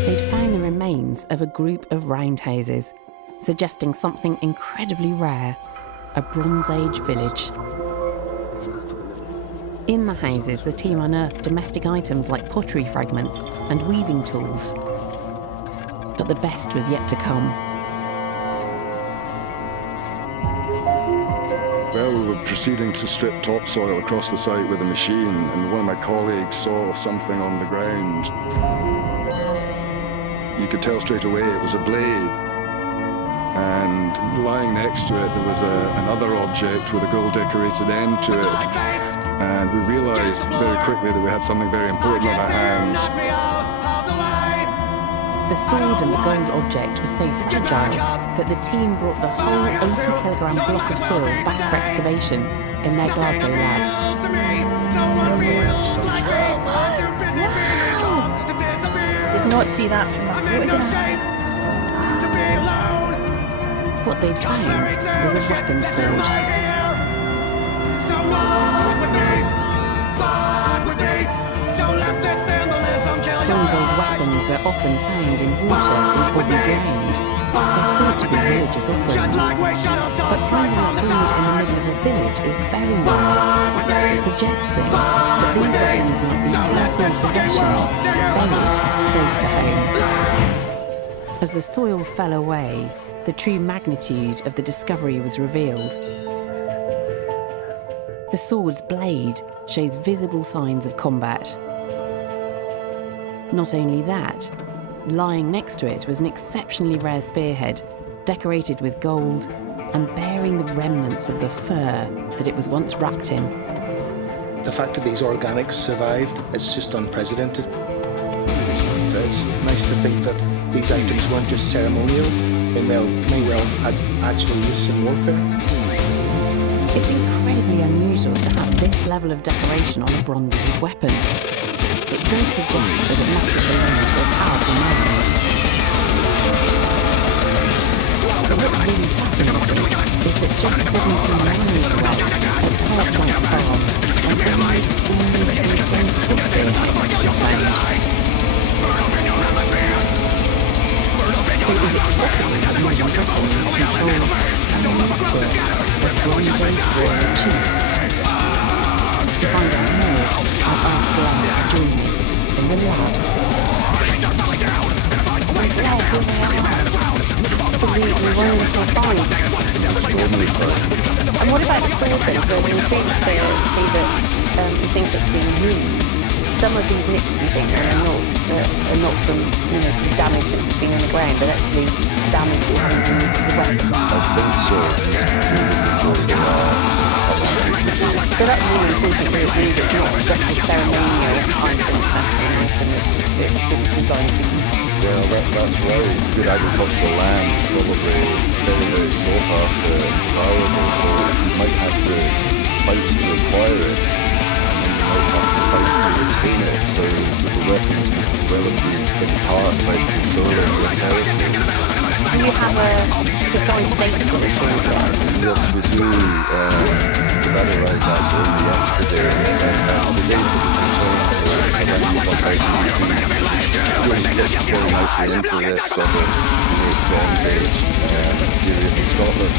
They'd found the remains of a group of roundhouses, suggesting something incredibly rare, a Bronze Age village. In the houses, the team unearthed domestic items like pottery fragments and weaving tools. But the best was yet to come. Well, we were proceeding to strip topsoil across the site with a machine, and one of my colleagues saw something on the ground. You could tell straight away it was a blade. And lying next to it, there was another object with a gold-decorated end to it. And we realised very quickly that we had something very important on our hands. The sword and the gold object was so fragile that the team brought the whole 80-kilogram block of soil back for excavation in their Glasgow lab. Did not see that from that photograph. What they'd found was a weapons forge. Bronze Age weapons are often found in water or boggy ground. They're thought to be religious offerings. But finding a blade in the middle of a village is very rare, suggesting that these weapons might be personal possessions buried close to home. As the soil fell away, the true magnitude of the discovery was revealed. The sword's blade shows visible signs of combat. Not only that, lying next to it was an exceptionally rare spearhead, decorated with gold and bearing the remnants of the fur that it was once wrapped in. The fact that these organics survived is just unprecedented. It's nice to think that these items weren't just ceremonial, they may well have actual use in warfare. It's incredibly unusual to have this level of decoration on a Bronze Age weapon. It does suggest that it must have belonged to a powerful man. But what's really fascinating is that just 17 miles away, at Parklight Farm, an almost history was found. So is it possible that modern Britain controlled a network of Bronze Age warrior chiefs? To find out more, I asked Glenn to join me in the lab. Absolutely wonderful find. And what about the sword then? So when you previously see that you think it's been used, some of these nips you think are not from damage since it's been on the ground, but actually damage from having been used as a weapon. I think so. So that's really important to agree that it's not just a ceremonial item that's designed to be. Well, that's right. It's good agricultural land, probably very, very sought after, desirable, so you might have to fight to acquire it, and you might have to fight to retain it, so the weapons can develop in part by controlling your territories. Do you have a defined date for this year? Yes, we do. The battle right actually yesterday, and the date that was returned to really fits very nicely into this sort of late Bronze Age period in Scotland.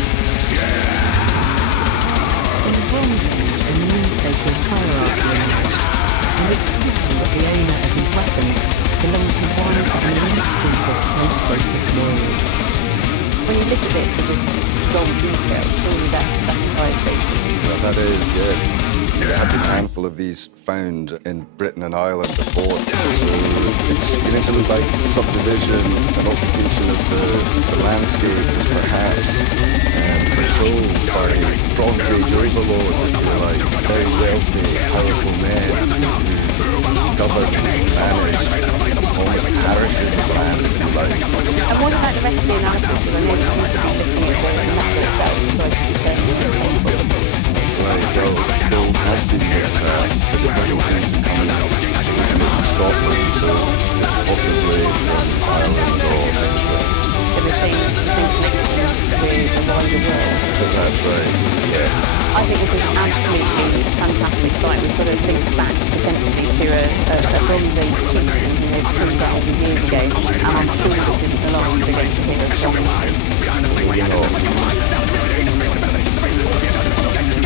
In the Bronze Age, a new social hierarchy emerged, and it's possible that the owner of these weapons belonged to one of an elite group of high-status warriors. When you look at it with this gold detail, surely that's high status. Well, that is, yes. There have been a handful of these found in Britain and Ireland before. It's initially by subdivision and occupation of the landscape was perhaps controlled by Bronze Age overlords, if you like, very wealthy, powerful men who governed, managed, almost inherited the land, if you like. And what about the rest of the analysis? Because I know you seem to be looking at the map itself, Right, well, gold has been looked at, but it doesn't seem to come from Scotland, so it's possibly from Ireland or Mexico. Everything is connected with the wider world. That's right, yeah. I think this is absolutely a fantastic site. We've got to think back potentially to a Bronze Age chieftain, 3,000 years ago, and I'm sure this is the line we're going to hear of Scotland. The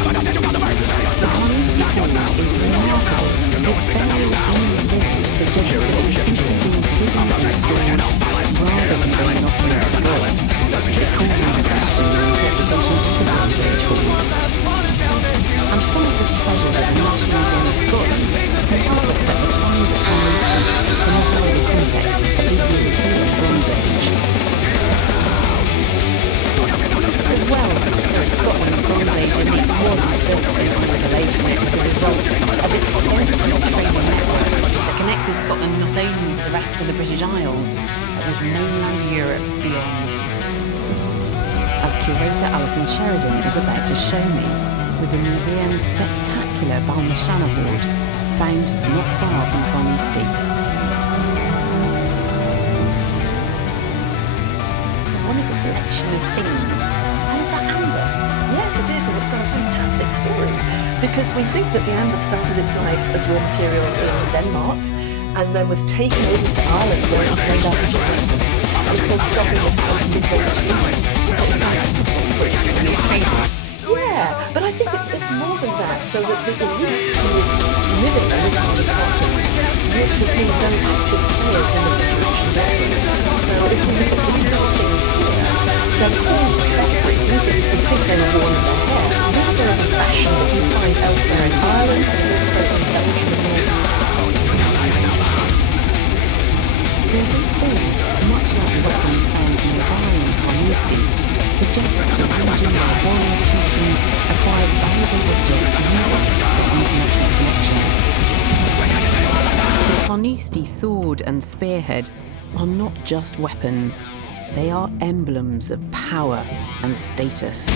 Carnoustie Hall is remarkable. Its burial in the village suggests that it was simply being hidden and stored rather than being an offering to gods. It calls into question the interpretation of the Bronze Age halls. And some of the treasures of the National Museum of Scotland can help us set the find at Carnoustie in the wider context of the European Bronze Age. The wealth of Scotland's Bronze Age elite wasn't built in isolation. It was the result of extensive trading networks that connected Scotland not only with the rest of the British Isles, but with mainland Europe beyond. As curator Alison Sheridan is about to show me, with the museum's spectacular Balmashana hoard, found not far from Carnoustie. There's a wonderful selection of things. And is that amber? Yes, it is, and it's got a fantastic story. Because we think that the amber started its life as raw material in Denmark, and then was taken over to Ireland, where it was made up of and of course Scotland was constantly going to England. So it's kind of yeah, but I think it's more than that, so that the elite who was living originally in Scotland became very active players in the situation there. So if we look at these little things here, they're called accessory movements. We think they were worn in their hair. These are a fashion that we find elsewhere in Ireland and also in Belgium and Norway. So this thing, much like weapons found in the Barn and Carnoustie, suggests that original warrior chieftains acquired valuable objects using for international connections. The Carnoustie sword and spearhead are not just weapons, they are emblems of power and status.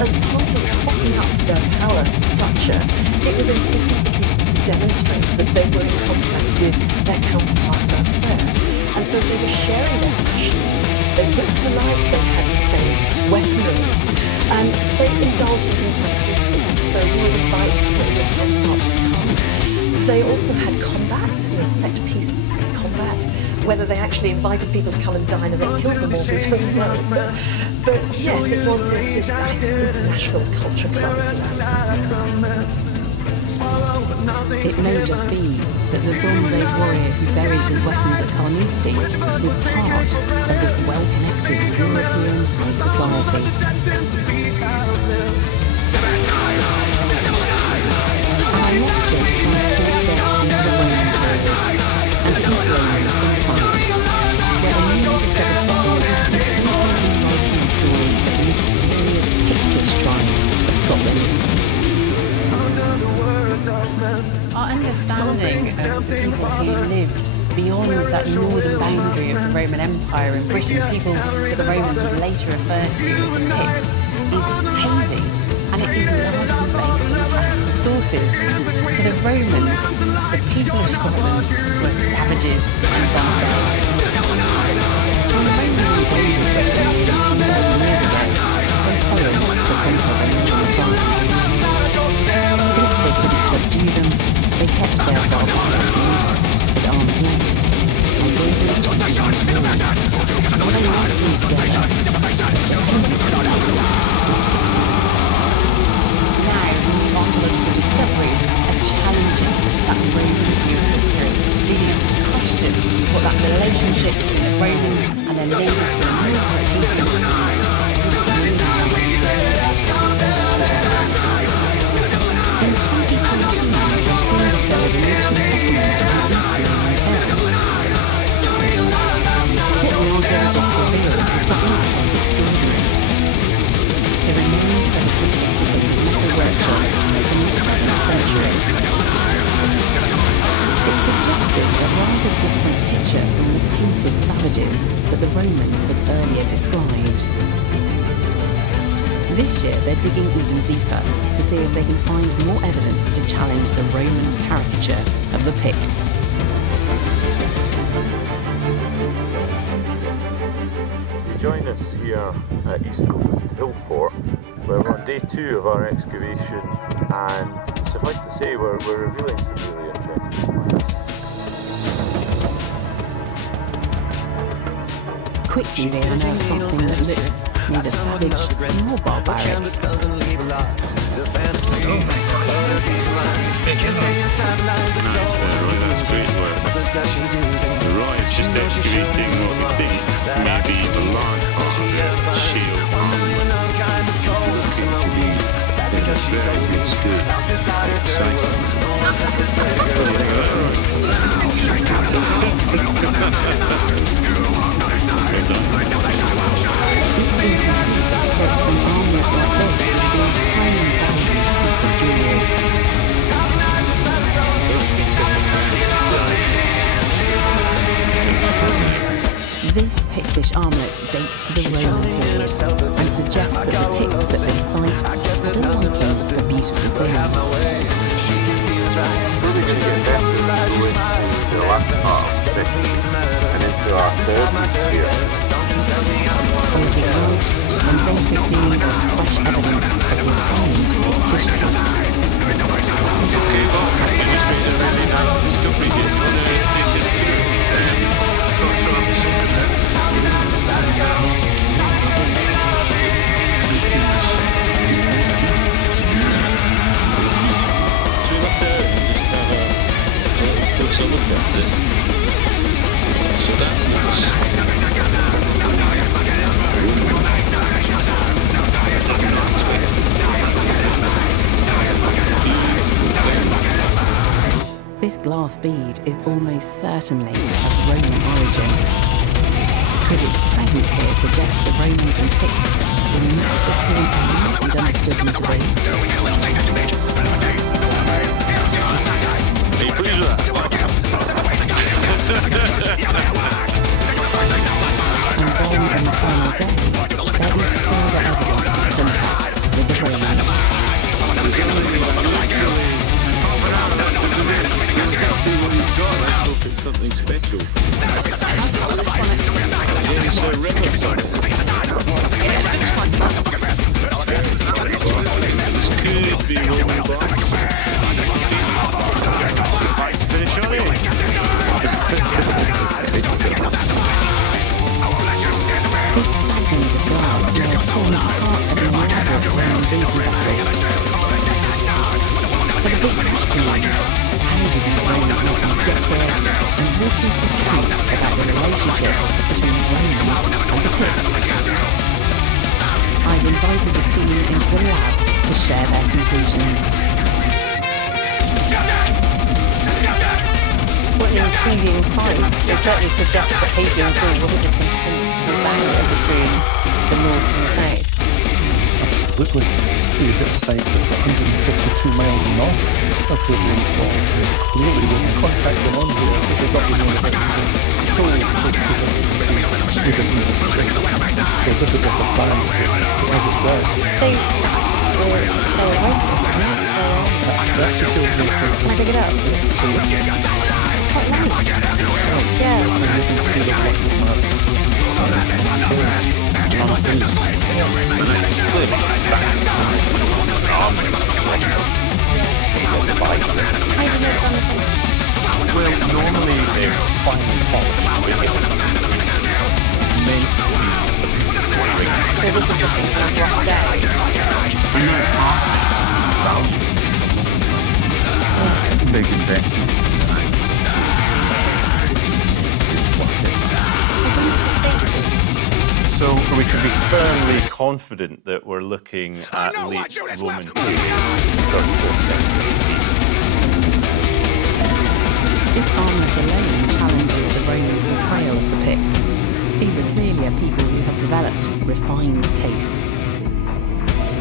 As part of propping up their power structure, it was important for people to demonstrate that they were in contact with their counterparts elsewhere. And so they were sharing their passions. They looked alike, they had the same weaponry, and they indulged in things like feasting. So we would invite their counterparts to come. They also had combat, set-piece combat. Whether they actually invited people to come and dine and then killed them all, we don't know. But yes, it was this international culture club. It may just be that the Bronze Age warrior who buried his weapons at Carnoustie was part of this well-connected European high society. Our next journey transports us into the Roman period and Israel in France, where a newly discovered settlement is completely rewriting the story of the mysterious Pictish tribes of Scotland. Our understanding of the people who lived beyond that northern boundary of the Roman Empire in Britain, people that the Romans would later refer to as the Picts, is hazy, and it is largely based on classical sources. To the Romans, the people of Scotland were savages and barbarians. When the Romans invaded Britain nearly 2,000 years ago, they followed the conquer of Northern France. Since they couldn't subdue them, they kept their barbarian at arm's length, and they lived on the when they all came together, now we move on to the discoveries of challenging that Roman view of history, leading us to question what that relationship between the Romans and their neighbours to the north people. In 2014, there was an ancient settlement of what the archaeologists revealed is something quite extraordinary. The remains of a sophisticated metal workshop from the 7th century. It suggested a rather different picture from the painted savages that the Romans had earlier described. This year they're digging even deeper to see if they can find more evidence to challenge the Roman caricature of the Picts. Join us here at East Lowland Hill Fort, where we're on day 2 of our excavation, and suffice to say we're revealing some really interesting finds. Quickly they unearth something that looks neither savage nor barbaric. Right, it's just excavating what we think may be a large armored shield armament. Looking to be in a very good state. This Pictish armlet dates to the Roman period and suggests that the Picts at this site had a liking for beautiful things. The last part of this and into our third year. Pointing out, on day 15 was fresh evidence of refined Pictish tastes. Okay, Bob, you just made a really nice discovery here. So that This glass bead is almost certainly of Roman origin. Could its presence here suggest the Romans and Picts have been much the same as we'd understood them to be? Are you pleased with that? And then on the final day, there is further evidence of contact with the Romans. Let's see what you've got. Let's hope it's something special. Yeah, it's a river. This could be Roman bar. Like to finish on it. So the big question is, how did the Romans get here, and what is the truth about the relationship between the Romans and the Picts? I've invited the team into the lab to share their conclusions. What an intriguing find. It certainly suggests that Hadrian's Wall wasn't a complete barrier between the north and the south. Absolutely. You could say that 152 miles north totally informed. You don't really want to contact them on here, so they've got to know about tools to do the music. So this is just a plan as it goes. That's the show. Can I pick it up? Quite nice. Yeah. Well, normally they're finely polished. Meant to be. So this is just a rough day. Big investment. So we can be fairly confident that we're looking at late Roman period, 34th century. This armlet alone challenges the Roman portrayal of the Picts. These were clearly a people who had developed refined tastes.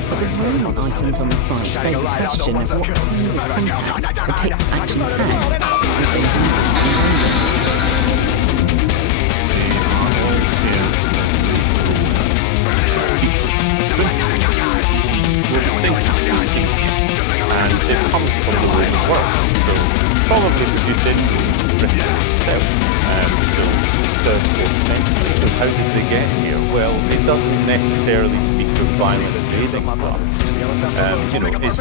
But the Roman items on the site beg the question of what kind of contact the Picts actually had with those invading Romans. And it comes from the Roman world, so probably produced in Britain itself, so the 4th century. So how did they get here? Well, it doesn't necessarily speak of violent invading clubs. Is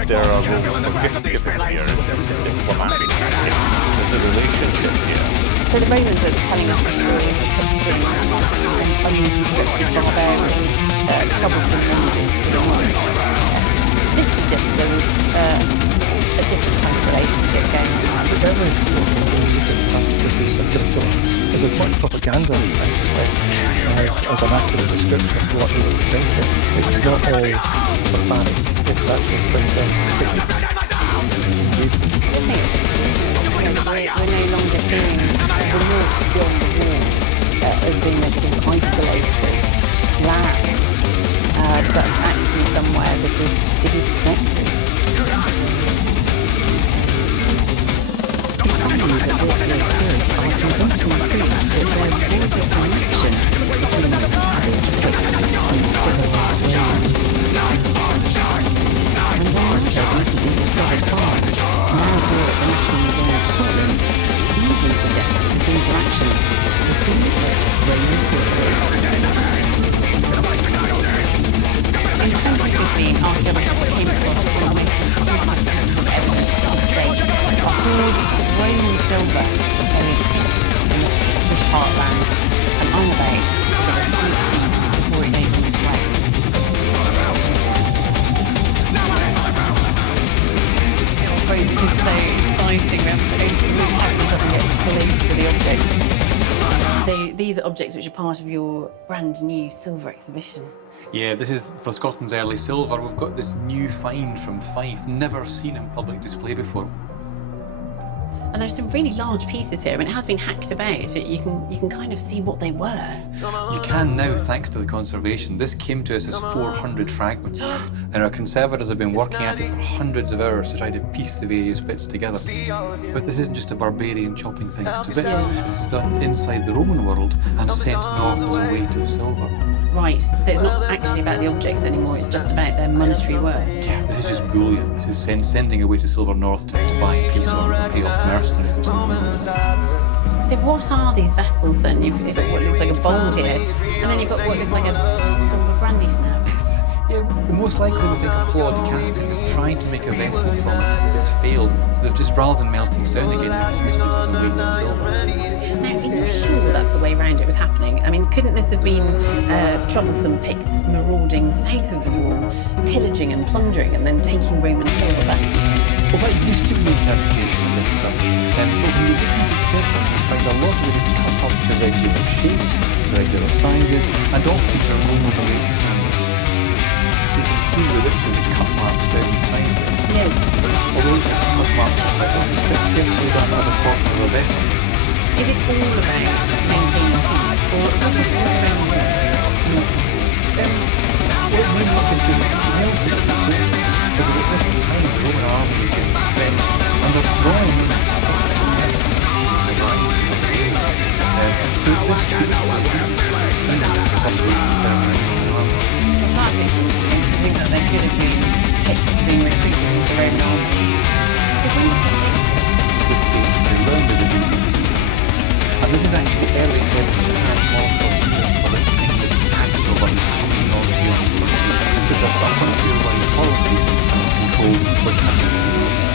there a role for gift giving here? Is it diplomatic? There's a relationship here. So the Romans are telling us the story of the unscripted barbarians, subaltern leaders. This suggests there was a different kind of relationship going on. The Beverly is as much propaganda as an accurate description of what they were thinking. It's not all barbaric, it's actually pretty We're no longer seeing the north beyond the wall as being a sort of isolated land, but actually somewhere that is connected. The findings of this year's period are convincing proof that there was a connection between the savage Picts and the civilized Romans. And one recently discovered find, now here at the National Museum of Scotland, even suggests this interaction has been Roman cuisine. In 2015, archaeologists came across one of the most significant evidence to date, a hoard of Roman silver buried deep in the Pictish heartland, and I'm about to get a sneak peek before it goes on its way. This is so exciting, we have to open the package up and get close to the object. So these are objects which are part of your brand new silver exhibition. Yeah, this is for Scotland's early silver. We've got this new find from Fife, never seen in public display before. And there's some really large pieces here. I mean, it has been hacked about. You can kind of see what they were. You can now, thanks to the conservation. This came to us as 400 fragments, and our conservators have been working at it for hundreds of hours to try to piece the various bits together. But this isn't just a barbarian chopping things to bits. This is done inside the Roman world and sent north as a weight of silver. Right, so it's not actually about the objects anymore, it's just about their monetary worth. Yeah, this is just bullion. This is sending away to silver north to buy a piece or pay off mercenaries or something like that. So what are these vessels then? You've got what looks like a bowl here, and then you've got what looks like a silver brandy snap. Yeah, most likely we think a flawed casting. They've tried to make a vessel from it, but it's failed. So they've just, rather than melting it down again, they've used it as a weight of silver. Now, are you sure that's the way round it was happening? I mean, couldn't this have been troublesome Picts marauding south of the wall, pillaging and plundering, and then taking Roman silver back? Well, that used to be the interpretation of this stuff. But when you look into it, you find a lot of it is cut up to regular shapes, to regular sizes, and often to removable weight standards. So you can see where this was cut marks down the side of it. Yeah. Although these cut marks are quite honest, but carefully done as a part of a vessel. Is it all about maintaining peace, or is it all around Well, it may not have been anything else that was important, because at this time the Roman army was getting stretched, and Classic. I think that they could have been picked to be recruited into the Roman army. So when does this date? This dates to around the beginning. And this is actually the earliest evidence we have for this thing that acts over coming on beyond the line. There's a frontier-wide policy and control what's happening in the north.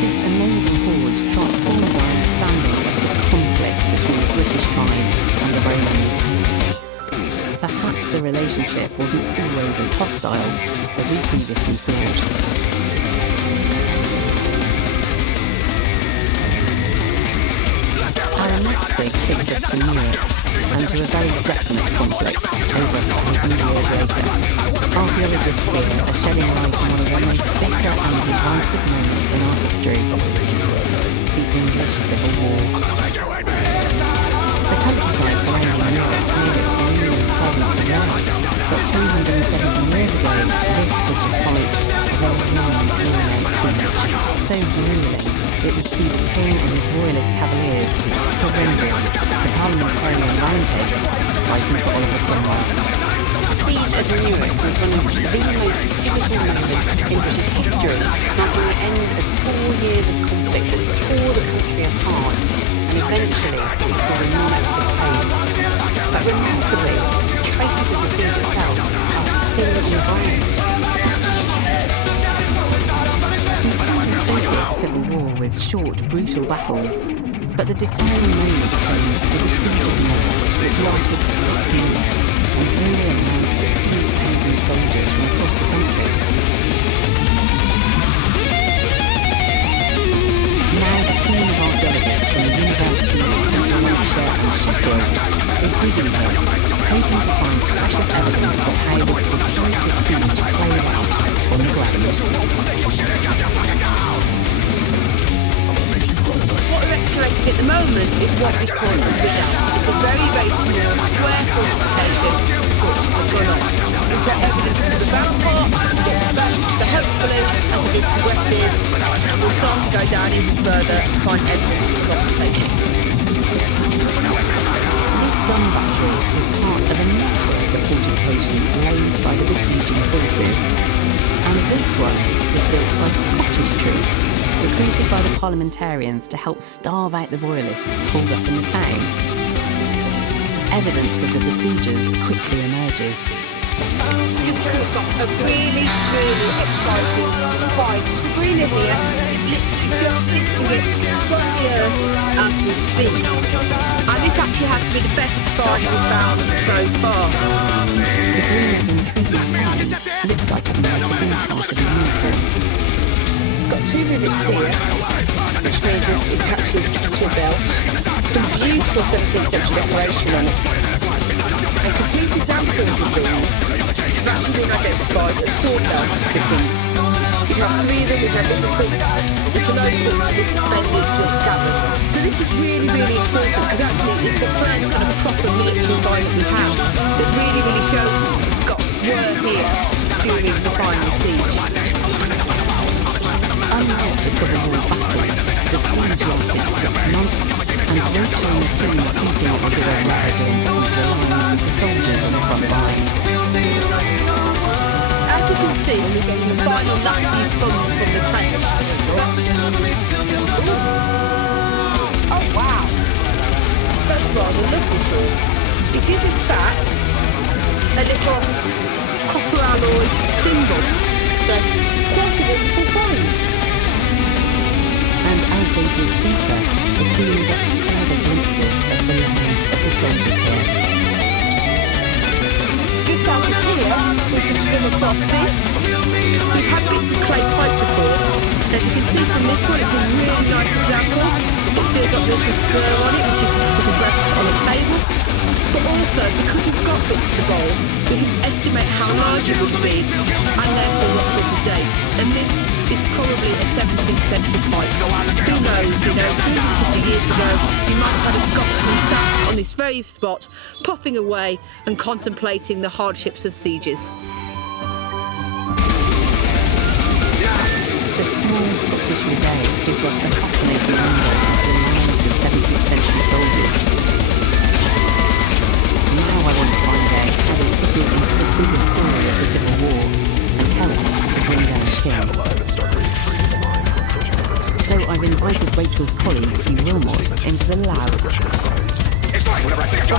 This amazing horde transforms our understanding of the conflict between the British tribes and the Romans. Perhaps the relationship wasn't always as hostile as we previously thought. Our next big takes us to Europe and to a very definite conflict over 1,000 years later. Archaeologists here are shedding light on one of the most bitter and divisive moments in our history, the English Civil War. The countryside surrounding Europe made it really pleasant to ride, but 370 years ago, this was the site of a long, drawn-out siege, so grueling it would see the king and his royalist cavaliers surrendering to parliamentarian roundheads fighting for Oliver Cromwell. The siege of Newark was one of the most pivotal moments in British history, marking the end of 4 years of conflict that tore the country apart, and eventually it saw the monarch deposed. But remarkably, traces of the siege itself are still in the environment. The Civil War with short, brutal battles, but the defining moment came with the Siege of Newark, which lasted 6 months and brought in around 68,000 soldiers from across the country. Now a team of archaeologists from the University of Central Lancashire and Sheffield is digging here, hoping to find precious evidence of how this decisive siege played out on the ground. What we're excavating at the moment is what we call a ridge. It's a very, very small square fortification which has gone on. We've got evidence of the rampart, the hopefully, as it is progressive, we'll start to go down even further and find evidence of occupation. This gun battery was part of a network of fortifications laid by the besieging forces, and this one was built by Scottish troops, recruited by the parliamentarians to help starve out the royalists pulled up in the town. Evidence of the besiegers quickly emerges. A really, really exciting fight. Green in here, it's literally just from the earth as we speak. And this actually has to be the best fight we've found so far. Sabrina's intriguing find looks like it might have been part of a uniform. Got 2 rivets here, which means it attaches to a belt. Some beautiful 17th century decoration on it. And complete examples of these have actually been identified as sword belt fittings. We have 3 of them, we have little hooks, which are those hooks that are suspended to a scabbard. So this is really, really important because actually it's the first kind of proper military device we have that really, really shows the Scots were here during the final siege. Unlike the Civil War battles, the siege lasted 6 months, and Rachel and the team keeping up with the Roman evidence into the lines of the soldiers on the front line. As you can see, we're getting the final last few thumbs from the trench. Oh wow! That's rather lovely. It is in fact a little copper alloy symbol. So quite a wonderful find. And as they dig deeper, the team gets further glimpses of the lives of the soldiers here. Just out of here, we can swim across this. We've had bits of clay pipes before. As you can see from this one, it's a really nice example. It's still got a little slur on it, which is sort of rest on a table. But also, because we've got bits of the bowl, we can estimate how large it would be, and therefore what sort of date. And this is probably a 17th century pipe. Who knows, 50 years ago, you might have had a Scotsman sat on this very spot, puffing away and contemplating the hardships of sieges. The small Scottish brigade gives us a fascinating window into the lives of 17th century soldiers I've invited Rachel's colleague, Hugh Wilmot, into the lab. Well,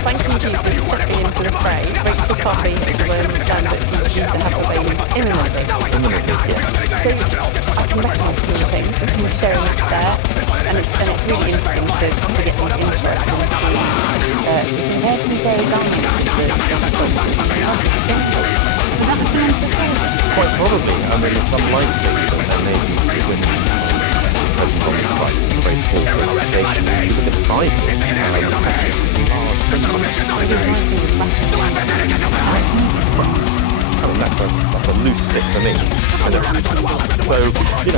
thank you, Hugh, for stepping into the fray. Rachel Coffey, as I understand that she's due to have a baby imminently. Imminently, yes. So I can recognise some of the things that he's showing us there, and it's really interesting to get some insight into some everyday garments Quite probably. I mean, it's unlikely that there may be some women present on the site. It's a very small presentation. If you look at the size of it, it's actually I mean, that's a loose fit for me. So, you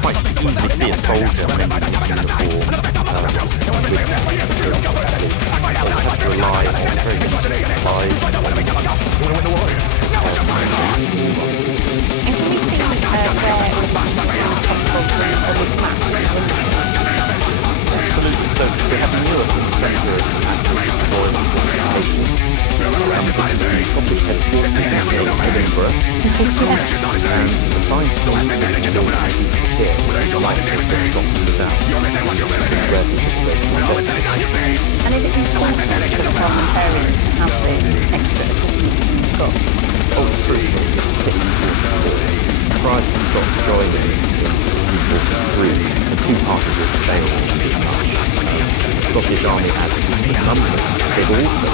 quite easily see a soldier in uniform with they have to rely on very limited supplies. Absolutely. So we have Newark in the centre of the Royal Station. This is the Scottish headquarters in Edinburgh. And the fine thing is that here, like this Scotland without this rare situation. And is it important for the parliamentarians to have the extra assistance in Scotland? Oh, pretty important. Prior to Scots joining in 1643, the two parties were stale pretty much. The Scottish army had numbers. They've also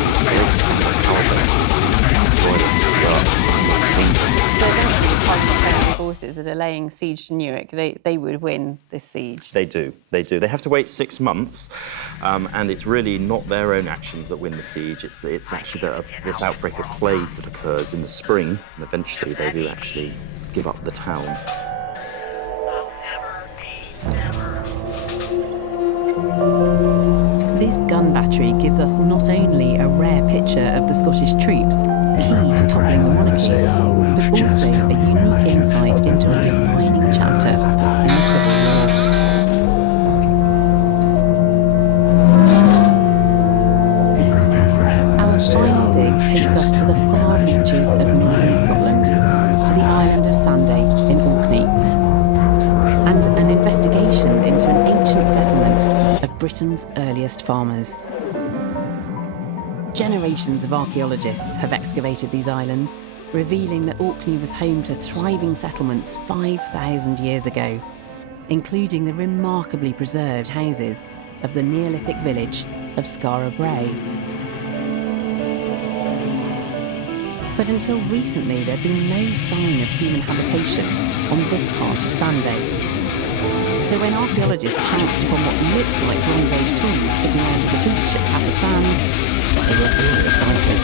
So eventually the parliamentarian forces that are laying siege to Newark, they would win this siege. They do. They have to wait 6 months, and it's really not their own actions that win the siege. It's actually this outbreak of plague that occurs in the spring, and eventually they do actually give up the town. This gun battery gives us not only a rare picture of the Scottish troops, key to toppling the monarchy, but also a unique insight into a defining chapter in the Civil War. Our final dig takes us to the far reaches of northern Scotland, to the island of Sanday in Orkney, and an investigation into an ancient settlement of Britain's earliest farmers. Generations of archaeologists have excavated these islands, revealing that Orkney was home to thriving settlements 5,000 years ago, including the remarkably preserved houses of the Neolithic village of Skara Brae. But until recently, there'd been no sign of human habitation on this part of Sanday. So when archaeologists chanced upon what looked like Bronze Age tools hidden around the beach at Patter Sands, they were really excited.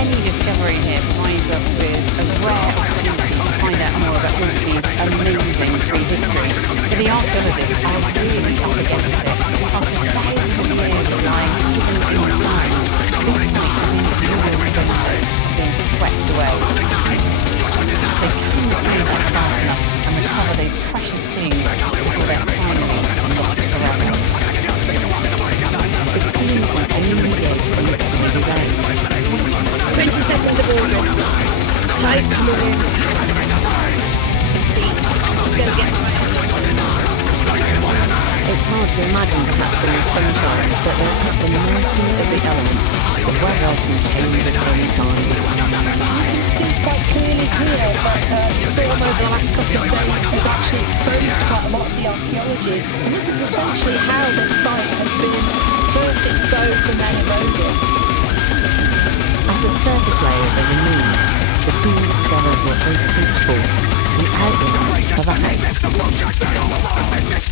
Any discovery here provides us with a rare opportunity to find out more about Orkney's amazing prehistory. But the archaeologists are really up against it. After thousands of years of lying hidden inside, this site is being swept away. So can the team get fast enough and recover those precious clues before they're finally lost forever? The team can only get a look at the design. 22nd of August. Tight moving. It's hard to imagine perhaps in the sunshine that they're at the mercy of the elements. The weather can change at any time. It's quite clearly here, but the film over the last couple of days has actually exposed quite a lot of the archaeology. And this is essentially how this site has been first exposed and then eroded. As the surface layers are removed, the team discovers what they hoped for, the outline of a house.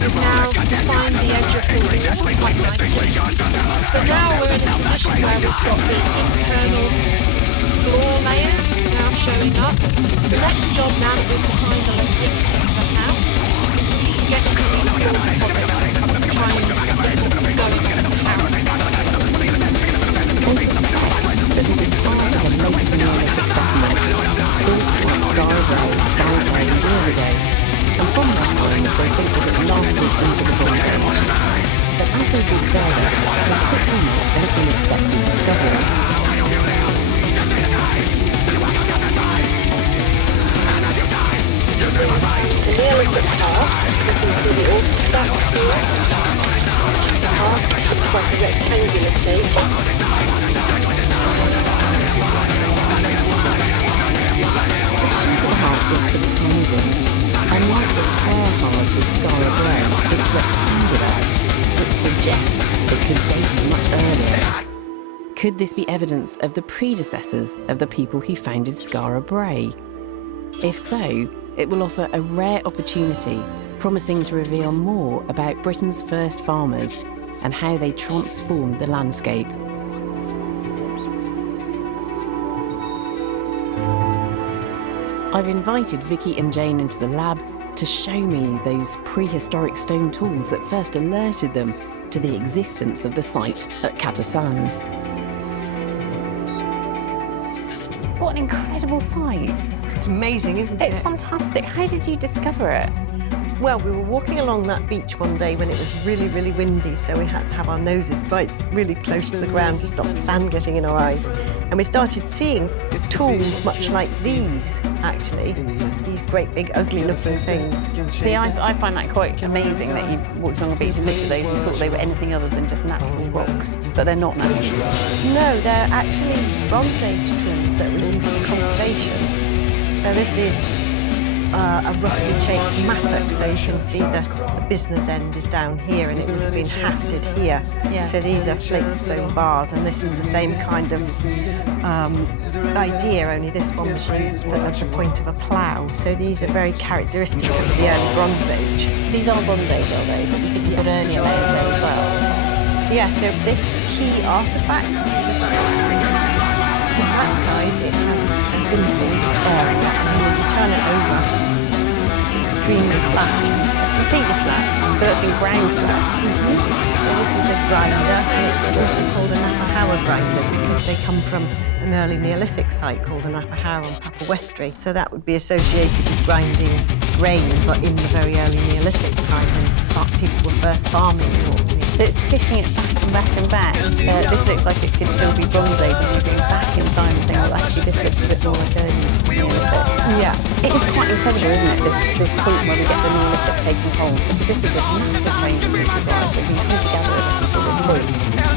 Now to find the edge of the wall, quite nicely. So now we're in a position where we've got the internal floor layers now showing up. The next job now is to find the location of the house, get to the floor deposit, and try and see what's going on in the house. They suspect that this is part of a late Neolithic settlement built at Skara Brae 5,000 years ago, and from that point they think that it lasted into the Bronze Age. But as they dig further, they quickly make an unexpected discovery. different half. You can see the orthodox here. The half is quite a rectangular shape. The shape of the heart is surprising. Unlike the square hearts of Skara Brae, it's rectangular, which suggests it could date much earlier. Could this be evidence of the predecessors of the people who founded Skara Brae? If so, it will offer a rare opportunity, promising to reveal more about Britain's first farmers and how they transformed the landscape. I've invited Vicky and Jane into the lab to show me those prehistoric stone tools that first alerted them to the existence of the site at Catasans. What an incredible site. It's amazing, isn't it? It's fantastic. How did you discover it? Well, we were walking along that beach one day when it was really, really windy, so we had to have our noses really close to the ground to stop the sand getting in our eyes. And we started seeing tools much like these, actually. These great big ugly looking things. See, I find that quite amazing that you walked along a beach and looked at those and thought they were anything other than just natural rocks, but they're not natural. No, they're actually Bronze Age tools that were used for cultivation. So this is a roughly shaped mattock, so you can see the business end is down here and it would have been hafted here. Yeah. So these are flake stone bars, and this is the same kind of idea, only this one was used as the point of a plough. So these are very characteristic of the early Bronze Age. These are Bronze Age, are they? But you think you've got earlier layers there as well? Yeah, so this key artefact, on that side it has a dimpled area, and when you turn it over, it's extremely flat. It's completely flat, so that's been ground flat. So this is a grinder, and it's also called a Napahawa grinder because they come from an early Neolithic site called the Napahawa on Papa Westry. So that would be associated with grinding grain, but in the very early Neolithic time when people were first farming. So it's pushing it back and back and back. This looks like it could still be Bronze Age, and you're going back in time and think, well, actually this looks a bit more like early Neolithic. Yeah. It is quite incredible, isn't it, this point where we get the Neolithic taking hold. Because this is a massive range of people's lives that can come together as people with food,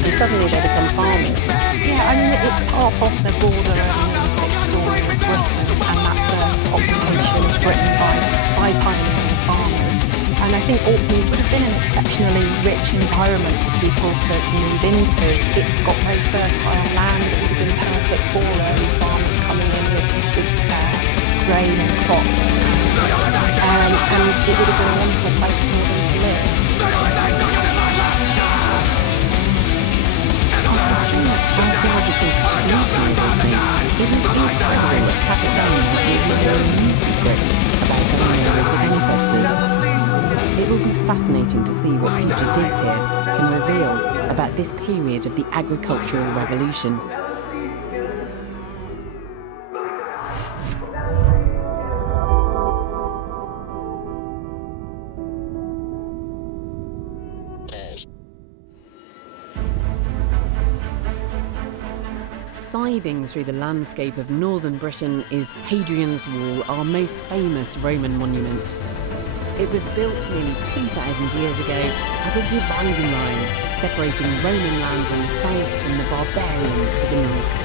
and suddenly they become farmers. Yeah, I mean, it's part of the broader Neolithic story of Britain and that first occupation of Britain by pioneering farmers. And I think Orkney would have been an exceptionally rich environment for people to move into. It's got very fertile land, it would have been perfect for early farmers coming in with grain and crops. And it would have been a wonderful place for them to live. Archaeological scrutiny of Orkney, it is incredible that Catasans have revealed their new secrets about our Neolithic ancestors. It will be fascinating to see what future digs here can reveal about this period of the agricultural revolution. Scything through the landscape of northern Britain is Hadrian's Wall, our most famous Roman monument. It was built nearly 2,000 years ago as a dividing line, separating Roman lands in the south from the barbarians to the north.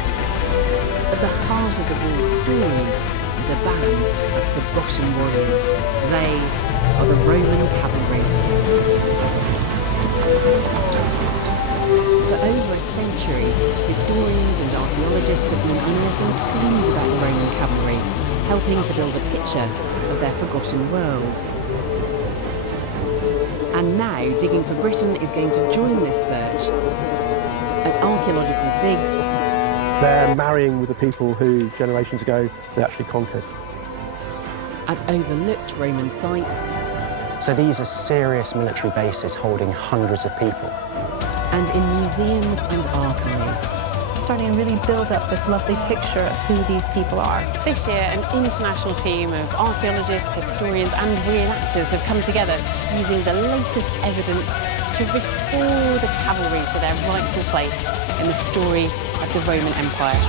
At the heart of the wall's story is a band of forgotten warriors. They are the Roman cavalry. For over a century, historians and archaeologists have been unearthing clues about the Roman cavalry, helping to build a picture of their forgotten world. And now Digging for Britain is going to join this search. At Archaeological Digs, they're marrying with the people who generations ago they actually conquered. At overlooked Roman sites, so these are serious military bases holding hundreds of people. And in museums and archives. Starting to really build up this lovely picture of who these people are. This year, an international team of archaeologists, historians and reenactors have come together using the latest evidence to restore the cavalry to their rightful place in the story of the Roman Empire.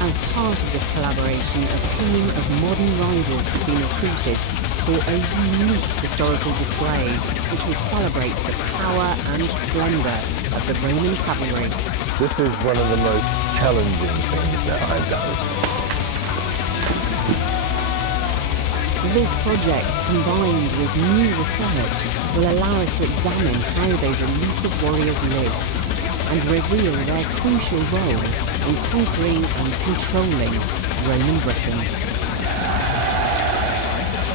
As part of this collaboration, a team of modern riders has been recruited for a unique historical display which will celebrate the power and splendour of the Roman cavalry. This is one of the most challenging things that I've done. This project, combined with new research, will allow us to examine how those elusive warriors lived and reveal their crucial role in conquering and controlling Roman Britain.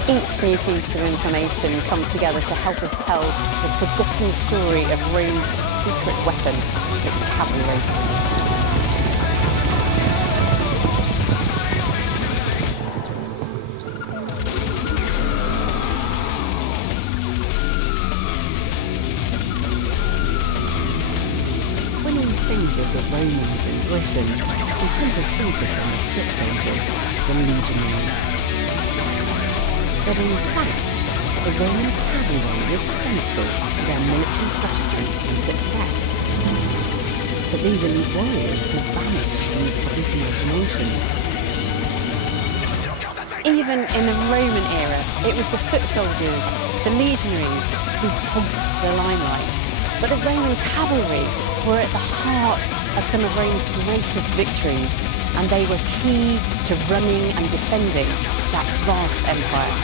Each new piece of information comes together to help us tell the forgotten story of Rome's secret weapon, its cavalry. When we think of the Romans in Britain, we tend to focus on the foot soldiers, the legionaries. But in fact, the Roman cavalry was central to their military strategy and success. But these elite warriors have vanished from the public imagination. Even in the Roman era, it was the foot soldiers, the legionaries, who took the limelight. But the Roman cavalry were at the heart of some of Rome's greatest victories, and they were key to running and defending that vast empire.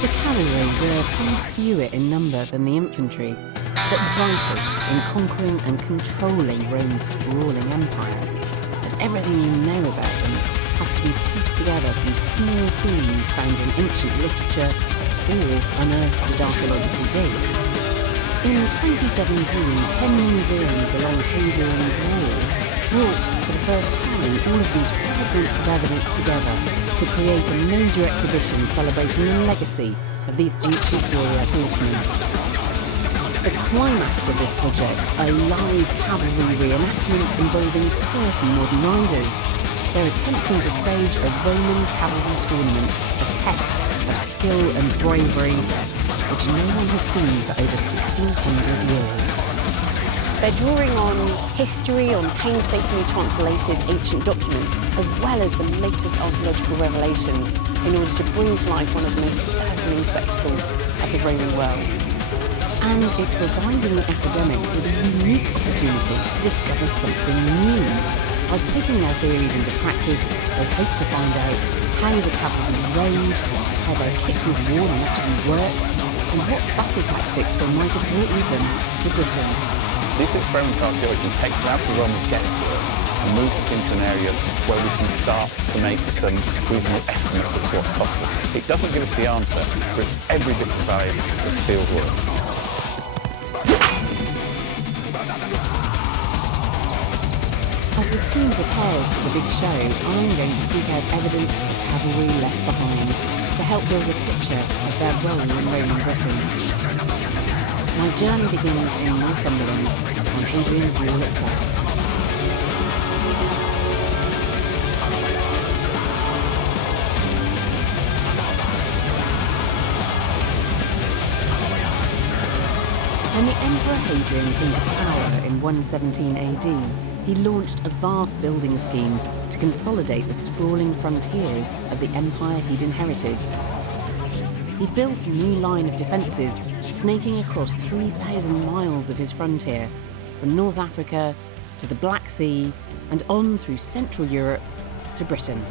The cavalry were far fewer in number than the infantry, but vital in conquering and controlling Rome's sprawling empire. And everything you know about them has to be pieced together from small clues found in ancient literature or unearthed at archaeological digs. In 2017, 10 museums along Hadrian's Wall brought for the first time all of these fragments of evidence together to create a major exhibition celebrating the legacy of these ancient warrior horsemen. The climax of this project, a live cavalry reenactment involving 30 modern riders. They're attempting to stage a Roman cavalry tournament, a test of skill and bravery, which no one has seen for over 1,600 years. They're drawing on history, on painstakingly translated ancient documents, as well as the latest archaeological revelations, in order to bring to life one of the most dazzling spectacles of the Roman world. And it's providing the academics with a unique opportunity to discover something new. By putting their theories into practice, they hope to find out how the cavalry rode, how their kit was worn and actually worked, and what battle tactics they might have brought with them to Britain. This experimental archaeology takes us out of the realm of guesswork and moves us into an area where we can start to make some reasonable estimates as to what's possible. It doesn't give us the answer, but it's every bit as valuable as field work. As the team prepares for the big show, I'm going to seek out evidence the cavalry left behind to help build a picture of their role in Roman Britain. My journey begins in Northumberland, on Hadrian's Wall itself. When the Emperor Hadrian came to power in 117 AD, he launched a vast building scheme to consolidate the sprawling frontiers of the empire he'd inherited. He built a new line of defences, snaking across 3,000 miles of his frontier, from North Africa to the Black Sea and on through Central Europe to Britain.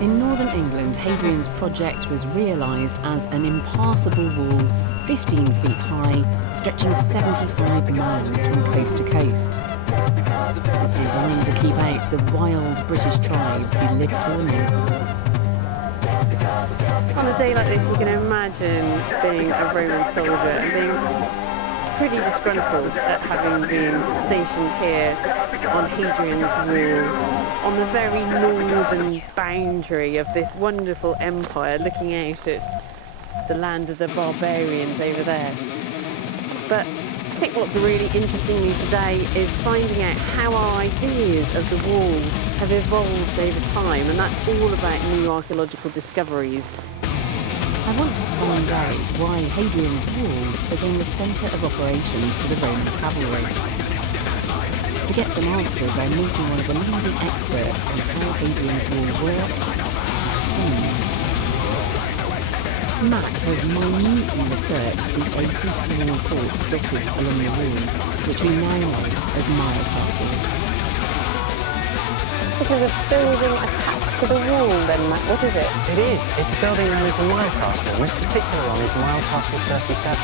In northern England, Hadrian's project was realised as an impassable wall 15 feet high, stretching 75 miles from coast to coast. It's designed to keep out the wild British tribes who lived to the north. On a day like this, you can imagine being a Roman soldier and being pretty disgruntled at having been stationed here on Hadrian's Wall, on the very northern boundary of this wonderful empire, looking out at the land of the barbarians over there. But I think what's really interesting me today is finding out how our ideas of the wall have evolved over time, and that's all about new archaeological discoveries. I want to find out why Hadrian's Wall became the centre of operations for the Roman cavalry. To get some answers, I'm meeting one of the leading experts on how Hadrian's Wall worked and scenes. Matt has minutely researched the 80 small forts dotted along the wall, which we now know as mile castles. This is a building attached to the wall then, Matt, what is it? It is. It's a building known as a mile castle, and this particular one is mile castle 37.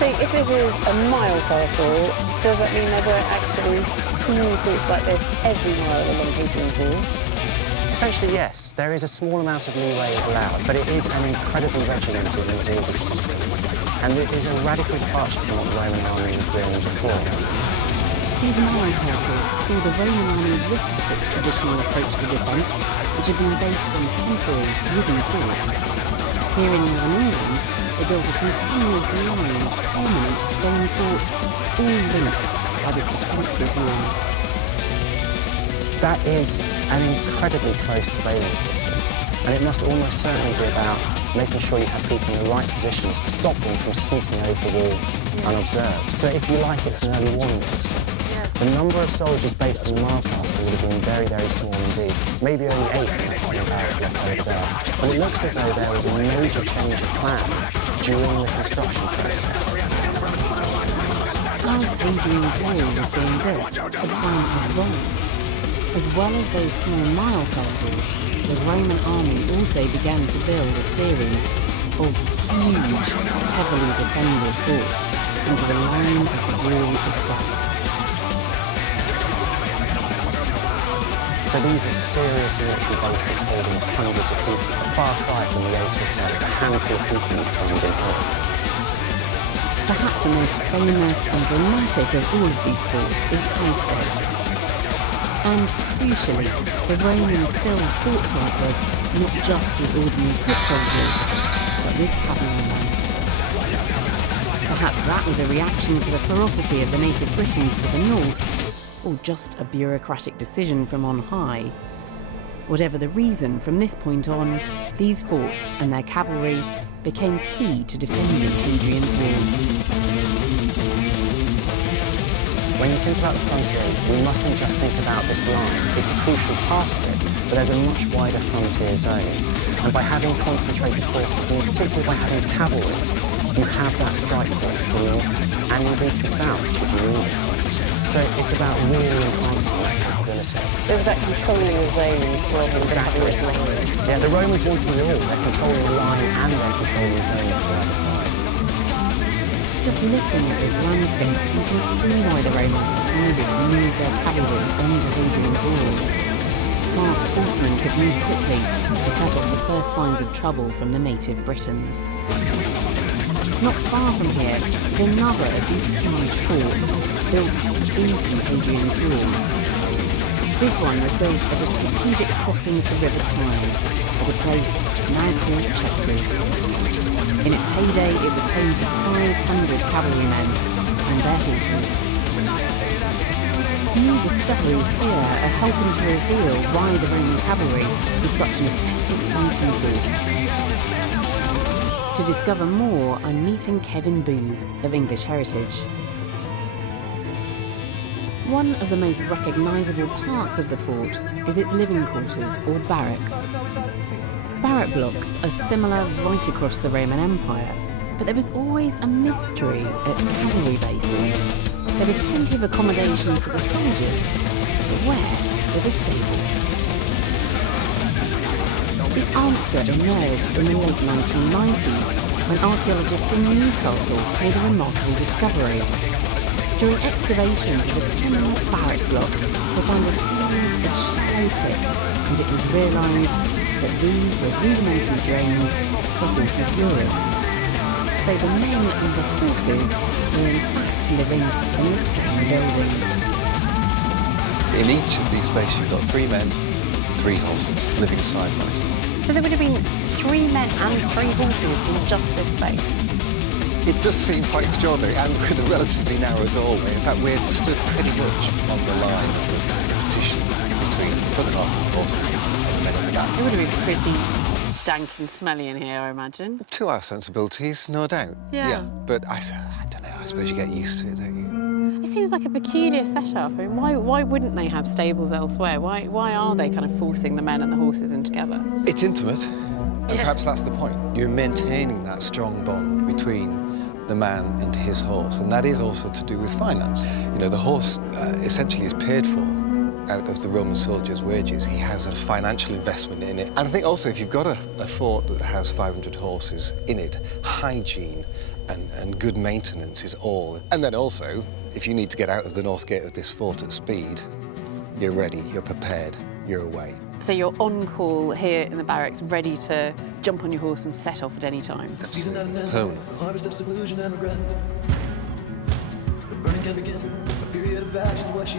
So if this is a mile castle, does that mean there weren't actually small forts like this every mile along Hadrian's Wall? Essentially, yes. There is a small amount of leeway allowed, but it is an incredibly regimented and ordered system. And it is a radical departure from what the Roman army was doing before. These mile castles saw the Roman army riff its traditional approach to defence, which had been based on temporary wooden forts. Here in northern England, they built a continuous line of permanent stone forts, all linked by this defensive wall. That is an incredibly close surveillance system, and it must almost certainly be about making sure you have people in the right positions to stop them from sneaking over the wall unobserved. So if you like, it's an early warning system. The number of soldiers based on the mile castle would have been very, very small indeed. Maybe only 8 in the barrack left over there. But it looks as though there was a major change of plan during the construction process. As Hadrian's Wall was being built, the plan had evolved. As well as those small mile castles, the Roman army also began to build a series of huge, heavily defended forts into the line of the wall itself. So these are serious military bases holding hundreds of people, a far cry from the 8 or so, a handful of people you find in Holland. Perhaps the most famous and dramatic of all of these forts is High. And crucially, the Romans filled forts like this not just with ordinary foot soldiers, but with cavalrymen. Perhaps that was a reaction to the ferocity of the native Britons to the north, or just a bureaucratic decision from on high. Whatever the reason, from this point on, these forts and their cavalry became key to defending Hadrian's Wall. When you think about the frontier, we mustn't just think about this line. It's a crucial part of it, but there's a much wider frontier zone. And by having concentrated forces, and particularly by having cavalry, you have that strike force to the north, and indeed to the south, should you need it. So it's about really enhancing that capability. So it's about controlling the zone rather than having it line. Yeah, the Romans wanted it all. They're controlling the line and they're controlling the zones for either side. Just looking at this landscape, you can see why the Romans decided to move their cavalry onto Hadrian's Wall. Fast horsemen could move quickly to cut off the first signs of trouble from the native Britons. Not far from here is another of these huge forts built into Hadrian's Wall. This one was built at a strategic crossing of the River Tyne, at a place now called Chester's. In its heyday, it was home to 500 cavalrymen and their horses. New discoveries here are helping to reveal why the Roman cavalry was such an effective fighting force. To discover more, I'm meeting Kevin Booth of English Heritage. One of the most recognisable parts of the fort is its living quarters, or barracks. Barrack blocks are similar right across the Roman Empire, but there was always a mystery at cavalry bases. There was plenty of accommodation for the soldiers, but where were the stables? The answer emerged in the late 1990s when archaeologists in Newcastle made a remarkable discovery. During excavations of a similar barrack block, they found a series of shallow pits, and it was realised that these were rudimentary drains for horses' urine. So the men and the horses were in fact living in the same buildings. In each of these spaces you've got 3 men, 3 horses living side by side. So there would have been 3 men and 3 horses in just this space? It does seem quite extraordinary, and with a relatively narrow doorway. In fact, we're stood pretty much on the line of the partition between the front half of the horses and the men in the back. It would have been pretty dank and smelly in here, I imagine. To our sensibilities, no doubt. Yeah. But I don't know, I suppose you get used to it, don't you? It's just seems like a peculiar setup. I mean, why wouldn't they have stables elsewhere? Why are they kind of forcing the men and the horses in together? It's intimate, and perhaps that's the point. You're maintaining that strong bond between the man and his horse, and that is also to do with finance. You know, the horse essentially is paid for out of the Roman soldier's wages. He has a financial investment in it. And I think also if you've got a fort that has 500 horses in it, hygiene and good maintenance is all. And then also, if you need to get out of the north gate of this fort at speed, you're ready, you're prepared, you're away. So you're on call here in the barracks, ready to jump on your horse and set off at any time. Permanent.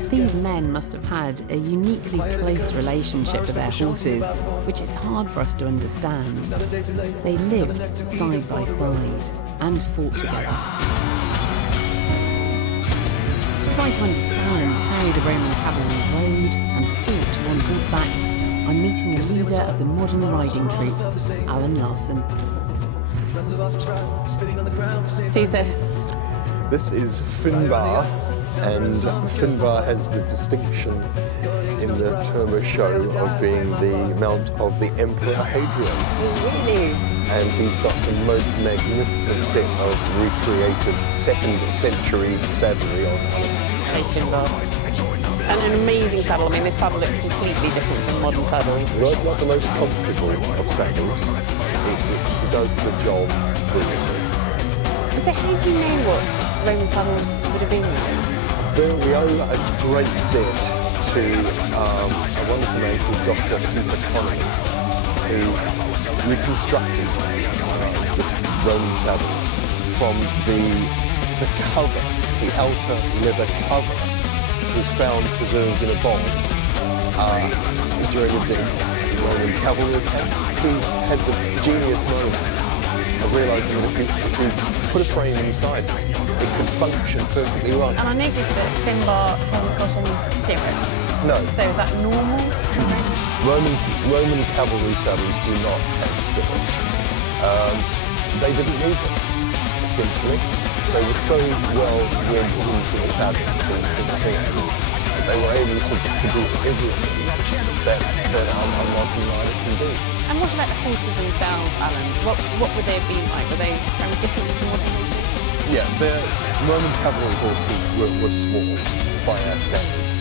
These men must have had a uniquely close relationship with their horses, which is hard for us to understand. They lived side by side and fought together. To try to understand how the Roman cavalry rode and fought on horseback, I'm meeting the leader of the modern riding troupe, Alan Larson. Who's this? This is Finbar, and Finbar has the distinction in the Terma show of being the mount of the Emperor Hadrian. Really? And he's got the most magnificent set of recreated 2nd century saddlery on it. Hey, Finbar. And an amazing saddle. I mean, this saddle looks completely different from modern saddles. Well, it's not the most comfortable of saddles. It does the job brilliantly. So how do you know what Roman saddles would have been like? We owe a great debt to a wonderful man called Dr. Peter Conley, who reconstructed the Roman saddle from the cover, the outer leather cover, was found preserved in a bomb during the Roman cavalry attack. He had the genius moment of realising that if you put a frame inside it could function perfectly right. And I noticed that Finbar hasn't got any stirrups. No. So is that normal? Roman cavalry saddles do not have stirrups. They didn't need them, simply. They were so well webbed into the saddle that they were able to do everything that a modern rider can do. And what about the horses themselves, Alan? What would they have been like? Were they very different from modern horses? Yeah, the Roman cavalry horses were small by our standards.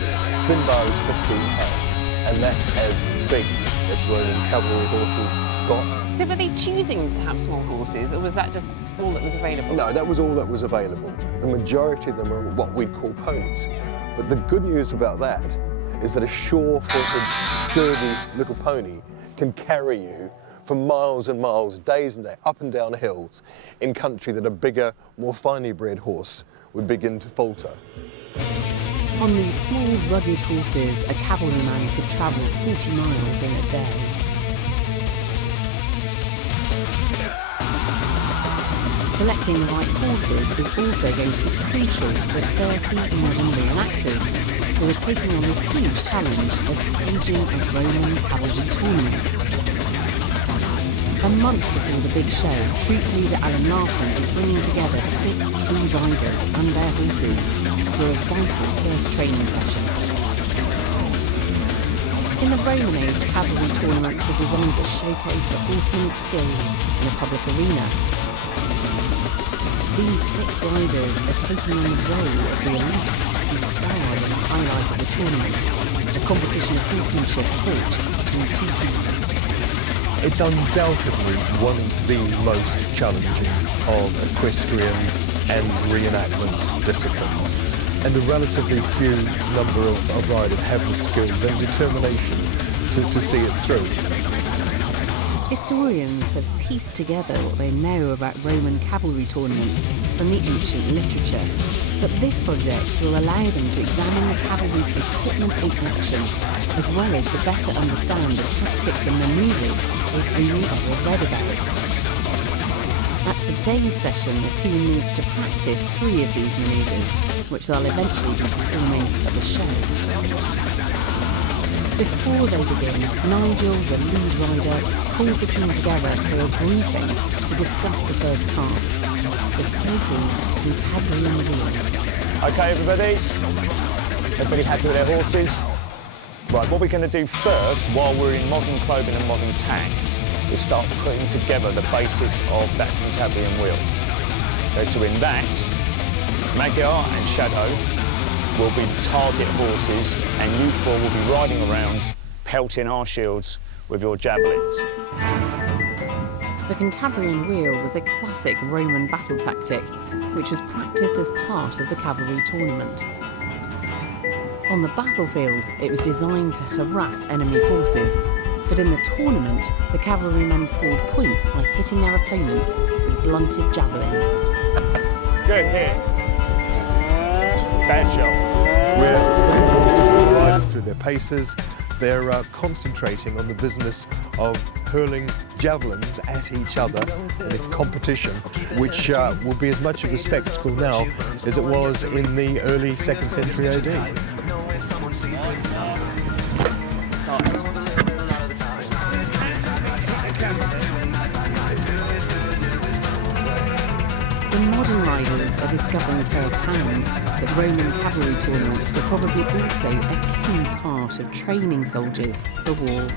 Finbar is 15 pounds, and that's as big as Roman cavalry horses got. So were they choosing to have small horses, or was that just all that was available? No, that was all that was available. The majority of them are what we'd call ponies. But the good news about that is that a sure-footed, sturdy little pony can carry you for miles and miles, days and days, up and down hills, in country that a bigger, more finely bred horse would begin to falter. On these small, rugged horses, a cavalryman could travel 40 miles in a day. Selecting the right horses is also going to be crucial for 30 modern reenactors who are taking on the huge challenge of staging a Roman cavalry tournament. A month before the big show, troop leader Alan Larson is bringing together 6 key riders and their horses for a vital first training session. In the Roman age, cavalry tournaments were designed to showcase the horsemen's skills in a public arena. These 6 riders are taking on the role of the elite who starred in the highlight of the tournament, a competition of horsemanship fought between 2 teams. It's undoubtedly one of the most challenging of equestrian and reenactment disciplines. And a relatively few number of riders have the skills and determination to see it through. Historians have pieced together what they know about Roman cavalry tournaments from the ancient literature, but this project will allow them to examine the cavalry's equipment in action, as well as to better understand the tactics and manoeuvres they've only ever read about. At today's session, the team needs to practice 3 of these manoeuvres, which they'll eventually be performing at the show. Before they begin, Nigel, the lead rider, called the team together for a briefing to discuss the first task, the so-called Hadrian Wheel. Okay, everybody? Everybody happy with their horses? Right, what we're going to do first, while we're in modern clothing and modern tack, is start putting together the basis of that Cantabrian wheel. Okay, so in that, Magyar and Shadow will be the target horses, and you four will be riding around, pelting our shields with your javelins. The Cantabrian wheel was a classic Roman battle tactic, which was practiced as part of the cavalry tournament. On the battlefield, it was designed to harass enemy forces, but in the tournament, the cavalrymen scored points by hitting their opponents with blunted javelins. Good hit. Bad shot. We're putting the horses and the riders through their paces. They're concentrating on the business of hurling javelins at each other in a competition, which will be as much of a spectacle now as it was in the early 2nd century AD. The modern riders are discovering firsthand that Roman cavalry tournaments were probably also a key part of training soldiers for war.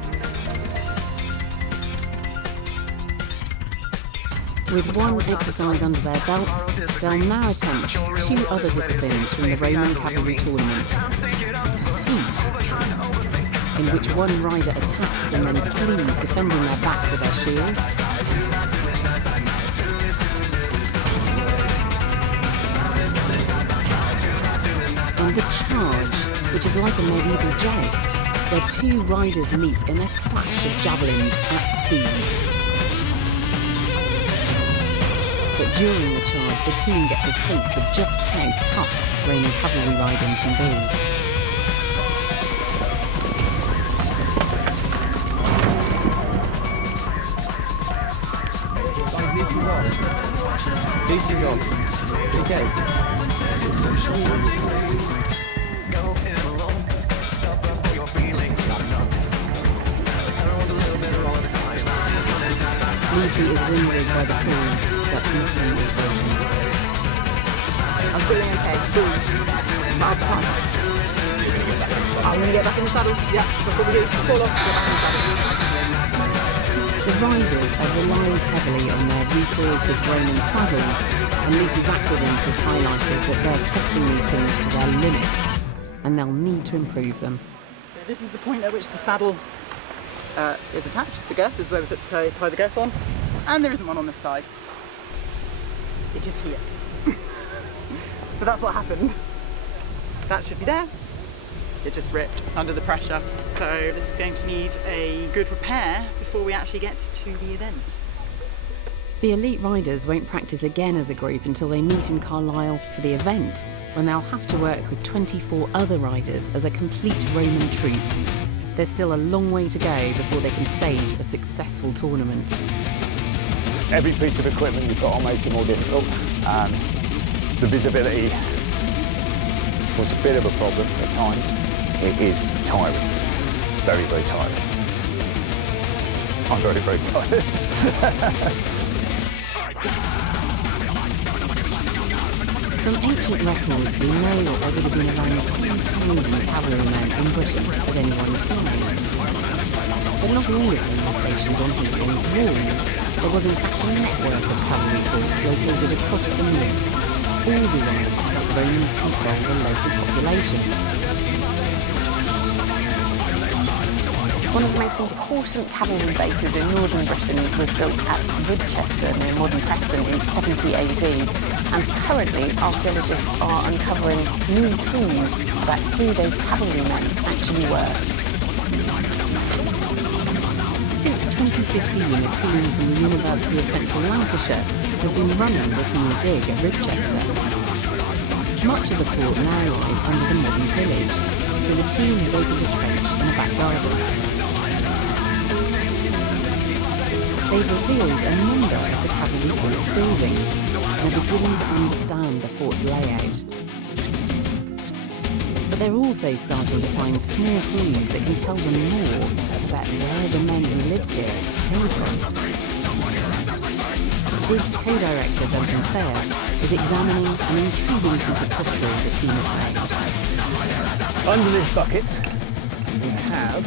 With one exercise under their belts, they'll now attempt 2 other disciplines from the Roman cavalry tournament. Pursuit, in which one rider attacks and then flees, defending their back with their shield. And the charge, which is like a medieval joust, where 2 riders meet in a clash of javelins at speed. But during the charge, the team gets a taste of just how tough Roman cavalry riding can be. Lucy is wounded by the fall. I'm feeling okay. I'm going to get back in the saddle. Yeah, before we fall off, get back in the saddle. The riders are relying heavily on their recreated Roman saddles, and Lucy's accident has highlighted that they're testing these things to their limits, and they'll need to improve them. So this is the point at which the saddle is attached. The girth is where we tie the girth on, and there isn't one on this side. It is here. So that's what happened. That should be there. It just ripped under the pressure. So this is going to need a good repair before we actually get to the event. The elite riders won't practice again as a group until they meet in Carlisle for the event, when they'll have to work with 24 other riders as a complete Roman troupe. There's still a long way to go before they can stage a successful tournament. Every piece of equipment you put on makes it more difficult. The visibility was a bit of a problem at times. It is tiring, very, very tiring. I'm very, very tired. From ancient records, we know that there would have been around 2,000 cavalrymen in Britain at any one time. But not all of them were stationed on England's wall. There was in fact a network of cavalry forces located across the north, all designed to help Romans control the local population. One of the most important cavalry bases in northern Britain was built at Winchester near modern Preston in 70 AD, and currently archaeologists are uncovering new clues about who those cavalrymen actually were. Since 2015, a team from the University of Central Lancashire has been running this new dig at Winchester. Much of the fort now lies under the modern village, so the team has opened a trench in the back garden. They've revealed a number of the cavalry fort's buildings and are beginning to understand the fort's layout. But they're also starting to find small clues that can tell them more about where the men who lived here came from. DIG's co-director Duncan Sayer is examining an intriguing piece of pottery the team has found. Under this bucket, we have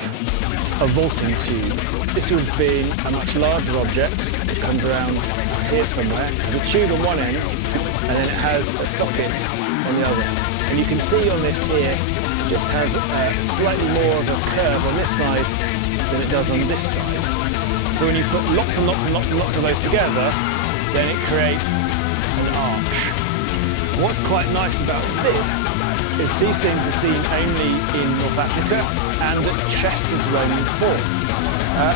a vaulting tube. This would have been a much larger object that comes around here somewhere. There's a tube on one end, and then it has a socket on the other. And you can see on this here, it just has slightly more of a curve on this side than it does on this side. So when you put lots and lots and lots and lots of those together, then it creates an arch. What's quite nice about this is these things are seen only in North Africa and at Chester's Roman fort.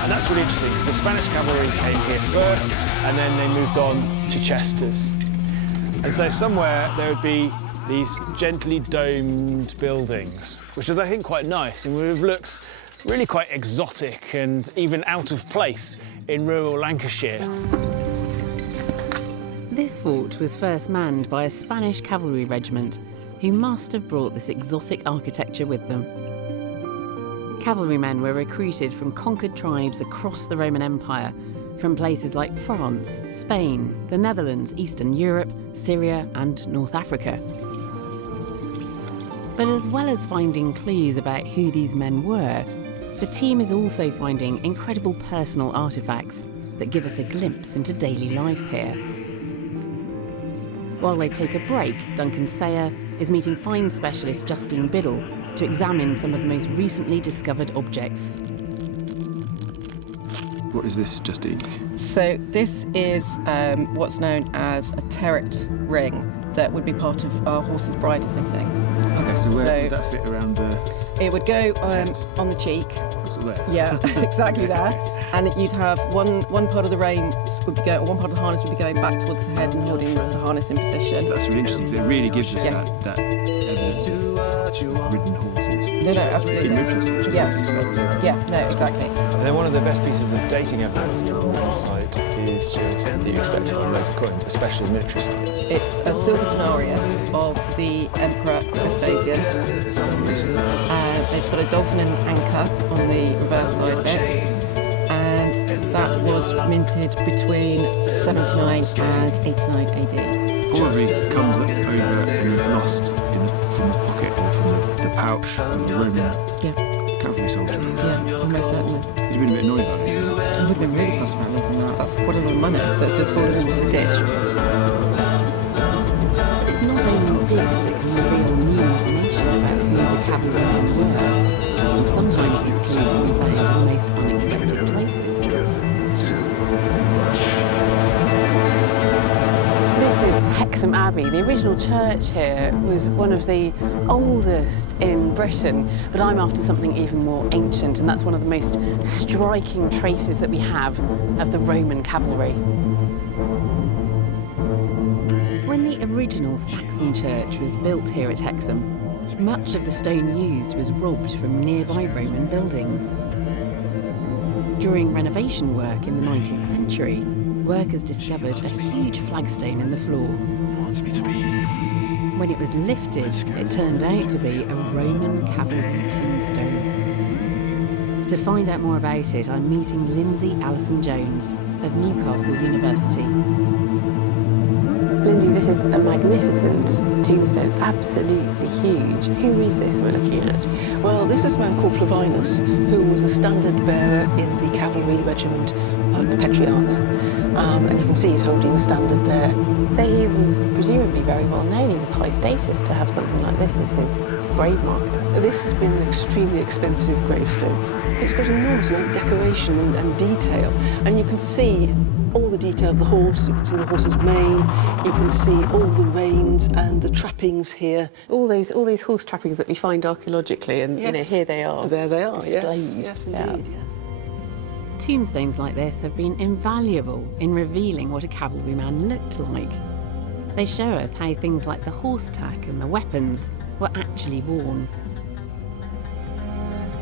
And that's really interesting because the Spanish cavalry came here first and then they moved on to Chester's. And so somewhere there would be these gently domed buildings, which is, I think, quite nice and would have looked really quite exotic and even out of place in rural Lancashire. This fort was first manned by a Spanish cavalry regiment who must have brought this exotic architecture with them. Cavalrymen were recruited from conquered tribes across the Roman Empire, from places like France, Spain, the Netherlands, Eastern Europe, Syria and North Africa. But as well as finding clues about who these men were, the team is also finding incredible personal artefacts that give us a glimpse into daily life here. While they take a break, Duncan Sayer is meeting find specialist Justine Biddle to examine some of the most recently discovered objects. What is this, Justine? So this is what's known as a terret ring that would be part of our horse's bridle fitting. Okay, so where would that fit around the... It would go on the cheek. There. Yeah, exactly there. And you'd have one part of the reins would be one part of the harness would be going back towards the head and holding the harness in position. That's really interesting. So it really gives us that evidence of ridden horses. No, absolutely. In Winchester, yeah, no, exactly. And then one of the best pieces of dating evidence on the site is just that you expect to find loads of coins, especially in military sites. It's a silver denarius of the Emperor Vespasian. It's got a dolphin and an anchor on the reverse side of it, and that was minted between 79 and 89 AD. Probably comes over and is lost from the pocket or from the pouch of a Roman cavalry soldier. Yeah, almost certainly. You'd have been a bit annoyed about this. I would have been really cross about losing that. That's quite a lot of money that's just fallen into the ditch. But it's not only this that can reveal new information about who the cavalrymen were. And sometimes these clues can be found in the most unexpected places. This is Hexham Abbey. The original church here was one of the oldest in Britain, but I'm after something even more ancient, and that's one of the most striking traces that we have of the Roman cavalry. When the original Saxon church was built here at Hexham, much of the stone used was robbed from nearby Roman buildings. During renovation work in the 19th century, workers discovered a huge flagstone in the floor. When it was lifted, it turned out to be a Roman cavalry tombstone. To find out more about it, I'm meeting Lindsay Allison-Jones of Newcastle University. Lindsay, this is a magnificent tombstone. It's absolutely huge. Who is this we're looking at? Well, this is a man called Flavinus, who was a standard bearer in the cavalry regiment of Petriana. And you can see he's holding the standard there. So he was presumably very well known. He was high status to have something like this as his grave marker. This has been an extremely expensive gravestone. It's got an enormous amount of decoration and detail, and you can see all the detail of the horse. You can see the horse's mane. You can see all the reins and the trappings here. All those horse trappings that we find archaeologically, and yes. You know, here they are. There they are. Displayed. Yes, indeed. Yeah. Tombstones like this have been invaluable in revealing what a cavalryman looked like. They show us how things like the horse tack and the weapons were actually worn.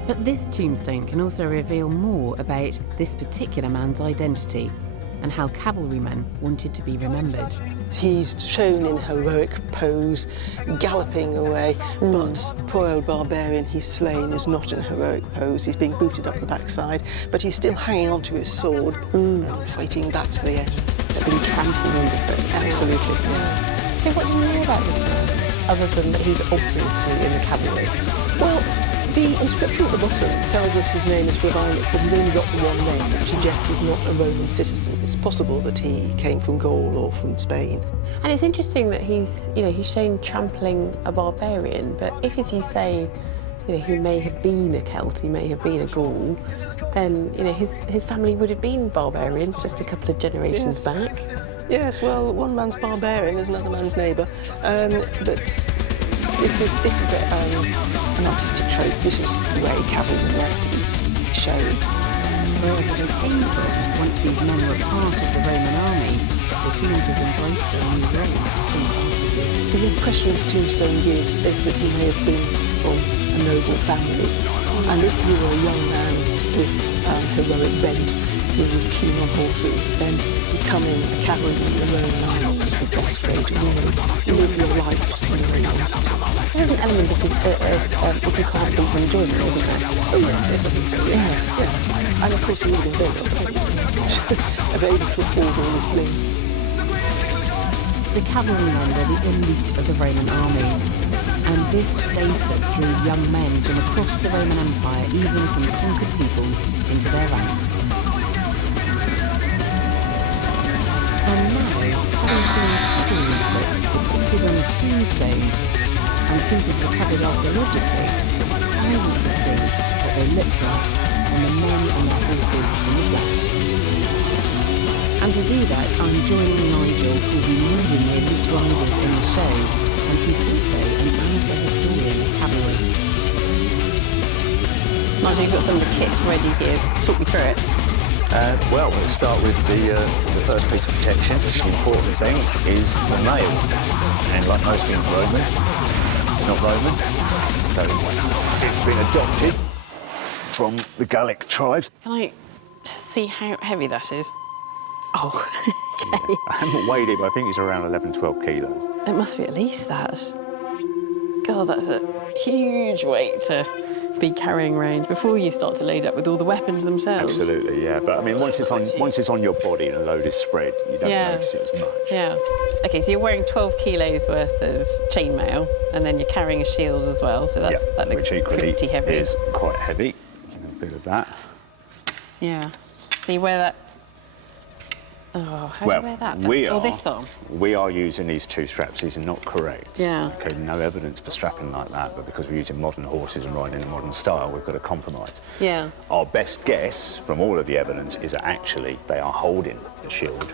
But this tombstone can also reveal more about this particular man's identity and how cavalrymen wanted to be remembered. He's shown in heroic pose, galloping away, but poor old barbarian he's slain is not in heroic pose. He's being booted up the backside, but he's still hanging onto his sword and fighting back to the end. Being trampled underfoot. Absolutely, yes. So what do you know about this man, other than that he's obviously in the cavalry? Well, the inscription at the bottom tells us his name is Flavinus, but he's only got the one name, which suggests he's not a Roman citizen. It's possible that he came from Gaul or from Spain. And it's interesting that he's shown trampling a barbarian, but if, as you say, he may have been a Celt, he may have been a Gaul, then his family would have been barbarians just a couple of generations back. Yes, well, one man's barbarian is another man's neighbour, but this is an artistic trope. This is the way cavalrymen like to be shown. Wherever they came from, once these men were part of the Roman army, they seem to have embraced their new roles. The impression this tombstone gives is that he may have been from a noble family, and if you were a young man with heroic bent who was keen on horses, then becoming a cavalryman in the Roman army was the best way to really live your life in the Roman army. There's an element of if you can't beat them, join them, isn't there? Oh, yes. And of course he would have been very able to afford all this bling. The cavalrymen were the elite of the Roman army, and this status drew young men from across the Roman Empire, even from conquered peoples, into their ranks. And now, having seen cavalry foot depicted on a tombstone and pieces recovered archaeologically, I want to see what they looked like when the men on their horses in the black. And to do that, I'm joining Nigel, who's leading the elite riders in the show, and he's also an amateur historian of cavalry. Nigel, you've got some of the kit ready here. Talk me through it. Well, let's start with the first piece of protection. The important thing is the nail. And like most things Roman, it's not Roman. So it's been adopted from the Gallic tribes. Can I see how heavy that is? Oh, okay. Yeah. I haven't weighed it, but I think it's around 11, 12 kilos. It must be at least that. God, that's a huge weight to be carrying around before you start to load up with all the weapons themselves. Absolutely, yeah. But I mean, once it's on your body and a load is spread, you don't notice it as much. Yeah. Okay, so you're wearing 12 kilos worth of chainmail, and then you're carrying a shield as well. So that looks pretty heavy. Is quite heavy. A bit of that. Yeah. So you wear that. Oh, how do you wear that? This on? We are using these two straps. These are not correct. Yeah. Okay, no evidence for strapping like that, but because we're using modern horses and riding in a modern style, we've got to compromise. Yeah. Our best guess from all of the evidence is that actually they are holding the shield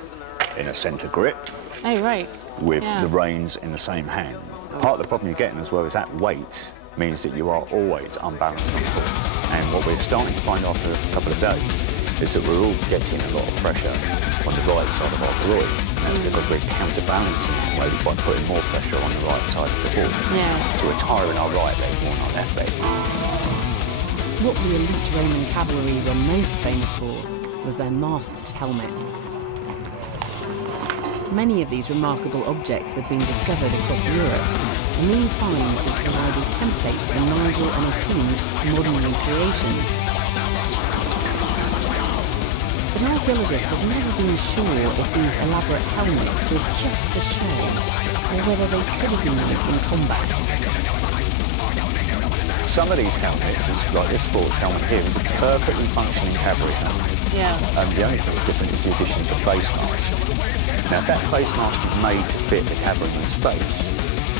in a centre grip. Oh, right. With the reins in the same hand. Part of the problem you're getting as well is that weight means that you are always unbalanced on foot. And what we're starting to find after a couple of days is that we're all getting a lot of pressure on the right side of our groin. That's because we're counterbalancing maybe by putting more pressure on the right side of the horse. Yeah. So we're tiring our right leg more than our left leg. What the elite Roman cavalry were most famous for was their masked helmets. Many of these remarkable objects have been discovered across Europe, and these finds have provided templates for Nigel and his team's modern recreations. But archaeologists have never been sure if these elaborate helmets were just for show, or whether they could have been used in combat. Some of these helmets, like this sports helmet here, is a perfectly functioning cavalry helmet. Yeah. The only thing that's different is the addition of the face mask. Now, if that face mask is made to fit the cavalryman's face,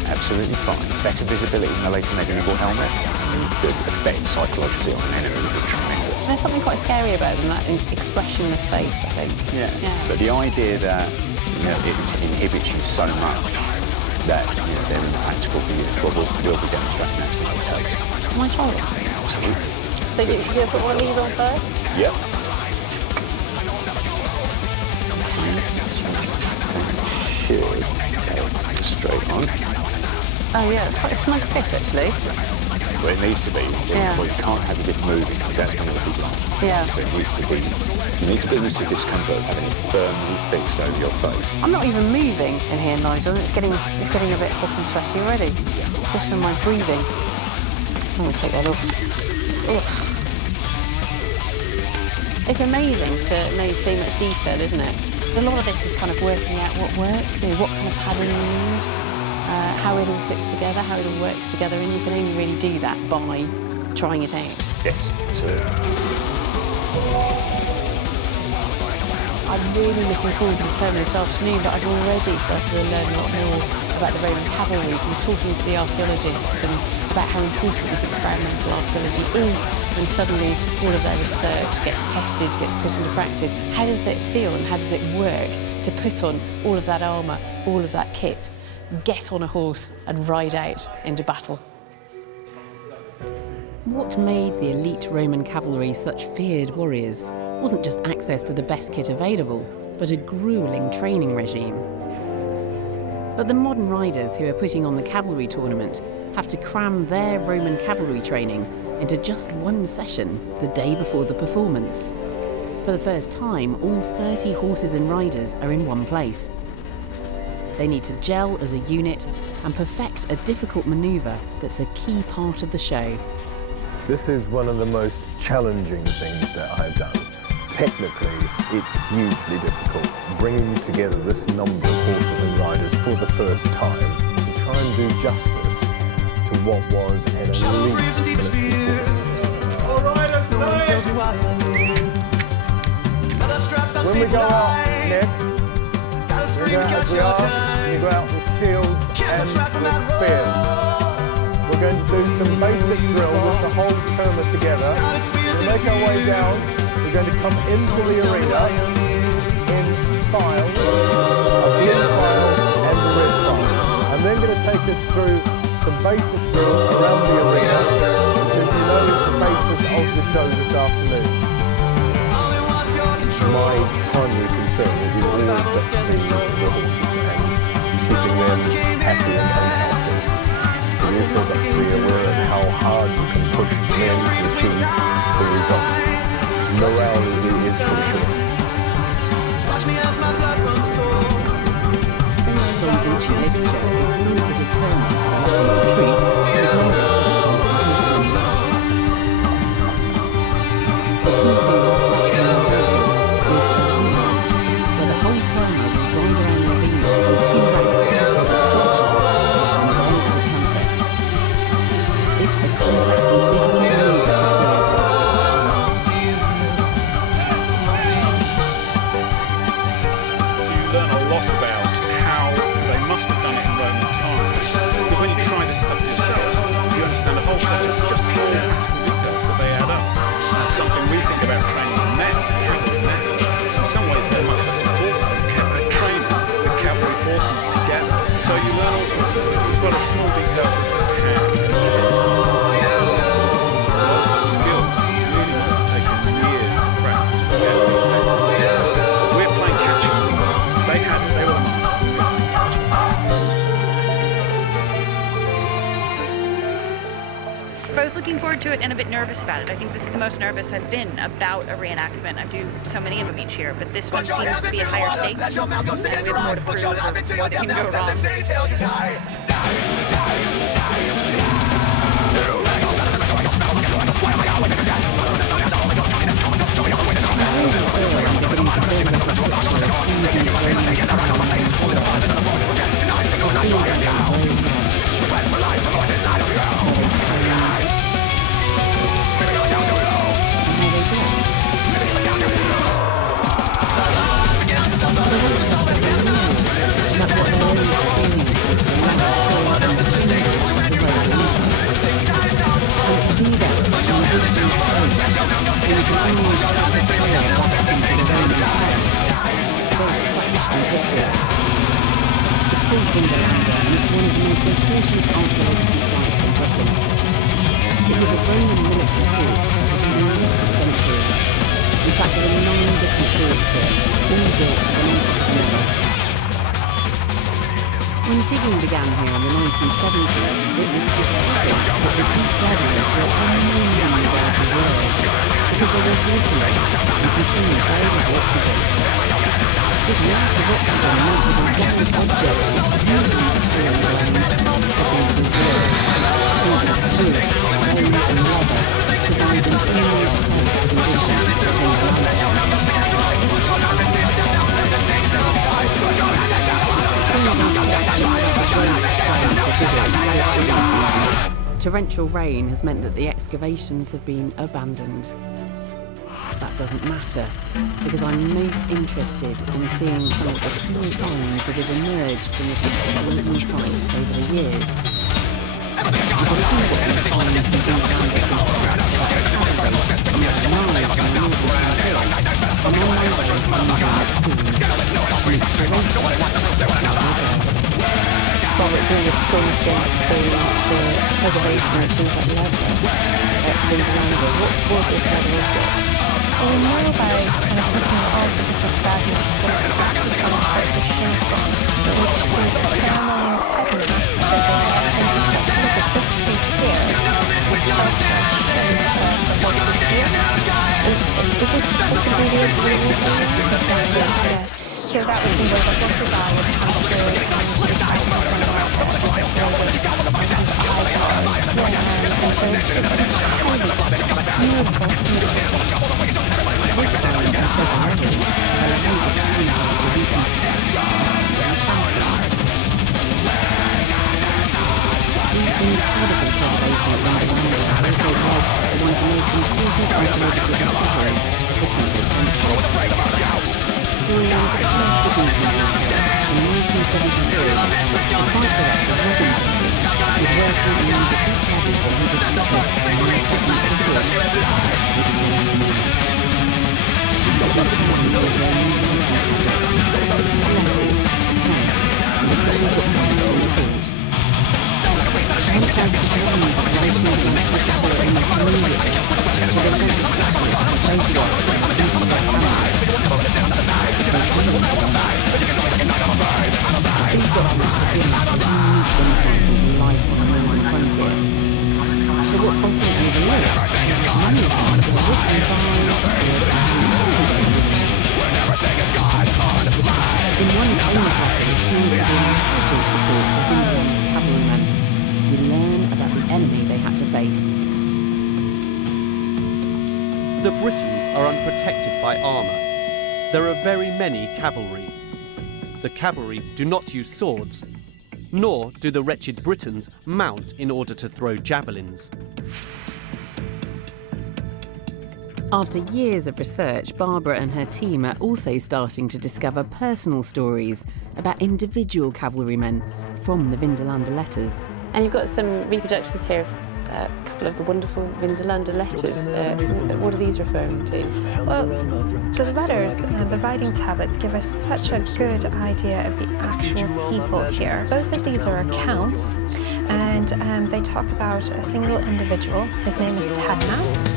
absolutely fine. Better visibility in the later medieval helmet, the effect psychologically on an enemy would be tremendous. There's something quite scary about them, that expressionless face, I think. Yeah. But the idea that it inhibits you so much that they're impractical for you, we'll be demonstrating that's not the case. My shoulder. Absolutely. So do you put one of these on first? Yep. Should go straight on. Oh yeah, it's quite a snug fit actually. Well, it needs to be. What you can't have is it moving, because that's going to be blind. Yeah. So it needs to be. You need to be used to discomfort of having it firmly fixed over your face. I'm not even moving in here, Nigel. It's getting a bit hot and sweaty already. Just from my breathing. I'm going to take that off. Ugh. It's amazing to know so much detail, isn't it? A lot of this is kind of working out what works, what kind of padding you need. how it all fits together, how it all works together, and you can only really do that by trying it out. Yes, absolutely. I'm really looking forward to the term this afternoon, but I've already started to learn a lot more about the Roman cavalry from talking to the archaeologists and about how important this experimental archaeology is when suddenly all of their research gets tested, gets put into practice. How does it feel and how does it work to put on all of that armour, all of that kit, get on a horse and ride out into battle? What made the elite Roman cavalry such feared warriors wasn't just access to the best kit available, but a grueling training regime. But the modern riders who are putting on the cavalry tournament have to cram their Roman cavalry training into just one session the day before the performance. For the first time, all 30 horses and riders are in one place. They need to gel as a unit and perfect a difficult manoeuvre that's a key part of the show. This is one of the most challenging things that I've done. Technically, it's hugely difficult bringing together this number of horses and riders for the first time to try and do justice to what was an elite When we go out next, we're going to, as we are, we go out with shields and with spears. We're going to do some basic drill with the whole terma together. We'll make our way down. We're going to come into the arena in file, a blue file and a red file. I'm then going to take us through some basic drill around the arena, because you know it's the basis of the show this afternoon. My primary concern is always just the horses and keeping them happy and unhealthy. But also got to be aware of how hard you can push men to achieve the result. Morale is crucial. Based on ancient literature, it seems to determine the Latin retreat is one of the key thing to reflect on the person is a unit, where the whole term will ride around the arena in two ranks, a trot and a canter. It's a complex and difficult manoeuvre to learn a lot about how they must have done it in Roman times. Because when you try this stuff yourself, you understand the whole set of just small practical details that they add up. That's something we think about training in men, cavalry men. In some ways they're much less important than training the cavalry forces together. So you learn all sorts of things. You've got a small details of the town. Skills really must have taken years of practice to get effective. We're playing catch-up. They were the masters. Both looking forward to it and a bit nervous about it. I think this is the most nervous I've been about a reenactment. I do so many of them each year, but this one seems to be at higher stakes, and we have more to prove of what can go wrong. It's called Vindolanda, and it's one of the most important archaeological sites in Britain. It was a Roman military fort that was in use for centuries. In fact, there are 9 different forts here, all built for an entrepreneur. When digging began here in the 1970s, it was discovered that the deep ravines were amazingly well preserved because they were water and contained very little oxygen. This lack of oxygen meant that the gaseous objects usually before the ground had been preserved, things like wood, bone and leather, providing only health conditions to Torrential rain has meant that the excavations have been abandoned. That doesn't matter, because I'm most interested in seeing some of the small finds that have emerged from the Slipkok site over the years. To see what these finds have been found at the Well, it's really astonishing to the preservation of things like leather at Vindelandia. What is leather object? Well, we know about kind of looking at artificial fragments that actually come parts of shells, which is a ceremony impediment that they have essentially got sort of a big piece here, which tells us that what is here. Is it possibly the original? So that would be where the horses are would have The Britons are unprotected by armour. There are very many cavalry. The cavalry do not use swords, nor do the wretched Britons mount in order to throw javelins. After years of research, Barbara and her team are also starting to discover personal stories about individual cavalrymen from the Vindelandia letters. And you've got some reproductions here of a couple of the wonderful Vindelandia letters. What are these referring to? Well, the letters and the writing tablets give us such a good idea of the actual people here. Both of these are accounts, and they talk about a single individual. His name is Tadmas,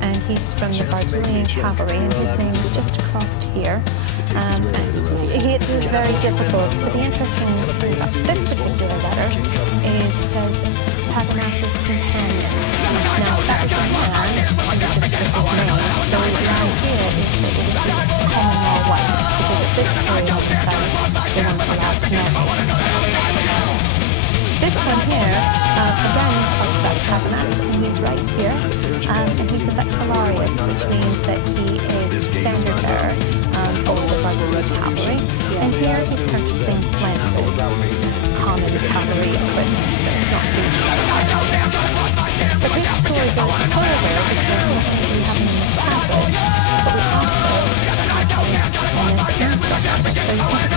and he's from the Bardilian cavalry, and his name is just across here. It is very difficult, but the interesting thing about this particular letter is it says Tadmas's companion. Now, that is a man, and it's just his name, so the idea is that it is the common law wife, because at this period of time, they weren't allowed to know. This one here, again, talks about Tadmas, and he's right here, and he's a vexillarius, which means that he is standard bearer for the Bardilian cavalry, and here he's purchasing lances, common cavalry equipment, so it's not too But this story goes further because not only do we have him in the tablet, but we also have him in this info. So you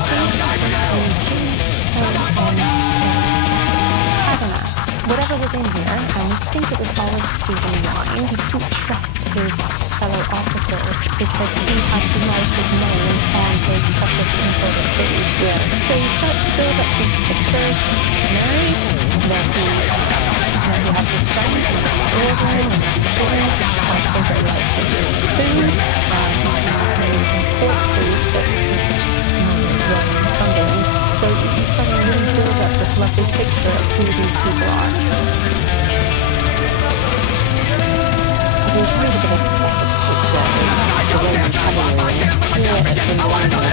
can see whatever was in here, and we think it was all Stephen wine. He didn't trust his fellow officers because he had to write his name on his precious imported food. Yeah. So he starts to build up these pictures, married, then he has his friends, and children, and children, constantly likes his food, import food that from him. So you suddenly really build up this lovely picture of who these people are. We've heard a bit of a classic picture of the Roman cavalry here at Vindelandia,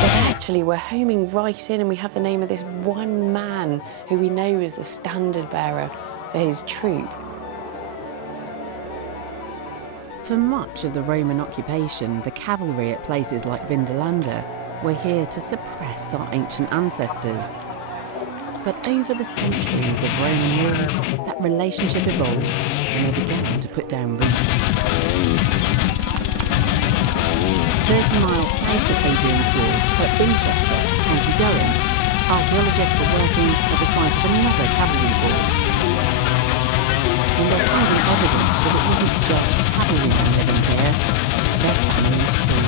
but actually we're homing right in, and we have the name of this one man who we know is the standard bearer for his troop. For much of the Roman occupation, the cavalry at places like Vindolanda were here to suppress our ancient ancestors. But over the centuries of Roman rule, that relationship evolved and they began to put down roots. 30 miles south of Hadrian's Wall, at Winchester, County Durham, archaeologists were working at the site of another cavalry fort. And they're finding evidence that it wasn't just cavalrymen living here, their families too.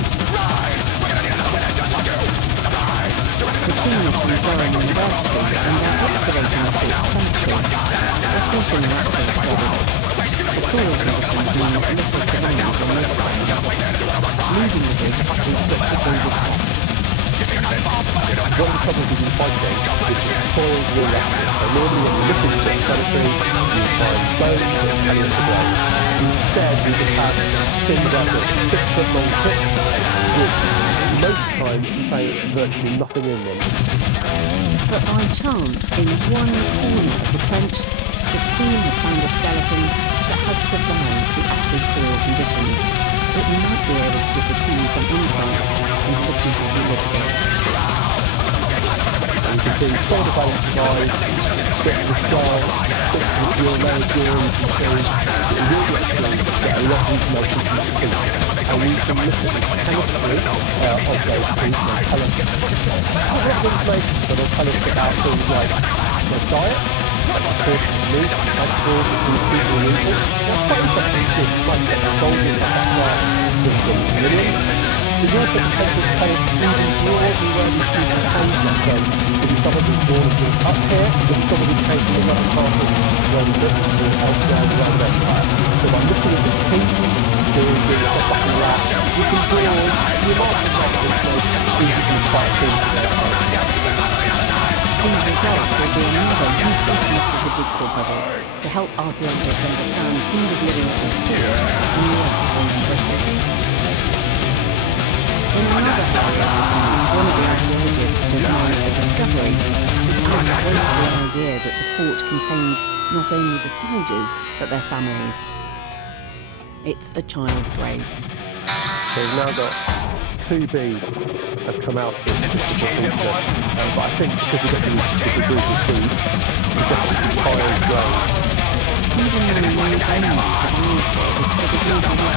The team from Durham University and they're excavating the fort cemetery. They're tracing the actual struggle. The soil conditions mean that little survivors are most leading the group is Dr. David Fox. One of the problems with recycling is the soil will reference. So normally when you're looking at the cemetery, you find bones and pellets of gold. Instead, we just have things like this 6-foot long pits, which most of the time contain virtually nothing in them. But by chance, in one corner of the trench, the team has found a skeleton that has survived the acid soil conditions. It might be able to give the team some insights into the people who lived here. You can see solid balance guys, bits of the skull, bits of the drill layer drill, you can see really actually get a lot of information from the teeth. And we can look at the chemistry of those teeth and tell us a lot of information, so they'll tell us about things like their diet, food, meat, vegetables, and people and eating. That's quite interesting to like get the golden background with the millions. There's also potential to tell us even broadly where these people came from. So maybe somebody was born and brought up here, maybe somebody came from another part of where we live or elsewhere around their time. So by looking at the teeth, doing stuff like that, you can draw remarkable information into quite a thing. These results will be another useful piece of the jigsaw puzzle to help archaeologists understand who was living at this fort in the Roman Britain. In another area, one of the archaeologists has made a discovery which adds weight to the idea that the fort contained not only the soldiers but their families. It's a child's grave. So we've now got 2 beads have come out of this particular feature, but I think because we've got these particular beads with beads, we've got this child's grave. Even though many bones survived, it's probably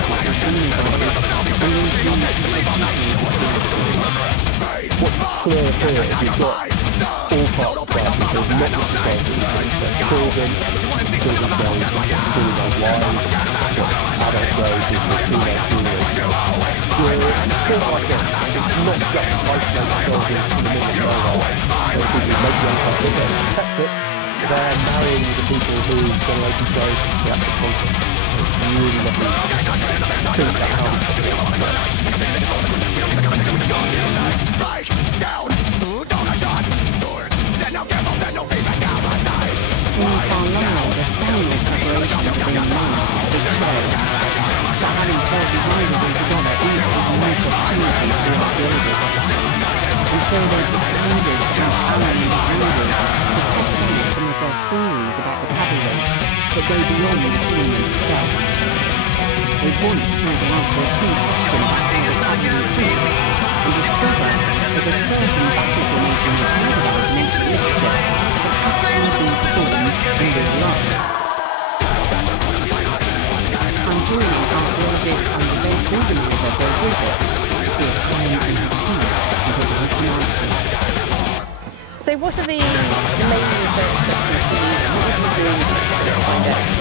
What's clear here is we've got all parts of life, so not just the children, children, children's graves, children's wives, adult graves, female funerals. It's not just isolated children in the middle of nowhere. So people who make young couples and protect it, they're marrying the people who generations ago the actual concept. It's really lovely to think about how we put it In Carlisle, the family separation between men and big show. So having 30 houses together easily used the opportunity for archaeologists. And so they've decided to ask Alan and his readers to test out some of their theories about the cavalry that go beyond the tournament itself. They want to try to answer a key question about how the cavalry fought and discover that a certain battle formation was heard about in ancient literature actually being performed in real life. I'm joining archaeologist and event organiser Bill Griffiths to see if Brian and his team can provide some answers. So what are the main research questions you use? What would you do to find out?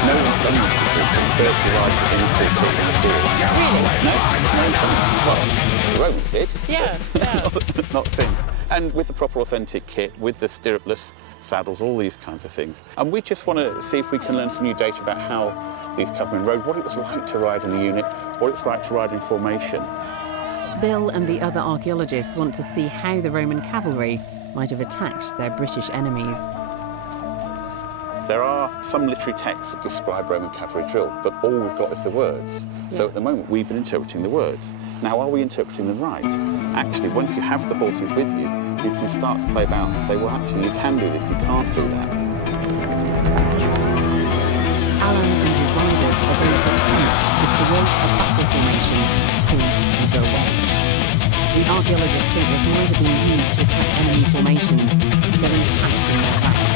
No one's done that before, virtually right in the Really? No, well, the Romans did. Yeah. Not since. And with the proper authentic kit, with the stirrupless saddles, all these kinds of things. And we just want to see if we can learn some new data about how these cavalrymen rode, what it was like to ride in a unit, what it's like to ride in formation. Bill and the other archaeologists want to see how the Roman cavalry might have attacked their British enemies. There are some literary texts that describe Roman cavalry drill, but all we've got is the words. So at the moment, we've been interpreting the words. Now, are we interpreting them right? Actually, once you have the horses with you, you can start to play about and say, well, actually, you can do this, you can't do that. Alan and his riders are going to attempt to create a battle formation called the Go Wedge. The archaeologists think it's never been used to attack enemy formations, so in attacking their ranks.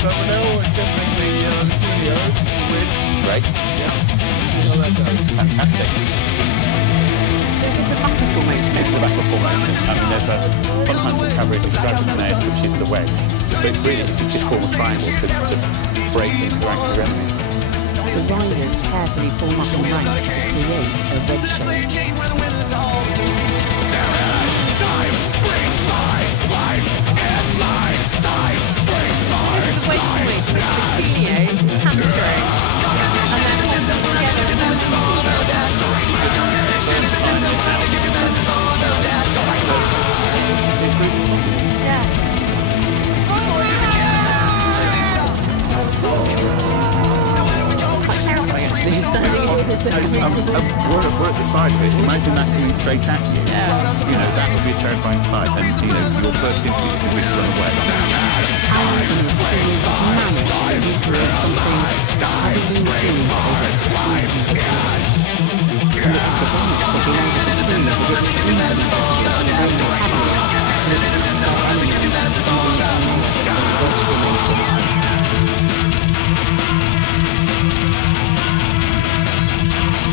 So we're now assembling the studio, the ridge. Great. Yeah. See how that goes. Fantastic. This is the battle formation. This is the battle formation. I mean, there's sometimes the cavalry described an air, which is the wedge. But it's really just a form of triangle to break into the ranks of your enemy. The riders carefully form up in ranks to create a wedge shape. We're at the side of it. Imagine that coming straight at you. You know, that would be a terrifying sight. And you know, your first instinct is to run away.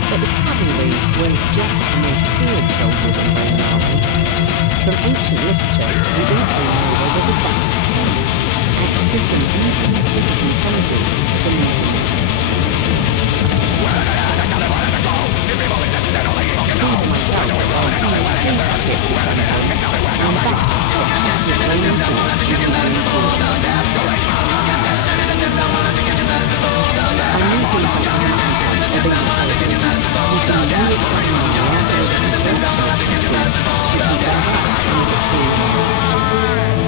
But the cavalry weren't just the most feared soldiers in the Roman army. From ancient literature, we also know they were the best, outstripping even the citizen soldiers of the legions.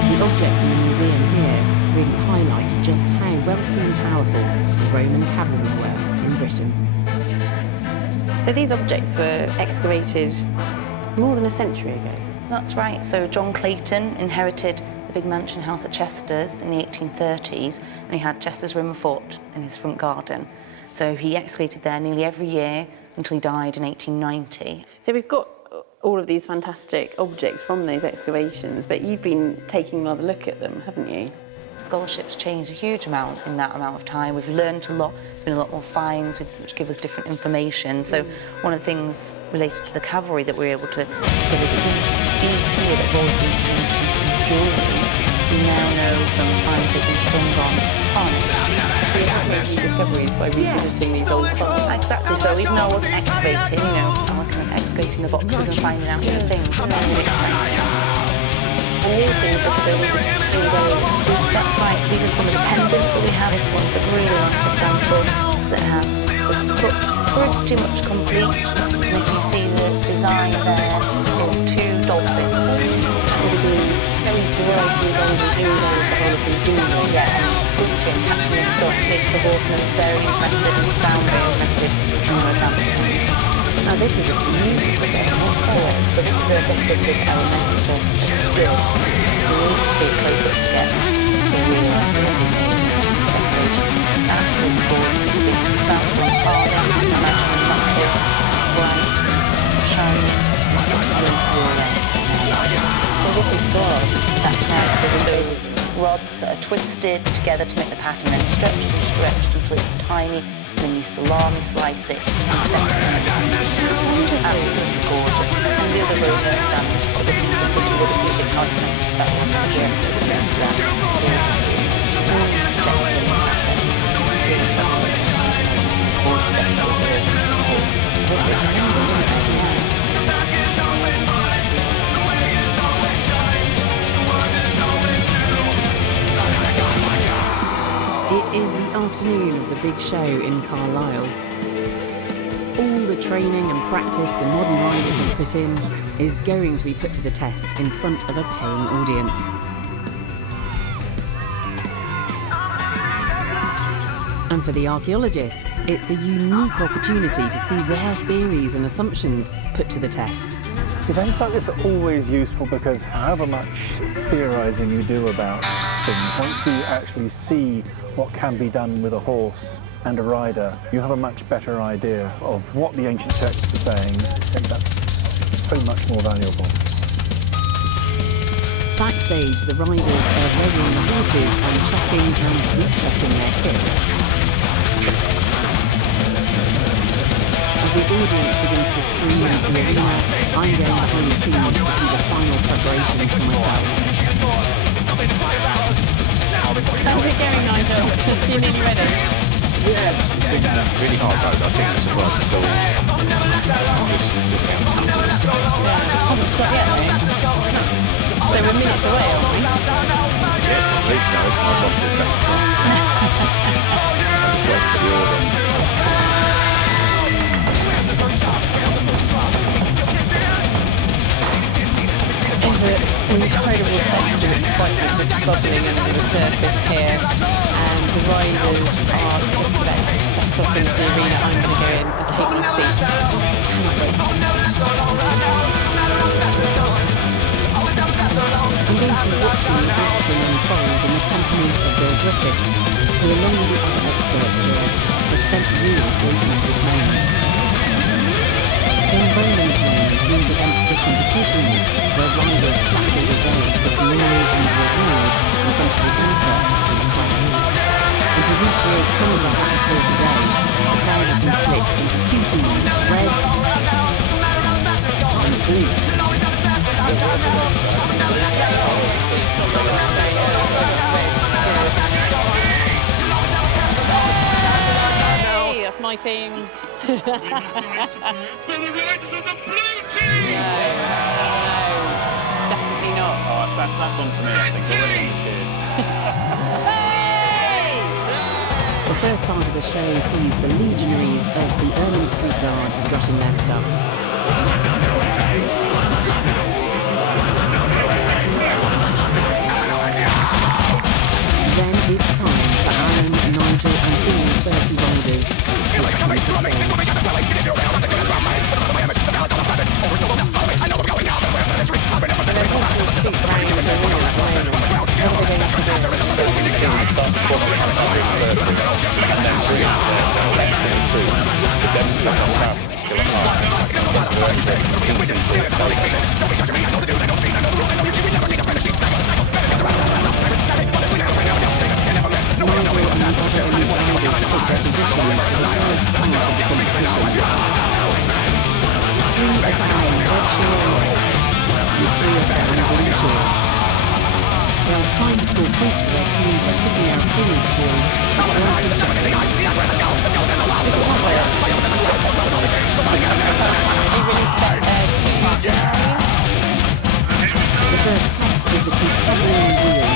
The objects in the museum here really highlight just how wealthy and powerful the Roman cavalry were in Britain. So these objects were excavated more than a century ago. That's right. So John Clayton inherited the big mansion house at Chester's in the 1830s, and he had Chester's Roman fort in his front garden. So he excavated there nearly every year until he died in 1890. So we've got all of these fantastic objects from those excavations, but you've been taking another look at them, haven't you? Scholarship's changed a huge amount in that amount of time. We've learned a lot. There's been a lot more finds which give us different information. So one of the things related to the cavalry that we're able to discover is beads here that have always been changed into jewellery. We now know from finds they've been turned on harness. Discoveries by revisiting these old finds. Exactly. So even though I wasn't excavating, you know, I wasn't excavating the boxes and finding out new things. And new things are still That's right. These are some of the pendants that we have. This one's a really nice example that has pretty much complete. And you can see the design there is two dolphins. Very bright and golden jewels that honestly do Catching this stuff makes the horsemen very impressive and sound very impressive in your dancing. Now this is a beautiful game, so this is a decorative element of a skill. You need to see it close up together to realise that decoration absolutely gorgeous. That's one part of it. Imagine that big, bright, shiny, so this is God. That's right, so with those rods that are twisted together to make the pattern, then stretched and stretched until it's tiny, and then you salami slice it and set it. It's absolutely gorgeous. And the other road there stands for the piece of which you would appreciate how it makes that one It is the afternoon of the big show in Carlisle. All the training and practice the modern riders have put in is going to be put to the test in front of a paying audience. And for the archaeologists, it's a unique opportunity to see their theories and assumptions put to the test. Events like this are always useful because however much theorising you do about things, once you actually see what can be done with a horse and a rider, you have a much better idea of what the ancient texts are saying. I think that's so much more valuable. Backstage, the riders are readying the horses and checking and rechecking their kit. As the audience begins to stream into the arena, I'm going behind the scenes to see the final preparations for myself. How's it going, Nigel? You nearly ready? Yeah, it's been really hard though. I think it's worth still just getting started. Haven't stopped yet, though. So we're minutes away, aren't we? Yeah, at least now. I've got to back the order. There's an incredible texture of spices that's bubbling under the surface here, and the riders are just about to step up into the arena. I'm going to go in and take my seat. I'm going to be watching the action unfold in the company of the Griffith, who along with the other experts here, have spent years waiting for this moment. In bowling terms, these events are competitions where riders battle the day for glory and reward in front of the anchor of the crowd. And to recreate some of the atmosphere today, the crowd has been split into two teams, red and blue. Hey, that's my team. No, definitely not. Oh, that's one for me, I think. Already in the cheers. Hey! The first part of the show sees the legionaries of the Ermine Street Guard strutting their stuff. Then it's time for Alan, Nigel and all 30 riders to take center They'll try to score points for their team by putting out forward shields. The first test is the continuing wheel.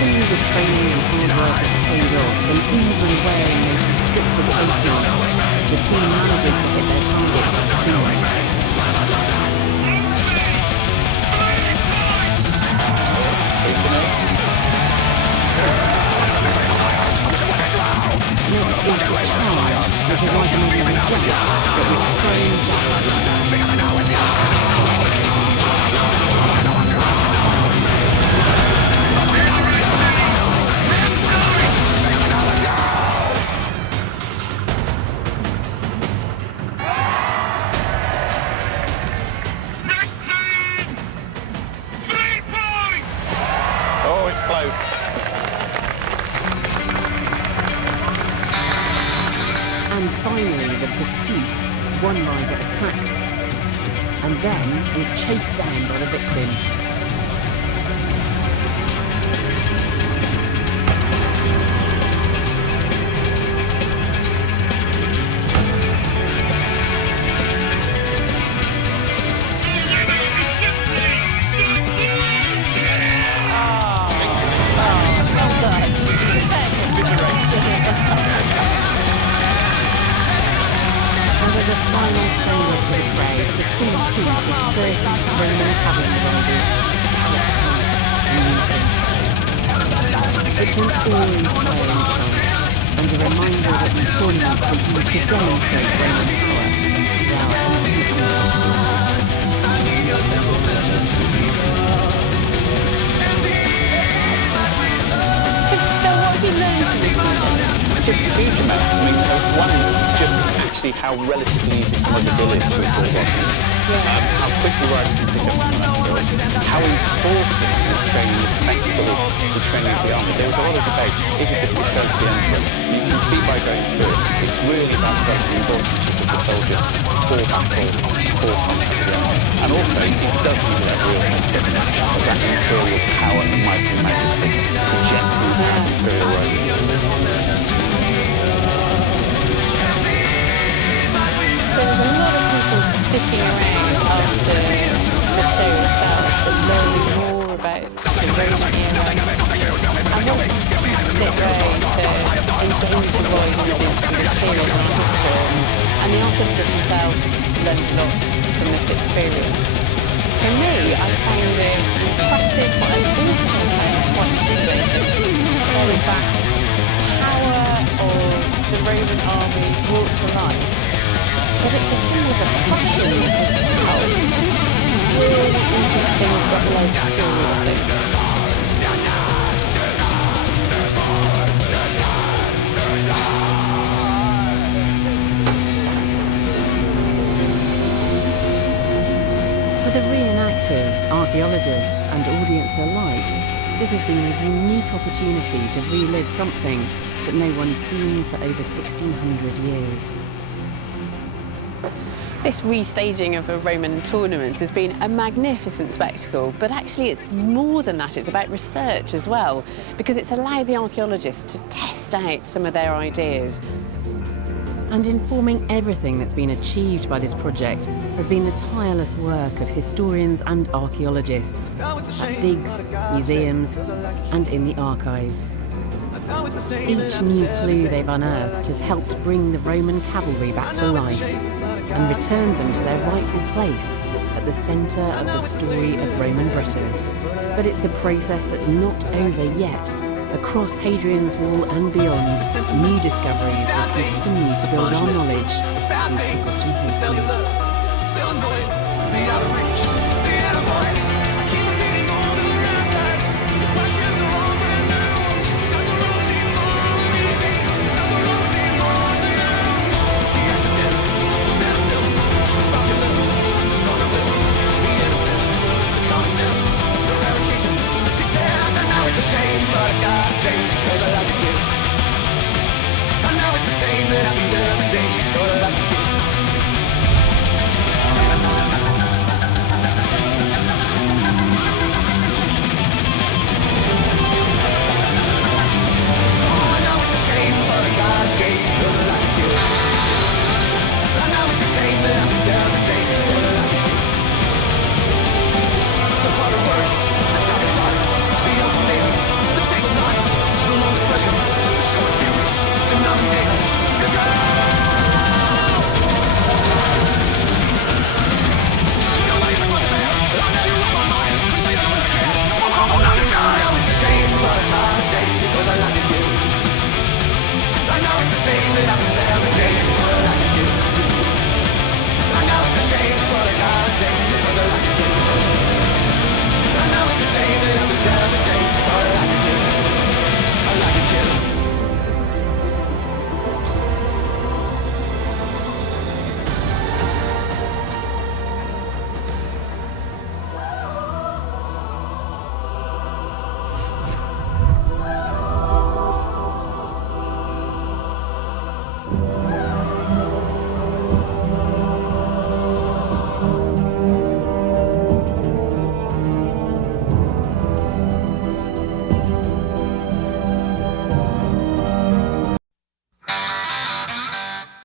All the training and hard work has paid off, and even wearing those restricted faces, the team manages to hit their targets at speed. Next is the charge, which is like a movie with blast, but with prone javelins. Oh, it's close. And finally, the pursuit. One rider attacks and then is chased down by the victim. And as a final sailor to the fray, the king shoots of 30 Roman cavalry riders, It's an awe-inspiring sight, and a reminder that these tournaments were used to demonstrate Roman power throughout ancient countries. actually how relatively easy some of the drill is to install rock. How quickly we're able to pick up some of that drill. How important this training is thankful of the training of the army. There was a lot of debate, is it just return to the entrance? You can see by going through it, it's really about developing the ability of the soldiers for battle, for contact with the enemy. And also, it does give you that real sense of that imperial power and might and majesty projecting out imperial Rome. So there's a lot of people sticking around after the show itself to learn more about the Roman era. And what a fantastic way to engage the Royal Navy with the period and culture. And the artists themselves learned a lot from this experience. For me, I found it impressive, but I also found quite stimulating. Going back, power of the Roman army brought to life. But it's a symbol of passion as well. Really interesting but like things. For the reenactors, archaeologists and audience alike, this has been a unique opportunity to relive something that no one's seen for over 1,600 years. This restaging of a Roman tournament has been a magnificent spectacle, but actually it's more than that, it's about research as well, because it's allowed the archaeologists to test out some of their ideas. And informing everything that's been achieved by this project has been the tireless work of historians and archaeologists at digs, museums and in the archives. Each new clue they've unearthed has helped bring the Roman cavalry back to life and returned them to their rightful place at the centre of the story of Roman Britain. But it's a process that's not over yet. Across Hadrian's Wall and beyond, new discoveries will continue to build our knowledge of these forgotten history.